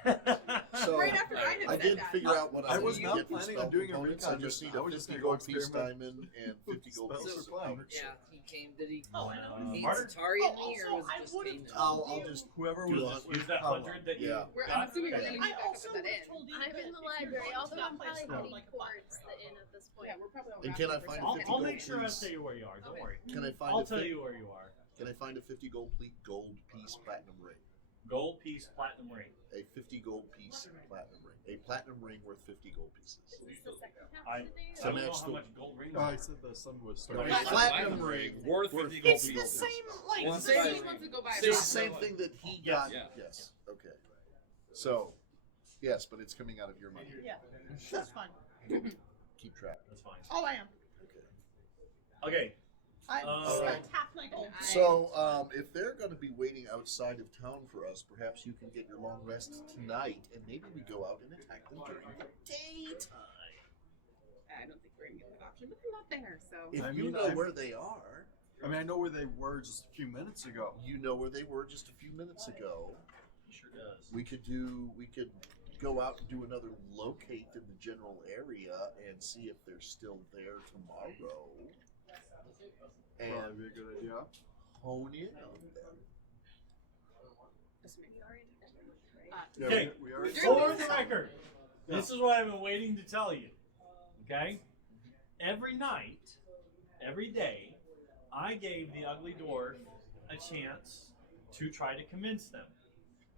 so Right after I had I said did that. figure out what I, I was need not to get for planning spell on doing a components. recon I just mission. need I a was just 50 gonna go gold piece experiment diamond and 50 gold spells pieces for of flying. powder. Yeah, he came. Did he? Oh, I know. He Martyr? Tarian me, Oh, or was also, it just I would've Taman? I'll just Whoever Do was Use that Kabbalah. 100 that you Yeah. I'm got. assuming we're Okay. gonna I need back up also at that would have end. told you I'm that in the if you're library, going to although that I'm place probably for, heading like, a buck towards the inn at this point. Yeah, we're probably all And can I wrapping find up a for 50 I'll gold make sure I piece? tell you where you are. Don't worry. Can I find I'll a tell 50, you where you are. Can I find a 50 gold piece platinum ring? Gold piece, platinum ring. A 50 gold piece platinum ring. A platinum ring worth 50 gold pieces. Is this the second half I of the day? So I don't know match how the- much gold rings Oh, I are. said the sun was No, starting. a Platinum platinum ring worth worth 50 50 It's gold the pieces. same, like, Well, It's Same- the same. same ones that go by. It's the ourselves. same thing that he Yes. got. Yeah. Yes. Okay. So, yes, but it's coming out of your money. Yeah, that's fine. Keep track. That's fine. Oh, I am. Okay. Okay. I spent half my gold. So, if they're going to be waiting outside of town for us, perhaps you can get your long rest tonight, and maybe we go out and attack them during the daytime. I don't think we're gonna get that option, but they're not there, so. If I you mean, know I'm- where they are, I mean, I know where they were just a few minutes ago. you know where they were just a few minutes ago. He sure does. We could go out and do another locate in the general area and see if they're still there tomorrow. Probably And be a good idea. hone in on them. Just maybe already. Yeah, Okay, we already for the record, Yeah. this is what I've been waiting to tell you. Okay? Every night, every day, I gave the ugly dwarf a chance to try to convince them.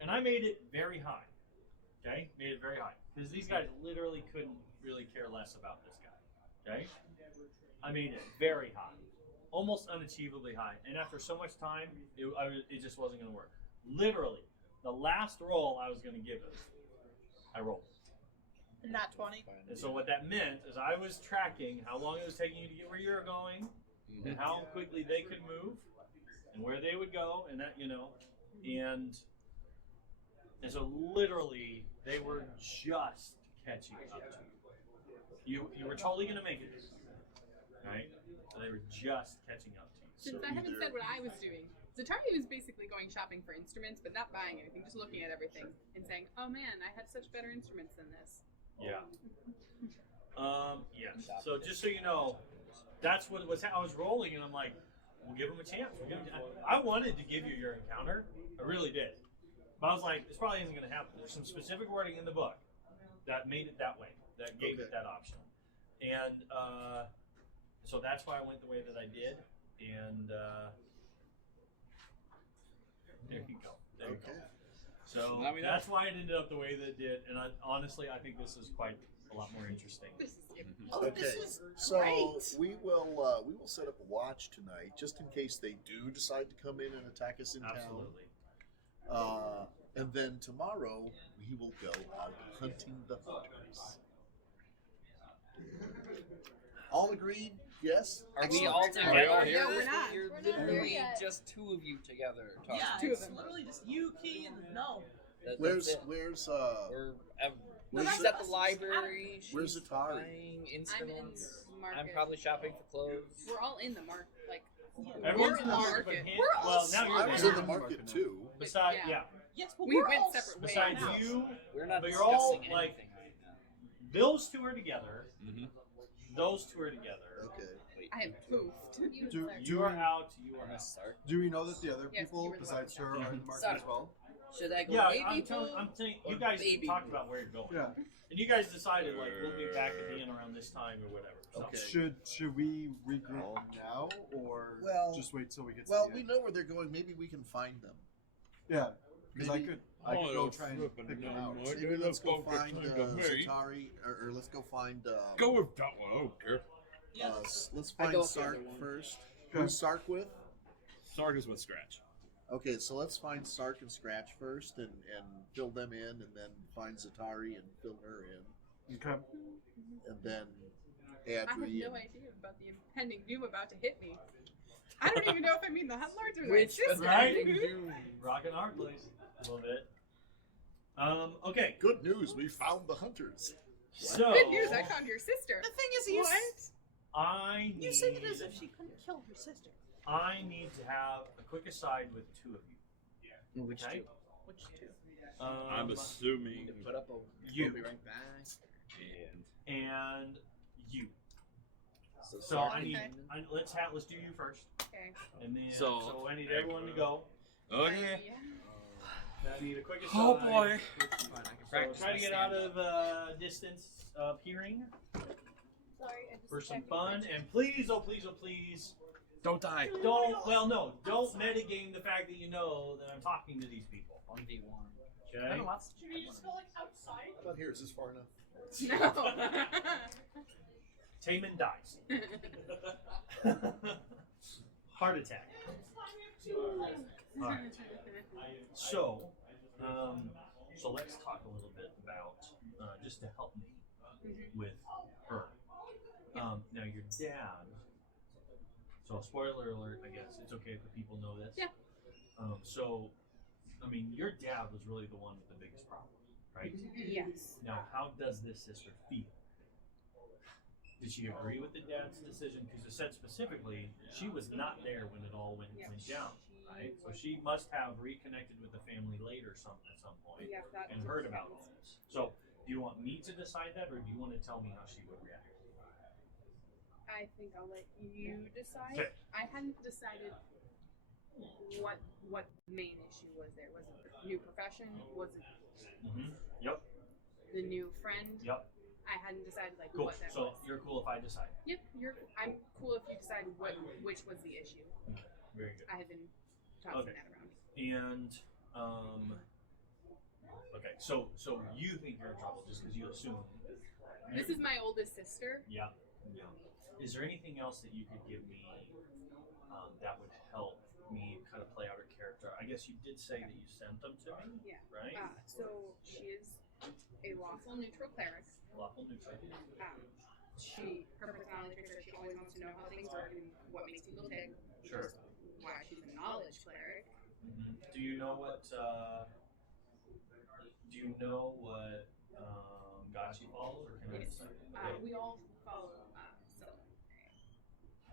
And I made it very high. Okay? Made it very high. Because these guys literally couldn't really care less about this guy. Okay? I made it very high. Almost unachievably high. And after so much time, it just wasn't going to work. Literally, the last roll I was going to give it, I rolled. Not 20. And so what that meant is I was tracking how long it was taking you to get where you were going, and how quickly they could move, and where they would go, and that, and so literally they were just catching up to you. You were totally gonna make it, right? So they were just catching up to you. Since I haven't said what I was doing, Zatari was basically going shopping for instruments, but not buying anything, just looking at everything and saying, "Oh man, I had such better instruments than this." Yeah. Yes. So just so you know, that's what it was. I was rolling, and I'm like, we'll give him a chance. I wanted to give you your encounter. I really did. But I was like, this probably isn't going to happen. There's some specific wording in the book that made it that way, that gave it that option. And so that's why I went the way that I did. And there you go. There you go. So I mean, that's why it ended up the way that it did. And honestly, I think this is quite a lot more interesting. Oh, Okay, this is so great. we will set up a watch tonight, just in case they do decide to come in and attack us in Absolutely. town. And then tomorrow we will go out hunting the hunters. All agreed? Yes. Are we Excellent. all Are we together? all here? No, we're not. You're We're not there literally yet. just two of you together. Talking. Yeah, Two of it's them. literally just you, Key, and no. That's Where's it. where's We're where's she's at the library. Where's She's Atari? buying I'm in instruments. market. I'm probably shopping for clothes. We're all in the market. Like, Everyone's we're in the market. market. We're all Well, now you're I was there. in the market too. Besides, Yeah. yeah. Yes, but We we're went all separate ways. Besides now. you, We're not but you're all discussing like anything right now. those two are together. Mhm. Those two are together. Okay. I have poofed. Do, You are out. You are I'm gonna out. start. do we know that the other Yes, people you were the besides one. her are in the market Sorry. as well? Should I go Yeah, baby I'm pool saying or you guys baby talked pool? about where you're going, Yeah. and you guys decided like we'll be back at the inn around this time or whatever. So. Okay. Should we regroup now or Well- just wait till we get to Well, the we end? know where they're going. Maybe we can find them. Yeah, because I Maybe- could go try and pick them out. Maybe let's go find Zatari, or let's go find. Go with that one. I don't care. Let's I find go with the Sark other one. first. Okay. Who's Sark with? Sark is with Scratch. Okay, so let's find Sark and Scratch first, and fill them in, and then find Zatari and fill her in, Okay. and then I have Adri. no and- idea about the impending doom about to hit me. I don't even know if I mean the Huntlords or the Which sister. Right? Rocking our place a little bit. Okay. Good news, we found the hunters. So Good news, I found your sister. The thing is, you, What? I you said it need- as if she couldn't kill her sister. I need to have a quick aside with two of you. Which Okay? two? Which two? I'm assuming. Put up a. You. We'll be right back. And you. So Sark I need. and- Let's do you first, Okay. and then So- I need everyone to go. Okay. Yeah. I need a quick aside. Oh boy. Fine, I can So practice try to my get out stand-up. of distance of hearing Sorry, I just for some checking fun, my- and please, oh please, oh please, Don't die. don't metagame the fact that you know that I'm talking to these people. 1v1. Okay. Should we just go like outside? How about here? Is this far enough? No. Taman dies. Heart attack. Alright. So, so let's talk a little bit about just to help me with her. Now your dad So spoiler alert, I guess it's okay if the people know this. Yeah. So, I mean, your dad was really the one with the biggest problem, right? Yes. Now, how does this sister feel? Did she agree with the dad's decision? Because it said specifically she was not there when it all went down, right? So she must have reconnected with the family later at some point Yeah, that and heard about all this. So, do you want me to decide that, or do you want to tell me how she would react? I think I'll let you decide. Okay. I hadn't decided what the main issue was there. Was it the new profession? Was it Yep. the new friend? Yep. I hadn't decided like Cool. what that So was. you're cool if I decide. Yep, I'm cool if you decide which was the issue. Very good. I had been tossing Okay. that around. And okay, so you think you're in trouble just because you assume. This is my oldest sister. Yeah. Yeah. Is there anything else that you could give me that would help me kind of play out her character? I guess you did say that you sent them to me. Yeah. Right. So she is a lawful neutral cleric. Lawful neutral. Her personality picture, she always wants to know how things work and what makes people tick. Sure. Why she's a knowledge cleric. Do you know what? God she follows, or can I Yes. decide? We all follow so.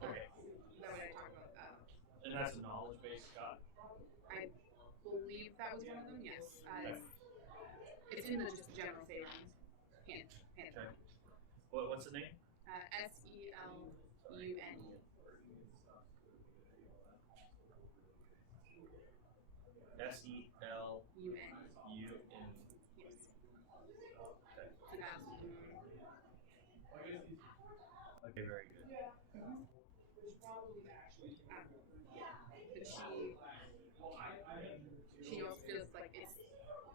Okay. That what I talk about. And that's a knowledge-based God. I believe that was one of them. Yes. It's in the just general fate hand. Okay. What's the name? SELUNE. SELUN. Yes. Okay, very good. But she also feels like it's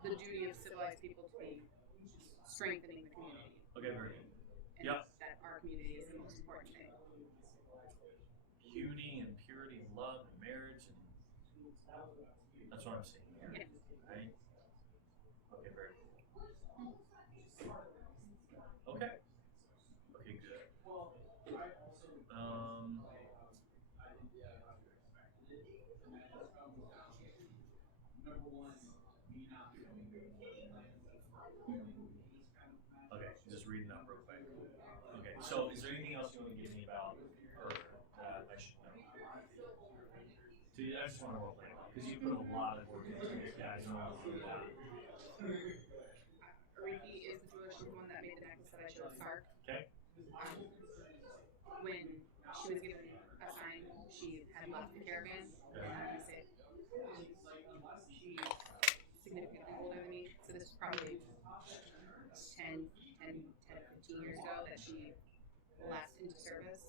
the duty of civilized people to be strengthening the community. Okay, very good. And Yep. that our community is the most important thing. Beauty and purity and love and marriage, and that's what I'm seeing here. Yeah. Right? Okay, very good. Okay. Okay, good. Okay, just reading that real quick. Okay, so is there anything else you want to give me about her that I should know? See, I just want to role play because you put a lot of work into it. Yeah, I know. Ruby is the Jewish one that made the necklace that I chose Sark. Okay. When she was given a sign, she had left the caravan, and we said she's significantly older than me, so this is probably 10, 15 years ago that she left into service.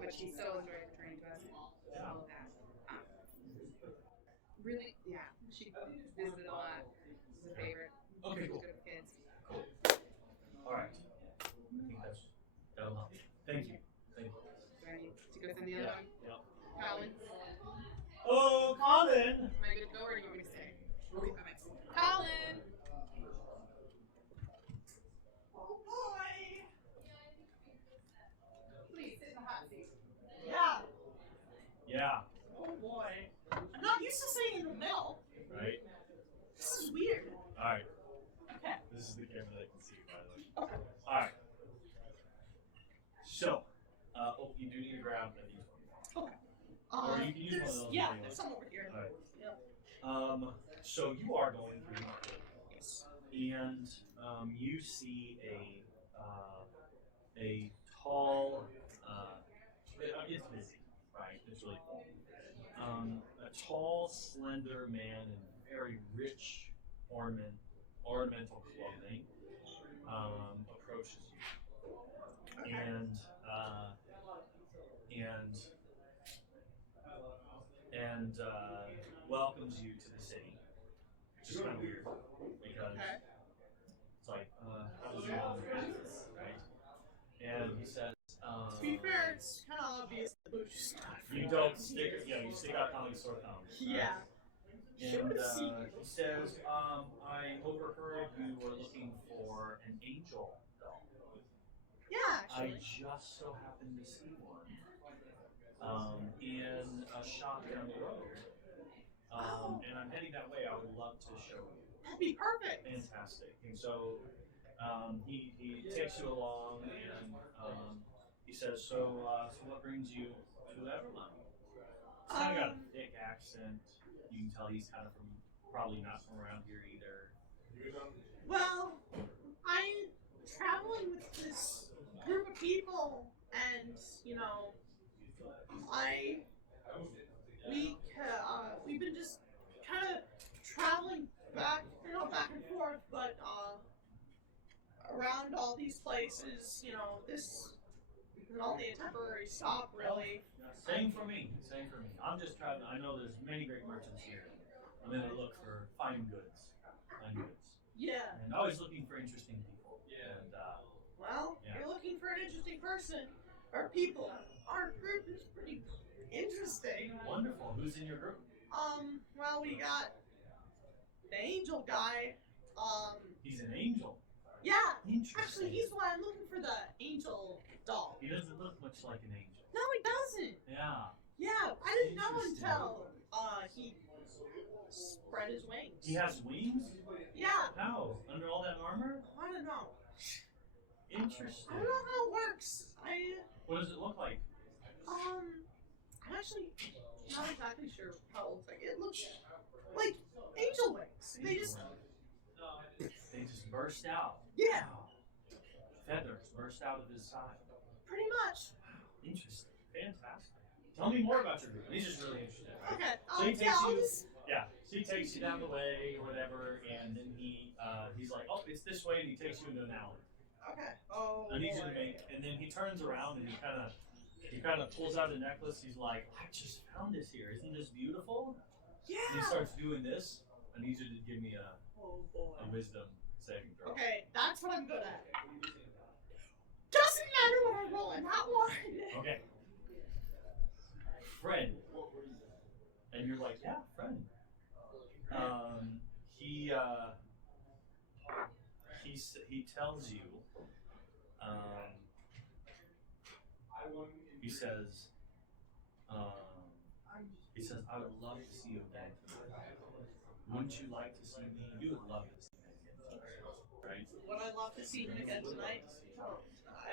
But she still enjoyed returning to us and all of that. Really, yeah, she visited a lot. It was a favorite. Okay, She was cool. good with kids. All right. I think that'll help. Thank you. Thank you. Do I need to go send the other one? Yep. Colin? Oh, Colin! Am I good to go or do you want me to stay? Okay, bye-bye. Colin! Oh boy! Please sit in the hot seat. Yeah. Yeah. Oh boy. I'm not used to sitting in the middle. Right. This is weird. All right. Okay. This is the camera that can see, by the way. All right. So, you do need to grab one of these. Okay. Or you can use one of There's, those. yeah, if you there's want. some over here. All right. Yep. So you are going through the market, Yes. and you see a tall. It's busy, right? It's really cool. A tall, slender man in very rich ornamental clothing approaches you, and welcomes you to the city, which is kind of weird because it's like, how does he know the business, right? And he says, To be fair, it's kind of obvious that Bush is not you don't stick, you stick out kind of like a sore thumb. Yeah. And he says, I overheard you were looking for an angel doll. Yeah, I actually. just so happened to see one in a shop down the road. And I'm heading that way. I would love to show you. That'd be perfect. Fantastic. And so he takes you along and he says, so what brings you to Everline? He's kind of got a thick accent. You can tell he's kind of probably not from around here either. Well, I'm traveling with this group of people, and you know, we've been just kind of traveling back and forth, but around all these places, you know, this is only a temporary stop, really. Same for me. I'm just traveling. I know there's many great merchants here. I'm in a look for fine goods. Yeah. And always looking for interesting people. And Well, Yeah. you're looking for an interesting person or people. Our group is pretty interesting. wonderful. Who's in your group? Well, we got the angel guy. He's an angel. Yeah. Interesting. Actually, he's the one I'm looking for, the angel doll. He doesn't look much like an angel. No, he doesn't. Yeah. Yeah, I didn't know Interesting. until he spread his wings. He has wings? Yeah. How? Under all that armor? I don't know. Interesting. I don't know how it works. What does it look like? I'm actually not exactly sure how it looks like. It looks like angel wings. They just burst out. Yeah. Wow. Feathers burst out of his side. pretty much. Interesting. Fantastic. Tell me more about your group. He's just really interested. Okay. So he Yeah, takes I'll you. just. Yeah. So he takes you down the way or whatever, and then he's like, "Oh, it's this way," and he takes you into an alley. Okay. Oh. I need you to boy. make, and then he turns around and he kind of pulls out a necklace. He's like, "I just found this here. Isn't this beautiful?" Yeah. And he starts doing this. I need you to give me a Oh boy. wisdom saving throw. Okay, that's what I'm good at. Doesn't matter what I roll in that one. Okay. Friend. And you're like, yeah, friend. He tells you, he says, I would love to see you again tonight. Wouldn't you like to see me? You would love to see me again tonight, right? Would I love to see him again tonight? I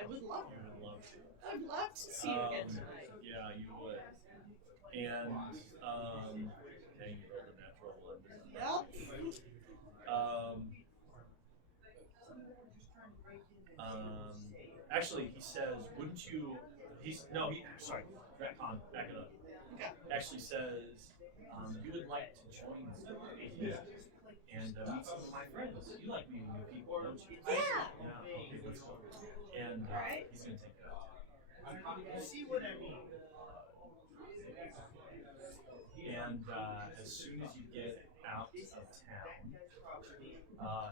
would love You would love to. I'd love to see you again tonight. Yeah, you would. And dang, you rolled a natural one. Yep. Actually, he says, wouldn't you? Sorry, retcon, back it up. Okay. Actually says, you would like to join me and meet some of my friends. You like meeting new people, don't you? Yeah. Yeah. Okay, let's go. And Alright. he's gonna take it out. See what I mean. And as soon as you get out of town,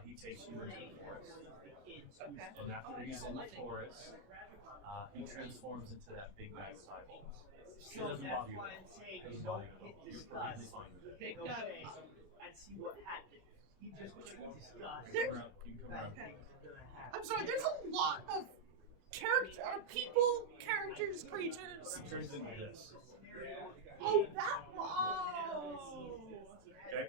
he takes you into the forest. Okay. And after he's in the forest, he transforms into that big guy with eyeballs. It doesn't bother you. It doesn't bother you at all. You're perfectly fine with it. Big guy. and see what happens. He just discussed. You can come around. Okay. I'm sorry, there's a lot of people, characters, creatures. He turns into this. Oh, that one. Oh. Okay?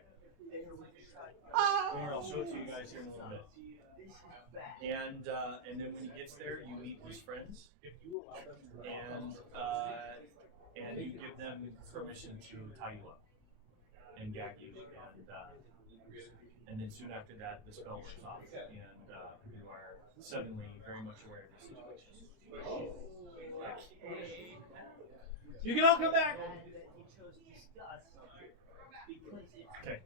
Don't worry, I'll show it to you guys here in a little bit. And then when he gets there, you meet his friends, and you give them permission to tie you up and gag you, and then soon after that, the spell wears off, and you are suddenly very much aware of the situation. You can all come back. Okay.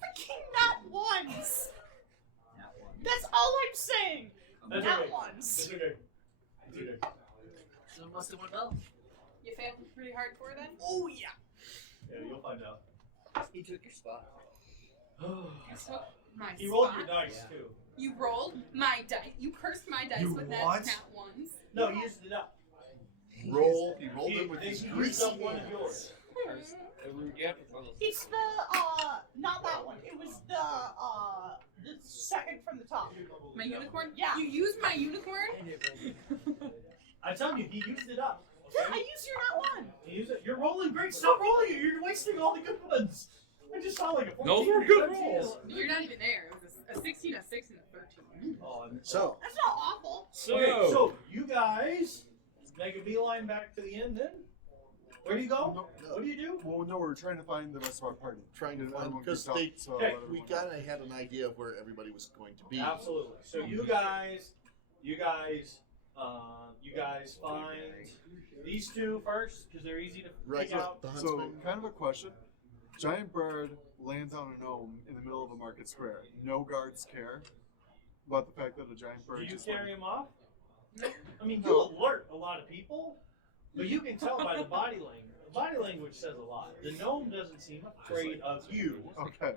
Freaking not once. That's all I'm saying. That's Not okay. once. It's okay. It's okay. So it must have went well. You failed pretty hardcore then? Oh yeah. Yeah, you'll find out. He took your spot. You took my He rolled spot. your dice too. You rolled my dice. You cursed my dice You with what? that nat ones. No, he used it up. He rolled them with They his used greasy up one of hands. yours. You have to follow. It's the not that one. It was the second from the top. My unicorn? Yeah. You used my unicorn? I'm telling you, he used it up. Yeah, I used your not one. He used it. You're rolling great. Stop rolling it. You're wasting all the good ones. I just saw like a 14. Those were good 17. rolls. You're not even there. It was a 16, a 6, and a 13. Oh, So, That's not awful. okay, so you guys make a beeline back to the inn then? Where do you go? No, What do you do? well, no, we're trying to find the rest of our party. trying to And find everyone because gets they out, so Okay, let we everyone kind of had an idea of where everybody was going to be. Absolutely. So you guys find these two first because they're easy to Right, pick out. the So, huntsman. kind of a question. Giant bird lands on a gnome in the middle of a market square. No guards care about the fact that a giant bird Do you just carry him off? I mean, No. you alert a lot of people, but you can tell by the body language. The body language says a lot. The gnome doesn't seem afraid of you. Okay.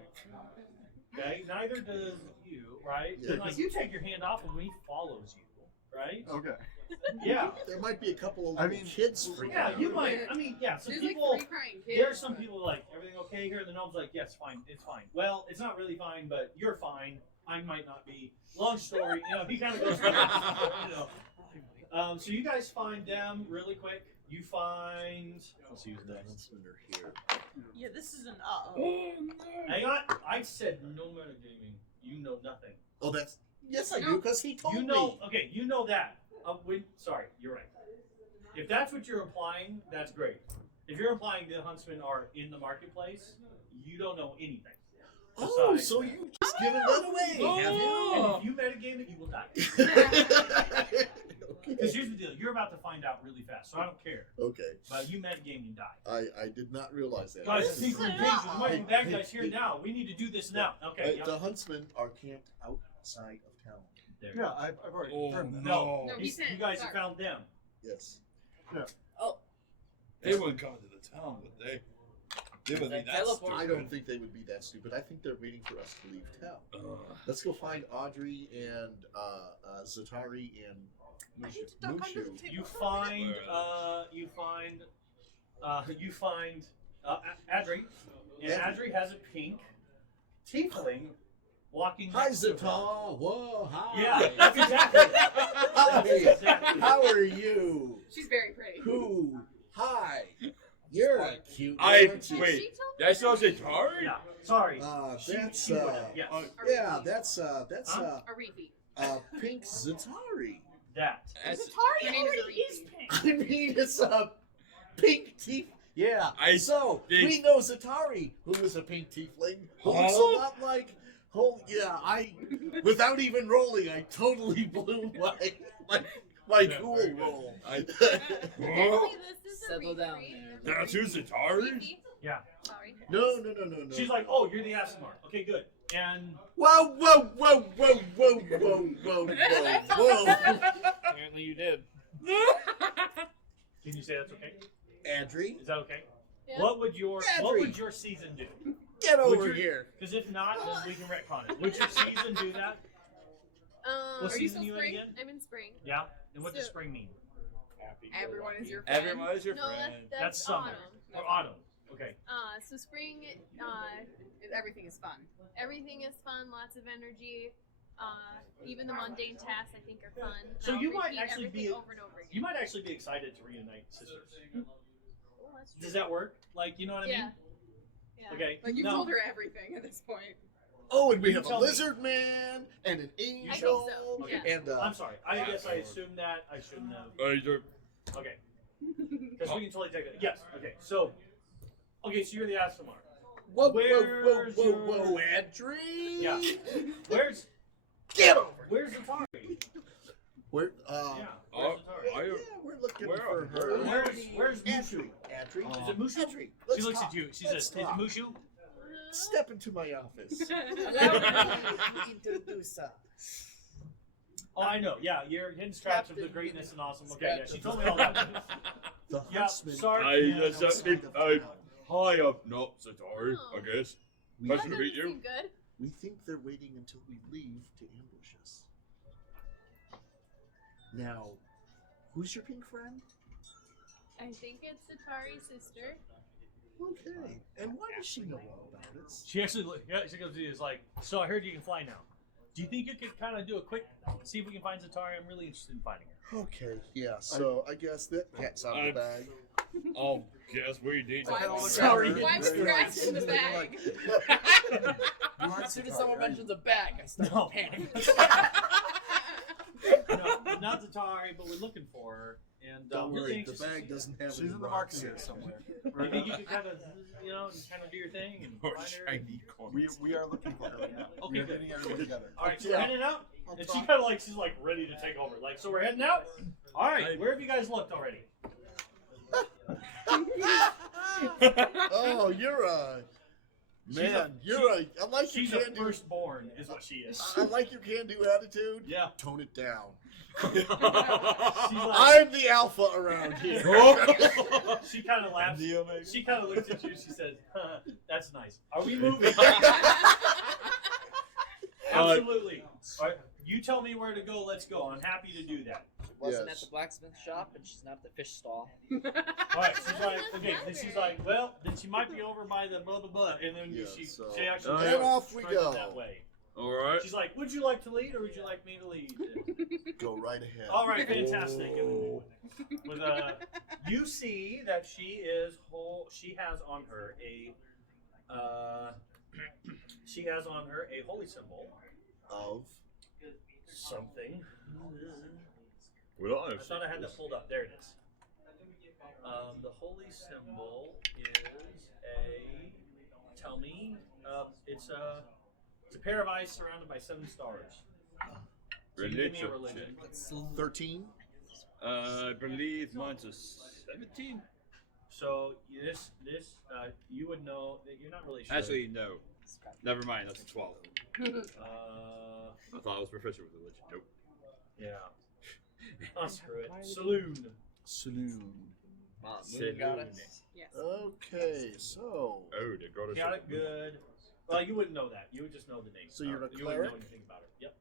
Okay, neither does you, right? Yeah. Like you take your hand off him when he follows you, right? Okay. Yeah. There might be a couple of I little mean- kids freaking Yeah, out. you might. I mean, yeah. Some There's people. like 3 crying kids. There are some people who are like, everything okay here? And the gnome's like, yes, fine, it's fine. Well, it's not really fine, but you're fine. I might not be. Long story, he kind of goes through it, so you guys find them really quick. You find. Let's use the huntsman here. Yeah, this is an Hang on. I said no metagaming. You know nothing. Oh, that's yes, I do because he told You know. me. Okay, you know that. Sorry, you're right. If that's what you're implying, that's great. If you're implying the huntsmen are in the marketplace, you don't know anything. Oh, Besides so that. you just given that away, have And if you metagame it, you will die. you? Because here's the deal: you're about to find out really fast, so I don't care. Okay, But you metagame, you die. I did not realize that. Guys, This secret is invasion. not- Why are you bad guys here now? We need to do this now. Okay. The huntsmen are camped outside of town. There. Yeah, I've already Oh, confirmed that. No, No, he he's- said- you guys have sorry. found them. Yes. They wouldn't come to the town, would they? They would be that Teleport. I stupid. don't think they would be that stupid. I think they're waiting for us to leave town. Ugh. Let's go find Audrey and Zatari and I need to duck under the Mushu. table. You find Adri, and Adri has a pink tiefling walking. Hi, next to her. Zatar. Whoa, hi. Yeah, that's exactly. Hi. Exactly. How are you? She's very pretty. Who? Hi. You're a cute. I- aren't you? wait. She told Did I still say Tar? Yeah. Sorry. That's She would have, yes. yeah, that's A reefy. Pink Zatari. That. That's- Zatari Her name is already Ariki. is pink. I mean, it's a pink teeth. Yeah. I think- we know Zatari, who is a pink tiefling, who looks a Huh? lot like. Oh yeah, without even rolling, I totally blew my cool roll. Apparently this is a Settle down. retreat. That's who's Atari? Fifi? Yeah. Sorry. No. She's like, oh, you're the Asimar. Okay, good. And Whoa. Apparently you did. can you say that's okay? Adri, Is that okay? Yeah. What would your Adri. season do? get Would over your- here. Because if not, then we can retcon it. Would your season do that? What Are season you still you in spring? again? I'm in spring. Yeah. And what does So- spring mean? Happy. Everyone is your friend. Everyone is your No, friend. That's summer. autumn. Or autumn. Okay. So spring, Everything is fun. everything is fun, lots of energy. Even the mundane tasks I think are fun. So I'll you might repeat actually everything be- over and over again. You might actually be excited to reunite sisters. Oh, that's true. Does that work? Like, you know what I Yeah. mean? Yeah. Okay. Like you No. told her everything at this point. Oh, and we You have a tell me. lizard man and an angel. I think so. Okay. Yeah. And I'm sorry. I guess I assumed that. I shouldn't have. Okay. Because we can totally take that. Yes. Okay. So you're the Asimar. whoa, Where's your- Adri. Yeah. Where's Get over. Where's Atari? Where? Yeah. Oh, Where's Atari? I- Yeah, we're looking Where for are- her. Where's Mushu? Adri. Is it Mushu? Adri, She let's looks talk. at you. She Let's says, "Is it talk. Mushu?" Step into my office. Allow me to introduce her. Oh, I know. Yeah, you're hidden straps of the Captain greatness and awesome. Okay, Scratch yeah, she of told the- me all that. The Yeah, huntsman. sorry. I- outside of I- town. Hi, no, Zatari, Oh. I guess. We, Nice That to doesn't meet you. seem good. we think they're waiting until we leave to ambush us. Now, who's your pink friend? I think it's Atari's sister. Okay. And why does she know all about it? She actually, yeah, she goes to you is like, so I heard you can fly now. Do you think you could kind of do a quick, see if we can find Zatari? I'm really interested in finding her. Okay, yeah. So I guess that cat's out of the bag. Oh, guess we need Sorry. Why was grass in the bag? As soon as someone mentions a bag, I start No. panicking. No, not Zatari, but we're looking for her. And Don't really worry, the anxious to bag see- doesn't have She's any in the rocks market in here it. somewhere. You think you could kind of, kind of do your thing and Or find her? shiny coins. We are looking for her right now. Okay, We're good. getting everyone together. All right, so Yeah. we're heading out, I'll and she talk- kind of like she's like ready to take over. Like, so we're heading out. All right, where have you guys looked already? Oh, you're a man. I like your She's a can-do. firstborn, is what she is. I like your can-do attitude. Yeah. Tone it down. She's like, I'm the alpha around here. she kind of laughs. She kind of looks at you. She says, "That's nice. Are we moving?" Absolutely. All right, you tell me where to go. Let's go. I'm happy to do that. Wasn't Yes. at the blacksmith shop, and she's not at the fish stall. All right. She's like, okay. Then she's like, well, then she might be over by the blah blah blah, and then Yeah, she so- actually And off we turns it go. that way. All right. She's like, would you like to lead, or would you like me to lead? Go right ahead. All right, fantastic. Oh. With you see that she has on her a holy symbol Of something. Well, I thought I had that pulled up. There it is. The holy symbol is tell me, it's a pair of eyes surrounded by 7 stars. So you give me a religion. 13. I believe mine's a 17. So this you would know that you're not really sure. Actually, no. Never mind. That's a 12. I thought I was proficient with religion. Nope. Yeah. Oh, screw it. Saloon. Mom, Saloon. got us. Yes. Okay, so Oh, they got us. Got it good. Well, you wouldn't know that. You would just know the name. So you're a You wouldn't know cleric? anything about it. Yep.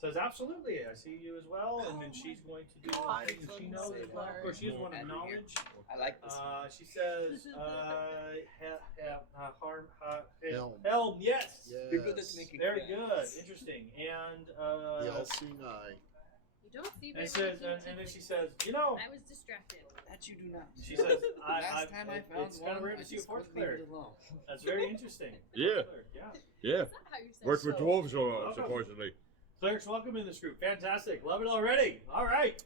Says absolutely. I see you as well, and then she's going to do one thing that she knows as well. Of course, she has one of knowledge. I like this. She says, Helm. Helm, yes. You're good at making Very friends. good. Interesting. And the all-seeing eye. You don't see and, very says, much and then TV. she says, you know, I was distracted. That you do not. she says, Last time I found it's one, kind of rare I to see a just fourth couldn't leave cleric. it alone. That's very interesting. Yeah. Yeah. Yeah. Is that how you said Worked it? with So- dwarves, Welcome. supposedly. Clerics, welcome in this group. Fantastic. Love it already. All right.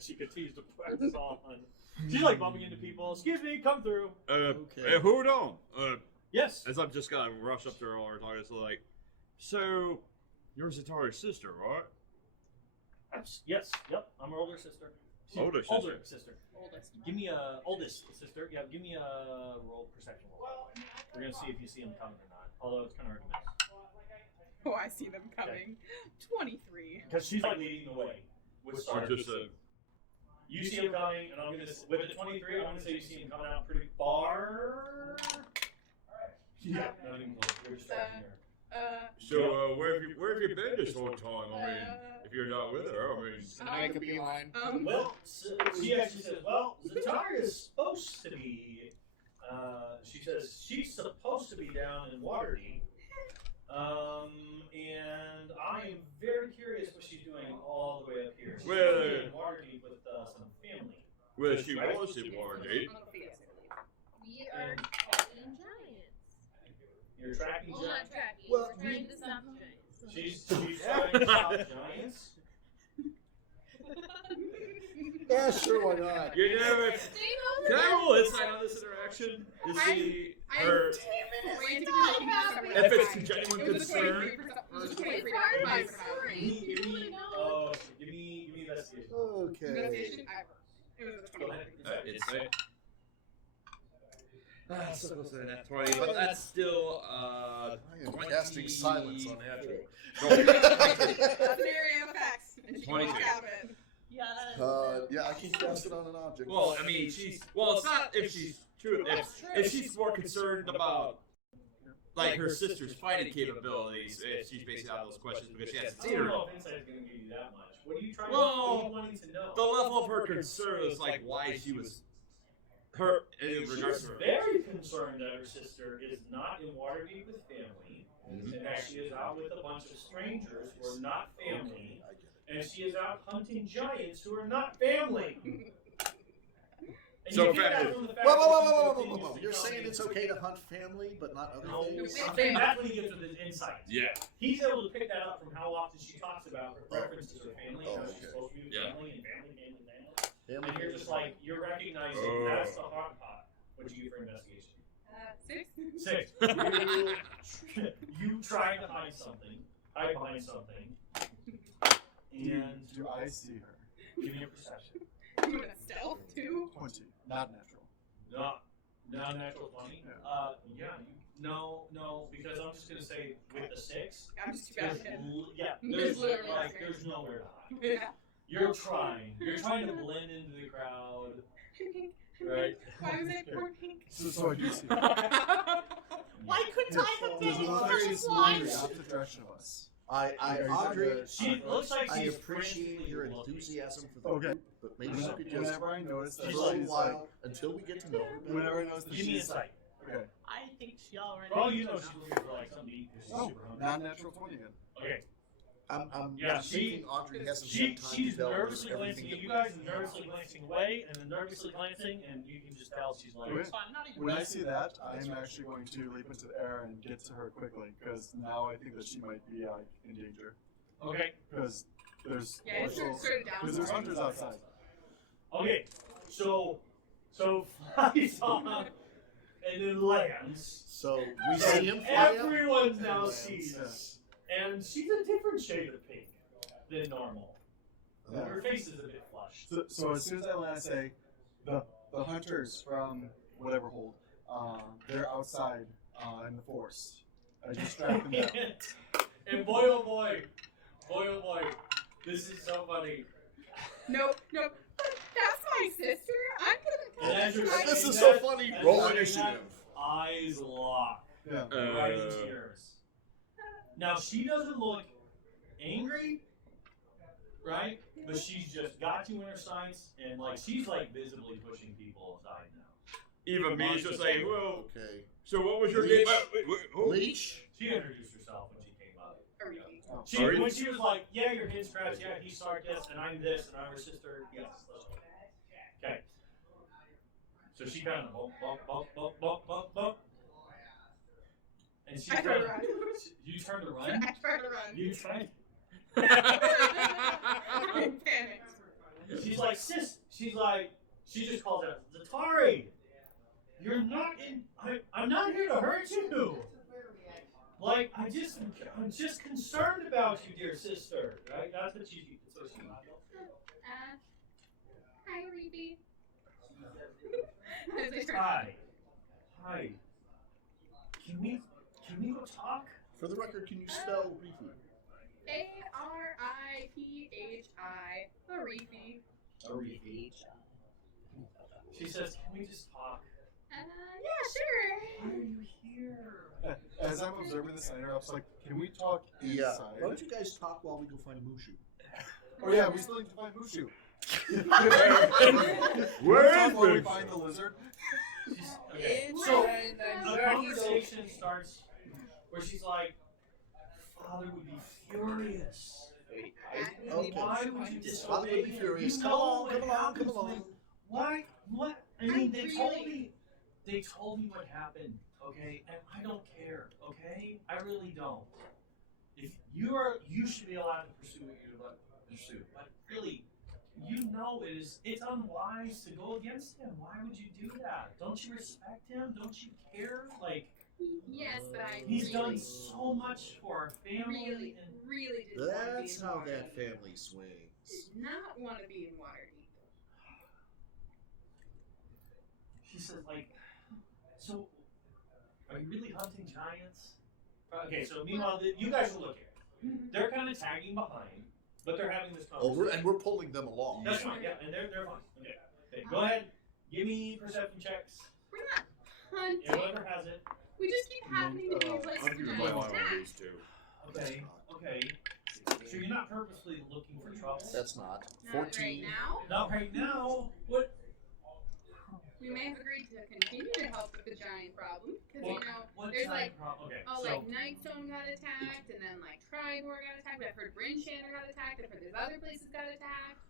She continues to press on. She's like bumping into people. Excuse me, come through. Okay. Hey, hold on. Yes. As I'm just gonna rush up to her all the time, it's like, so, you're Zatari's sister, right? Yes. Yep. I'm her older sister. Older sister. Older sister. Oldest. Give me a oldest sister. Yeah. Give me a perception roll. We're gonna see if you see them coming or not. Although it's kind of hard to miss. Oh, I see them coming. 23. Because she's like leading the way. With Or stars. just You see him coming, and I'm gonna with the 23. I'm gonna say you see him coming out pretty far. Yeah. Not even close. We're just starting here. so, where have you been this whole time? I mean, if you're not with her, I mean, Make a beeline. Well, she actually says, well, Zatari is supposed to be, she says, she's supposed to be down in Waterdeep. And I am very curious what she's doing all the way up here. She's Well, actually in Waterdeep with some family. well, she was in Waterdeep. We are tracking giants. You're tracking Well, not giants. tracking. Well, We're trying to stop giants. She's trying to stop giants. Yeah, sure, why not? You know, if, They know can that. I roll insight on this interaction to see her, if it's a genuine It was a concern? 23%. It was a 23%. It's part of my Five. story. Give You me, know. oh, give me investigation. Okay. Investigation? It was a Go 23. ahead. Insight. So close to that 20, but that's still, I am casting silence on Andrew. That's an area of facts. And she 22. won't have it. Yes. Yeah, I can cast it on an object. Well, I mean, well, it's not if she's true, if she's more concerned about, like, her sister's fighting capabilities, if she's basing out those questions because she hasn't I seen don't her. know if insight's going to give you that much. What are you trying Well, what are you wanting to know? The level of her concern is, like, why she was, in regards to her. Very concerned that her sister is not in Waterdeep with family, and that she is out with a bunch of strangers who are not family, and she is out hunting giants who are not family. And So you get that fa- from the fact Whoa, whoa, that whoa, she whoa, whoa, continues whoa, whoa! to You're come saying into it's okay to hunt family, but not other No, things? I think that's what he gets with his insight. Yeah. He's able to pick that up from how often she talks about her preferences for family, Oh, how she's okay. supposed to be with Yeah. family and family. Family, And you're just like, you're recognizing Oh. that's the hot pot. What'd you get for investigation? 6. 6. You try to hide something, hide behind something, and Do I see her? give me a perception. Stealth 2. 20. Not natural. Not natural 20. Yeah. No, because I'm just gonna say with the 6. I'm just too bad at it. There's literally like nothing. there's nowhere to hide. Yeah. You're trying to blend into the crowd, right? Why was I poor pink? So I do see her. Why couldn't I have There's been a lot of first trees line? moving off the direction of us. Audrey, She looks like I she's appreciate your frantically looking. enthusiasm for the Okay. group, but maybe you could just, Whenever I notice that for a little she's while, until we get to know her better. whenever I notice that Give me she's insight. okay. I think she already. For all you know, she's looking for like something to eat because she's Oh, super hungry. non-natural 20 again. Okay. I'm Yeah, thinking Audrey hasn't She's had time to delve into nervously glancing everything at you that guys, and nervously glancing away, and then nervously glancing, and you can just tell she's like. Okay. So I'm not even. When I see that, I'm actually going to leap into the air and get to her quickly because now I think that she might be in danger. Okay. Because there's Yeah, it's certain because there's hunters outside. Okay. So flies off and then lands. So we see him fly up. Everyone now sees, and she's a different shade of pink than normal. Yeah. Her face is a bit flushed. So as soon as I land, I say, the hunters from whatever hold, they're outside in the forest. I distract them down. And boy, oh boy, this is so funny. Nope. That's my sister. I'm And gonna as you're touch This saying is that, so funny. as Roll you're saying initiative. that, eyes lock. Yeah. Right into yours. Now she doesn't look angry, right? But she's just got you in her sights, and like she's like visibly pushing people aside now. Even me is just like, well, Okay. so what was your Leash. name? Who? Leash. She introduced herself when she came up. Oh. She, when she was like, "Yeah, you're his scratch. Yeah, he's Sark. Yes, and I'm this, and I'm her sister. Yes." Okay. So she kind of bump. And she I tried. turn around. You turned to I run. try to run. You tried. I'm panicked. She's like, sis. She's like, she just calls out, Zatari. You're not in. I'm not here to hurt you. Like, I'm just concerned about you, dear sister. Right? That's what she. Hi, Reedy. Hi. Can we go talk? For the record, can you spell Reefy? Ariphi. Arifi. Arifi. She says, "Can we just talk?" Yeah, sure. Why are you here? As I'm observing this, I interrupt. Like, can we talk Yeah. inside? Why don't you guys talk while we go find Mushu? Oh yeah, we still need to find Mushu. Where Talk is while we Mushu? find the lizard? Okay. So the conversation starts where she's like, "Father would be furious. Okay. Why would you Father disobey would be him? furious. You Come know along, what come along, come happens along. when- Why? What? I mean, they told me what happened. Okay, and I don't care. Okay, I really don't. If you should be allowed to pursue what you're allowed to pursue. But really, it's unwise to go against him. Why would you do that? Don't you respect him? Don't you care? Like, Yes, but I he's really, done so much for our family, and really did want to be That's in how Waterdeep. that family swings. Did not want to be in Waterdeep. she says, like, so are you really hunting giants? Okay, so meanwhile, you guys are looking. They're kind of tagging behind, but they're having this Oh, conversation. we're pulling them along. That's fine, yeah, and they're fine. Okay. Go ahead, give me perception checks. We're not Yeah, hunting. whoever has it. We just keep happening to be in places I'll give you to my get one of attacked. these two. Okay, okay. So you're not purposely looking for trouble? That's not. Not 14. right now. Not right now. What? we may have agreed to continue to help with the giant problem because What there's giant like problem? Okay, oh so like Nightstone got attacked and then like Tribor got attacked. I've heard Bryn Shander got attacked. I've heard there's other places got attacked.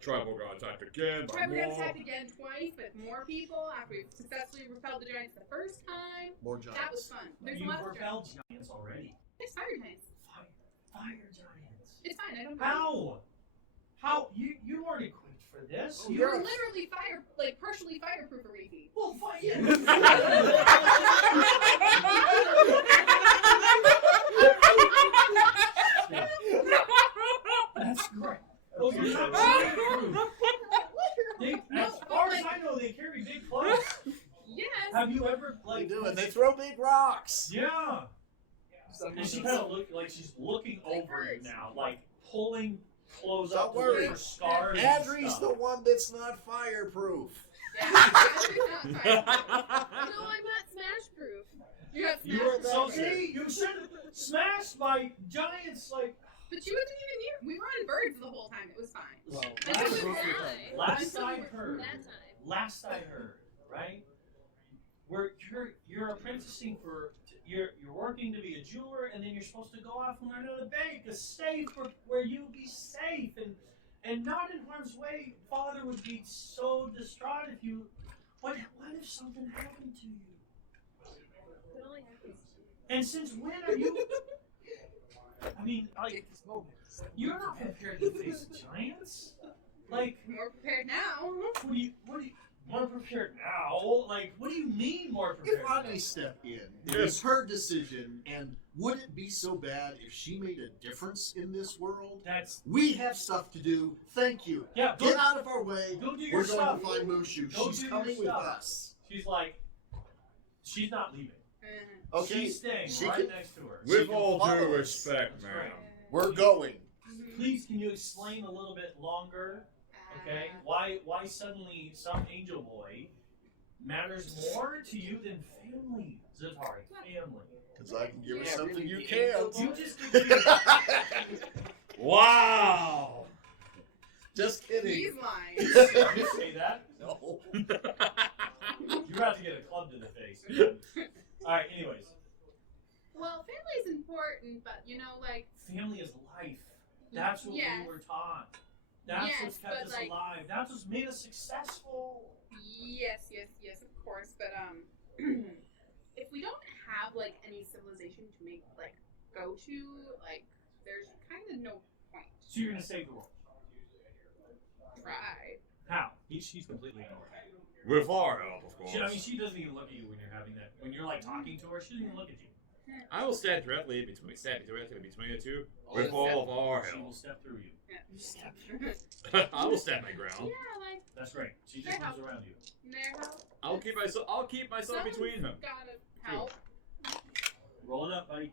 Tribal got attacked again. By Tribor got more. attacked again twice, but more people after we successfully repelled the giants the first time. More That was giants. fun. There's you lots of repelled giants. giants already. There's fire giants. Fire giants. It's fine. I don't. How? How? You weren't equipped for this. You were literally partially fireproof, Ariki. Well, fire. That's great. Oh, you're not fireproof. As far as I know, they carry big clothes. Yes. Have you ever They like? do, and they throw big rocks. Yeah. And she kind of look like she's looking over you now, like pulling clothes Don't up to worry. look for scars. and Adri's stuff. the one that's not fireproof. Yeah, Adri's not fireproof. No, I'm not smash proof. You got You smashed. were, so see, you should smashed by giants like. But she wasn't even near. We were on birds the whole time. It was fine. Well, Until we were Last until I we were- heard, That time. last I heard, right? You're apprenticing for you're working to be a jeweler, and then you're supposed to go off and learn how to bake a safe where you be safe and not in harm's way. Father would be so distraught if you. What if something happened to you? It only happens. And since when are you? I mean, like, you're not prepared to face giants. Like, More prepared now. what do you more prepared now? Like, what do you mean more prepared? If I may step in, it's her decision, and would it be so bad if she made a difference in this world? We have stuff to do. Thank you. Yeah, Get out of our way. Go do your We're stuff. going to find Mushu. Go She's do your coming with stuff. us. She's like, she's not leaving. Okay. She's staying She right can- next to her. She With can all follow due us. respect, That's man. right. We're going. Please, can you explain a little bit longer? Okay, why suddenly some angel boy matters more to you than family, Zatari? Family. Because I can give her Yeah, something really, you the angel can't. boy? You just Wow. Just kidding. He's lying. Did you say that? No. You're about to get a club to the face. Alright, anyways. Well, family is important, but like. Family is life. That's what Yes. we were taught. That's Yes, what's kept but, us like- alive. That's what's made us successful. Yes, of course, but if we don't have like any civilization to make like go to, like there's kind of no point. So you're gonna save the world. Try. How? She's completely ignored. With our help, of course. She doesn't even look at you when you're having that. When you're like talking to her, she doesn't even look at you. I will stand directly between the two with all of our She will help. step through you. I will stand my ground. Yeah, like That's right. She just moves around you. their help. I'll keep myself Someone's between them. Gotta help. Roll it up, buddy.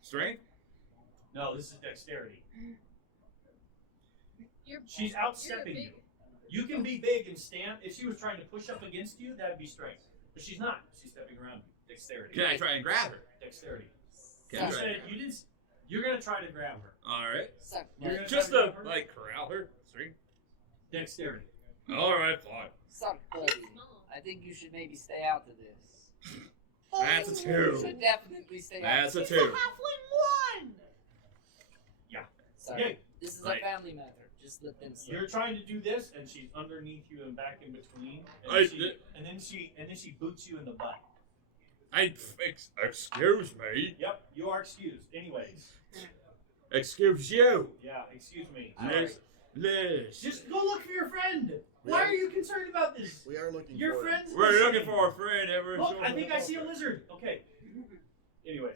Strength? No, this is dexterity. You're, She's outstepping you're you. big. You can be big and stand. If she was trying to push up against you, that'd be strength. But she's not. She's stepping around you. Dexterity. Can I try and grab her? Dexterity. Can I You try said and you didn't. You're gonna try to grab her. Alright. You're gonna Just try to, to grab her? like, corral her. Strength? Dexterity. Alright, fine. Son, buddy, Small. I think you should maybe stay out of this. That's a You two. should definitely stay That's out a of two. this. Halfling one. Sorry. Okay. This is Right. a family matter. Just let them stay. You're trying to do this, and she's underneath you and back in between, and I then she, did- and then she boots you in the butt. Excuse me. Yep, you are excused. Anyways, Excuse you. yeah, excuse me. Liz. Just go look for your friend. Why are you concerned about this? We are looking Your for friend's We're missing. looking for a friend ever. Look, I think I see a lizard. Okay. Anyways,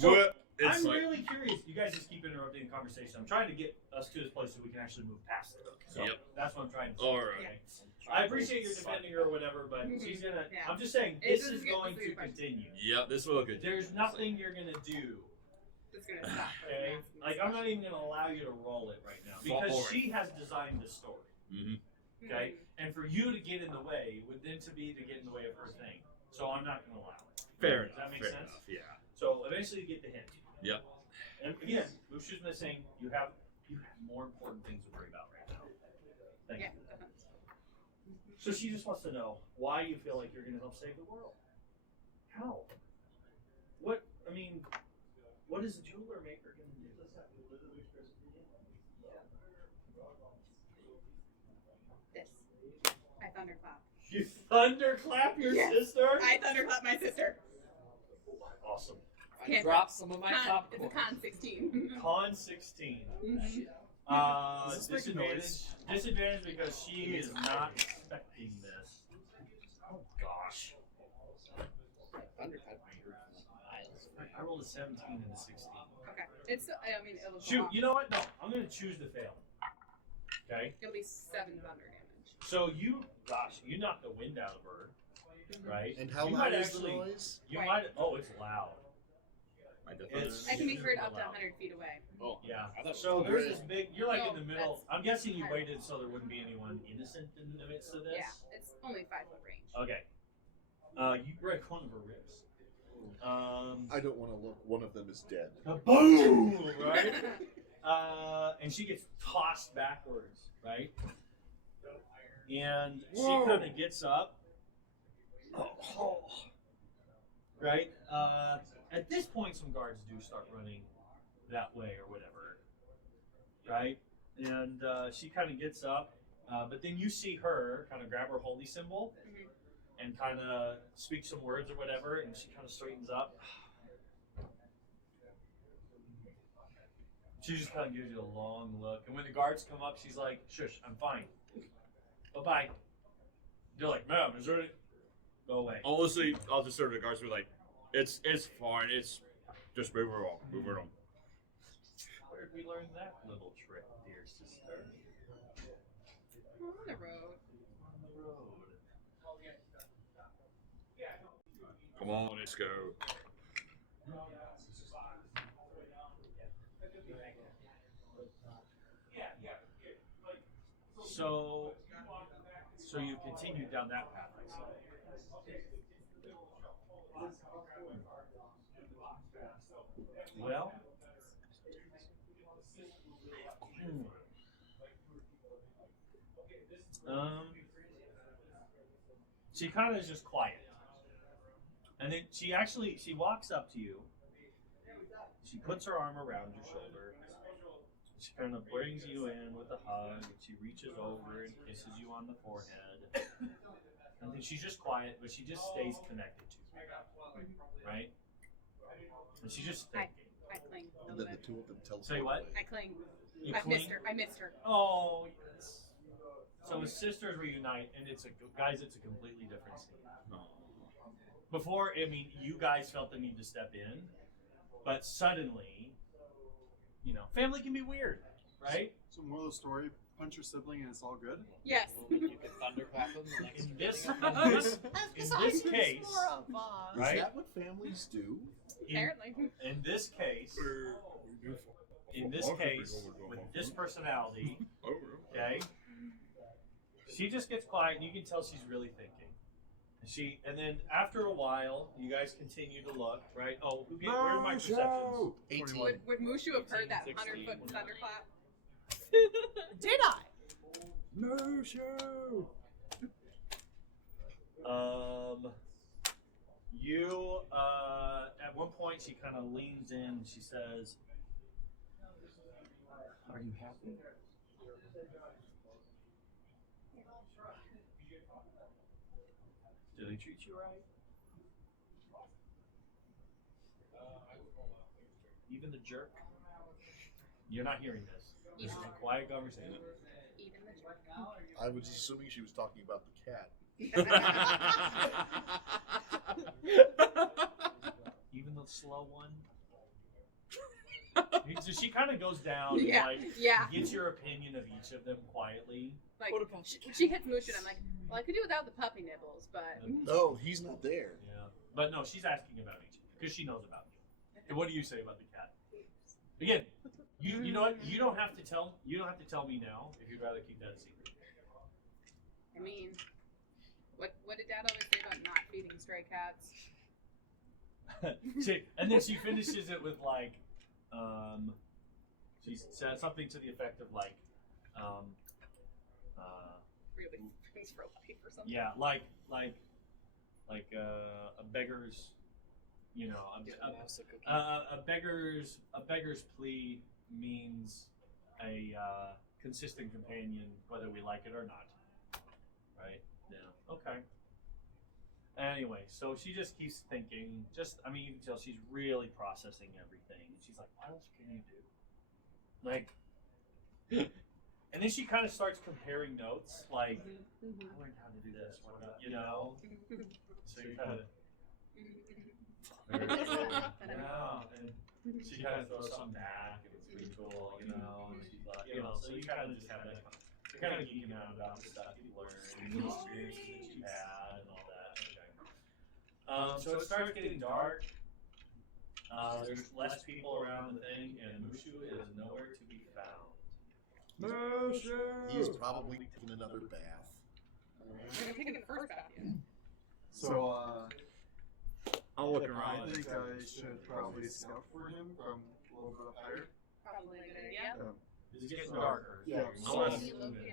What? It's I'm like, really curious. You guys just keep interrupting the conversation. I'm trying to get us to this place so we can actually move past it. So Yep. that's what I'm trying to say. Alright. okay? I appreciate your defending her or whatever, but she's gonna. Yeah. I'm just saying It this is doesn't get going to to the question. continue. Yep, this will good. There's nothing you're gonna do. It's gonna stop. her from Okay, asking like this I'm not even gonna allow you to roll it right now because Alright. she has designed the story. Mm-hmm. Okay, and for you to get in the way would then to be to get in the way of her thing. So I'm not gonna allow it. Fair Does that make fair sense? enough, yeah. So eventually you get the hint. Yep. And again, Mushu's not saying you have more important things to worry about right now. Thank Yeah. you. So she just wants to know why you feel like you're going to help save the world. How? What? I mean, what is a jeweler maker going to do? This. I thunderclap. You thunderclap your Yes. sister? I thunderclap my sister. Awesome. I dropped some of my It's popcorn. a con 16. Con 16. Does this make a Disadvantage. noise? Disadvantage because she is not expecting this. Oh gosh. Thunderclap miles away. I rolled a 17 and a 16. Okay. It's. I mean, it'll. Shoot, you know what? No, I'm going to choose to fail. Okay? It'll be 7 thunder damage. So you, gosh, you knocked the wind out of her, right? And how you loud might is actually, the noise? You Right. might, oh, it's loud. It's I can be heard super up to loud. 100 feet away. Oh, Yeah. I thought So it was there's great. this big, you're like No, in the middle. that's I'm guessing you higher. waited so there wouldn't be anyone innocent in the midst of this? Yeah, it's only 5 foot range. Okay. You break one of her ribs. I don't want to look. One of them is dead. Boom! Right? And she gets tossed backwards, right? And she kind of gets up. Right? At this point, some guards do start running that way or whatever. Right? And she kind of gets up. But then you see her kind of grab her holy symbol and kind of speak some words or whatever. And she kind of straightens up. She just kind of gives you a long look. And when the guards come up, she's like, shush, I'm fine. Bye-bye. They're like, ma'am, is there any... Go away. Honestly, I'll just serve the guards. Be like, it's fine. It's just move her on. Move her on. Where did we learn that little trick, dear sister? On the road. On the road. Come on, let's go. So you continue down that path, I see. Well, she kind of is just quiet, and then she walks up to you. She puts her arm around your shoulder. She kind of brings you in with a hug. And she reaches over and kisses you on the forehead. And then she's just quiet, but she just stays connected to you, right? And she's just thinking. I cling a And little then the bit. two of them tell. Say what? I cling. You I missed cling? her. I missed her. Oh, yes. So as sisters reunite, and it's a completely different scene. Before, I mean, you guys felt the need to step in, but suddenly, family can be weird, right? So moral of the story: punch your sibling and it's all good. Yes. You can thunderclap them the next In this, Besides, it's case, more of a... right? Is that what families do? Apparently. In this case, with this personality, okay, she just gets quiet, and you can tell she's really thinking. And then after a while, you guys continue to look, right? Oh, where are my perceptions? 18. Would Mushu have heard that 16, 100-foot thunderclap? Did I? No show. You at one point she kind of leans in and she says, "Are you happy?" Do they treat you right? Even the jerk? You're not hearing this. This is a quiet conversation. Even the jerk. I was assuming she was talking about the cat. Even the slow one? So she kind of goes down and Yeah. gets your opinion of each of them quietly. Like, she hits Mushu and I'm like, well, I could do without the puppy nibbles, but... No, he's not there. Yeah. But no, she's asking about each because she knows about you. And what do you say about the cat? Again, you know what? You don't have to tell me now if you'd rather keep that a secret. I mean, what did Dad always say about not feeding stray cats? And then she finishes it with like, she says something to the effect of like, Really? things for life or something. Yeah, like a beggar's, you know, a beggar's plea means a consistent companion, whether we like it or not. Right? Yeah. Okay. Anyway, so she just keeps thinking. I mean, you can tell she's really processing everything. She's like, "What else can you do?" Like, and then she kind of starts comparing notes. Like, I learned how to do this. What about, you know? So you kind of. Yeah, and she kind of throws something back, and it's pretty cool, you know. And she's like, you know, so you kind of just have that. You're kind of geeking out about the stuff you learned, and the experiences that you had, and all that. Okay. So it starts getting dark. There's less people around the thing, and Mushu is nowhere to be found. He's probably taking another bath. I'm taking the first bath yet. So, I'll look I around. think I should probably scout for him from a little bit up higher. Probably a good idea. It's getting darker. Yeah.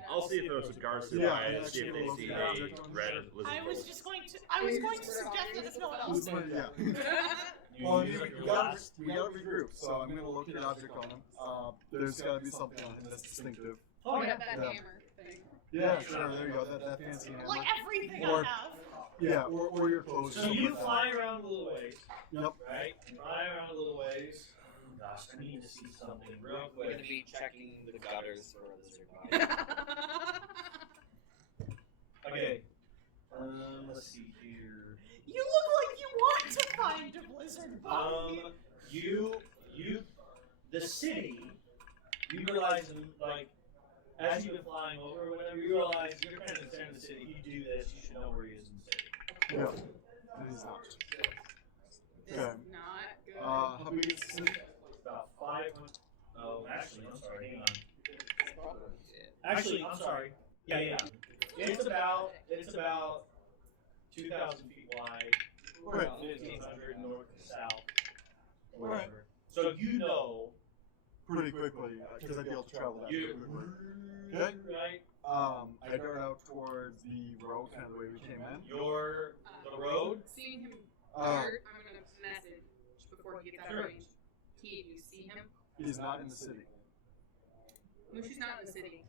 I'll see if there's a guards nearby and see if they see a red lizard. I was going to suggest that if no one else did. Yeah. Well, we gotta regroup, so I'm gonna locate an object on him. There's gotta be something on him that's distinctive. Oh, yeah, that Yeah. hammer thing. Yeah, sure, there you go, that fancy hammer. Like everything Or- I have. Yeah, or your clothes. So something you like that. fly around a little ways. Yep. Right? You fly around a little ways. Oh gosh, I need to see something real We're quick. gonna be checking the gutters for a lizard body. Okay. Let's see here. You look like you want to find a blizzard body. The city, you realize, like, as you've been flying over or whatever, you realize you're kind of in the center of the city. If you do this, you should know where he is in the city. Yeah. It is not. This Okay. is not good. How big is the city? It's about 500. Oh, actually, I'm sorry. Hang on. Actually, I'm sorry. Yeah. It's about 2,000 feet wide, Right. 1,500 north to south, or Right. whatever. So you know. Pretty quickly, because I'd be able to travel that pretty quickly. Okay. Right. I dart out towards the road, kind of the way we came in. The road. Seeing him Uh, hurt, I'm gonna message before he gets out of Sure. range. T, do you see him? He's not in the city. Mushu's not in the city.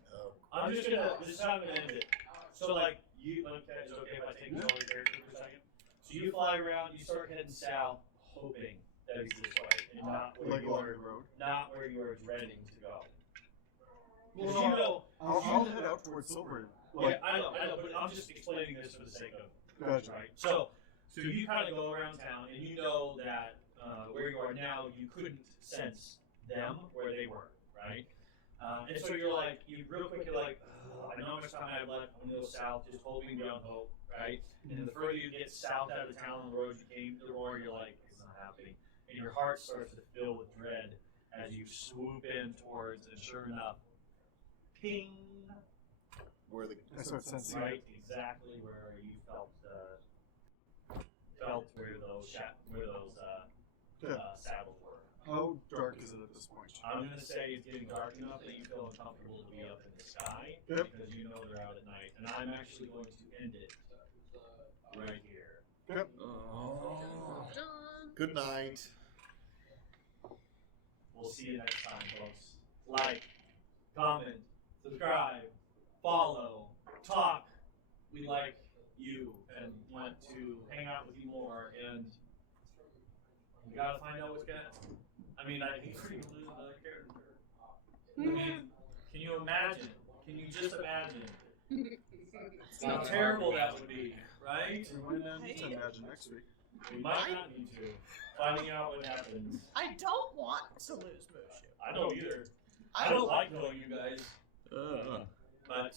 This is how I'm gonna end it. So like is it okay if I take this over there for a second? So you fly around, you start heading south, hoping that he's this way, and not where Like you along are, the road. not where you are dreading to go. Well, 'Cause you know, I'll head out towards Silver. yeah, I know, but I'm just explaining this for the sake of Gotcha. right. So you kind of go around town, and you know that where you are now, you couldn't sense them where they were, right? And so you're like, real quick, you're like, I know how much time I have left. I'm gonna go south, just hoping beyond hope, right? And the further you get south out of the town on the road you came, the more you're like, it's not happening, and your heart starts to fill with dread as you swoop in towards, and sure enough, ping, Where the I start sensing right, exactly where you felt where those saddles were. How dark is it at this point? I'm gonna say it's getting dark enough that you feel uncomfortable to be up in the sky Yep. because you know they're out at night, and I'm actually going to end it right here. Yep. Good night. We'll see you next time, folks. Like, comment, subscribe, follow, talk. We like you and want to hang out with you more, and you gotta find out what's gonna. I mean, I hate for you to lose another character. I mean, can you imagine? Can you just imagine how terrible that would be, right? We might not need to imagine next week. We might not need to. Finding out what happens. I don't want to lose Mushu. I don't either. I don't like knowing you guys. But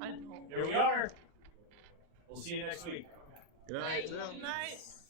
I know. here we are. We'll see you next week. Good night. Nice.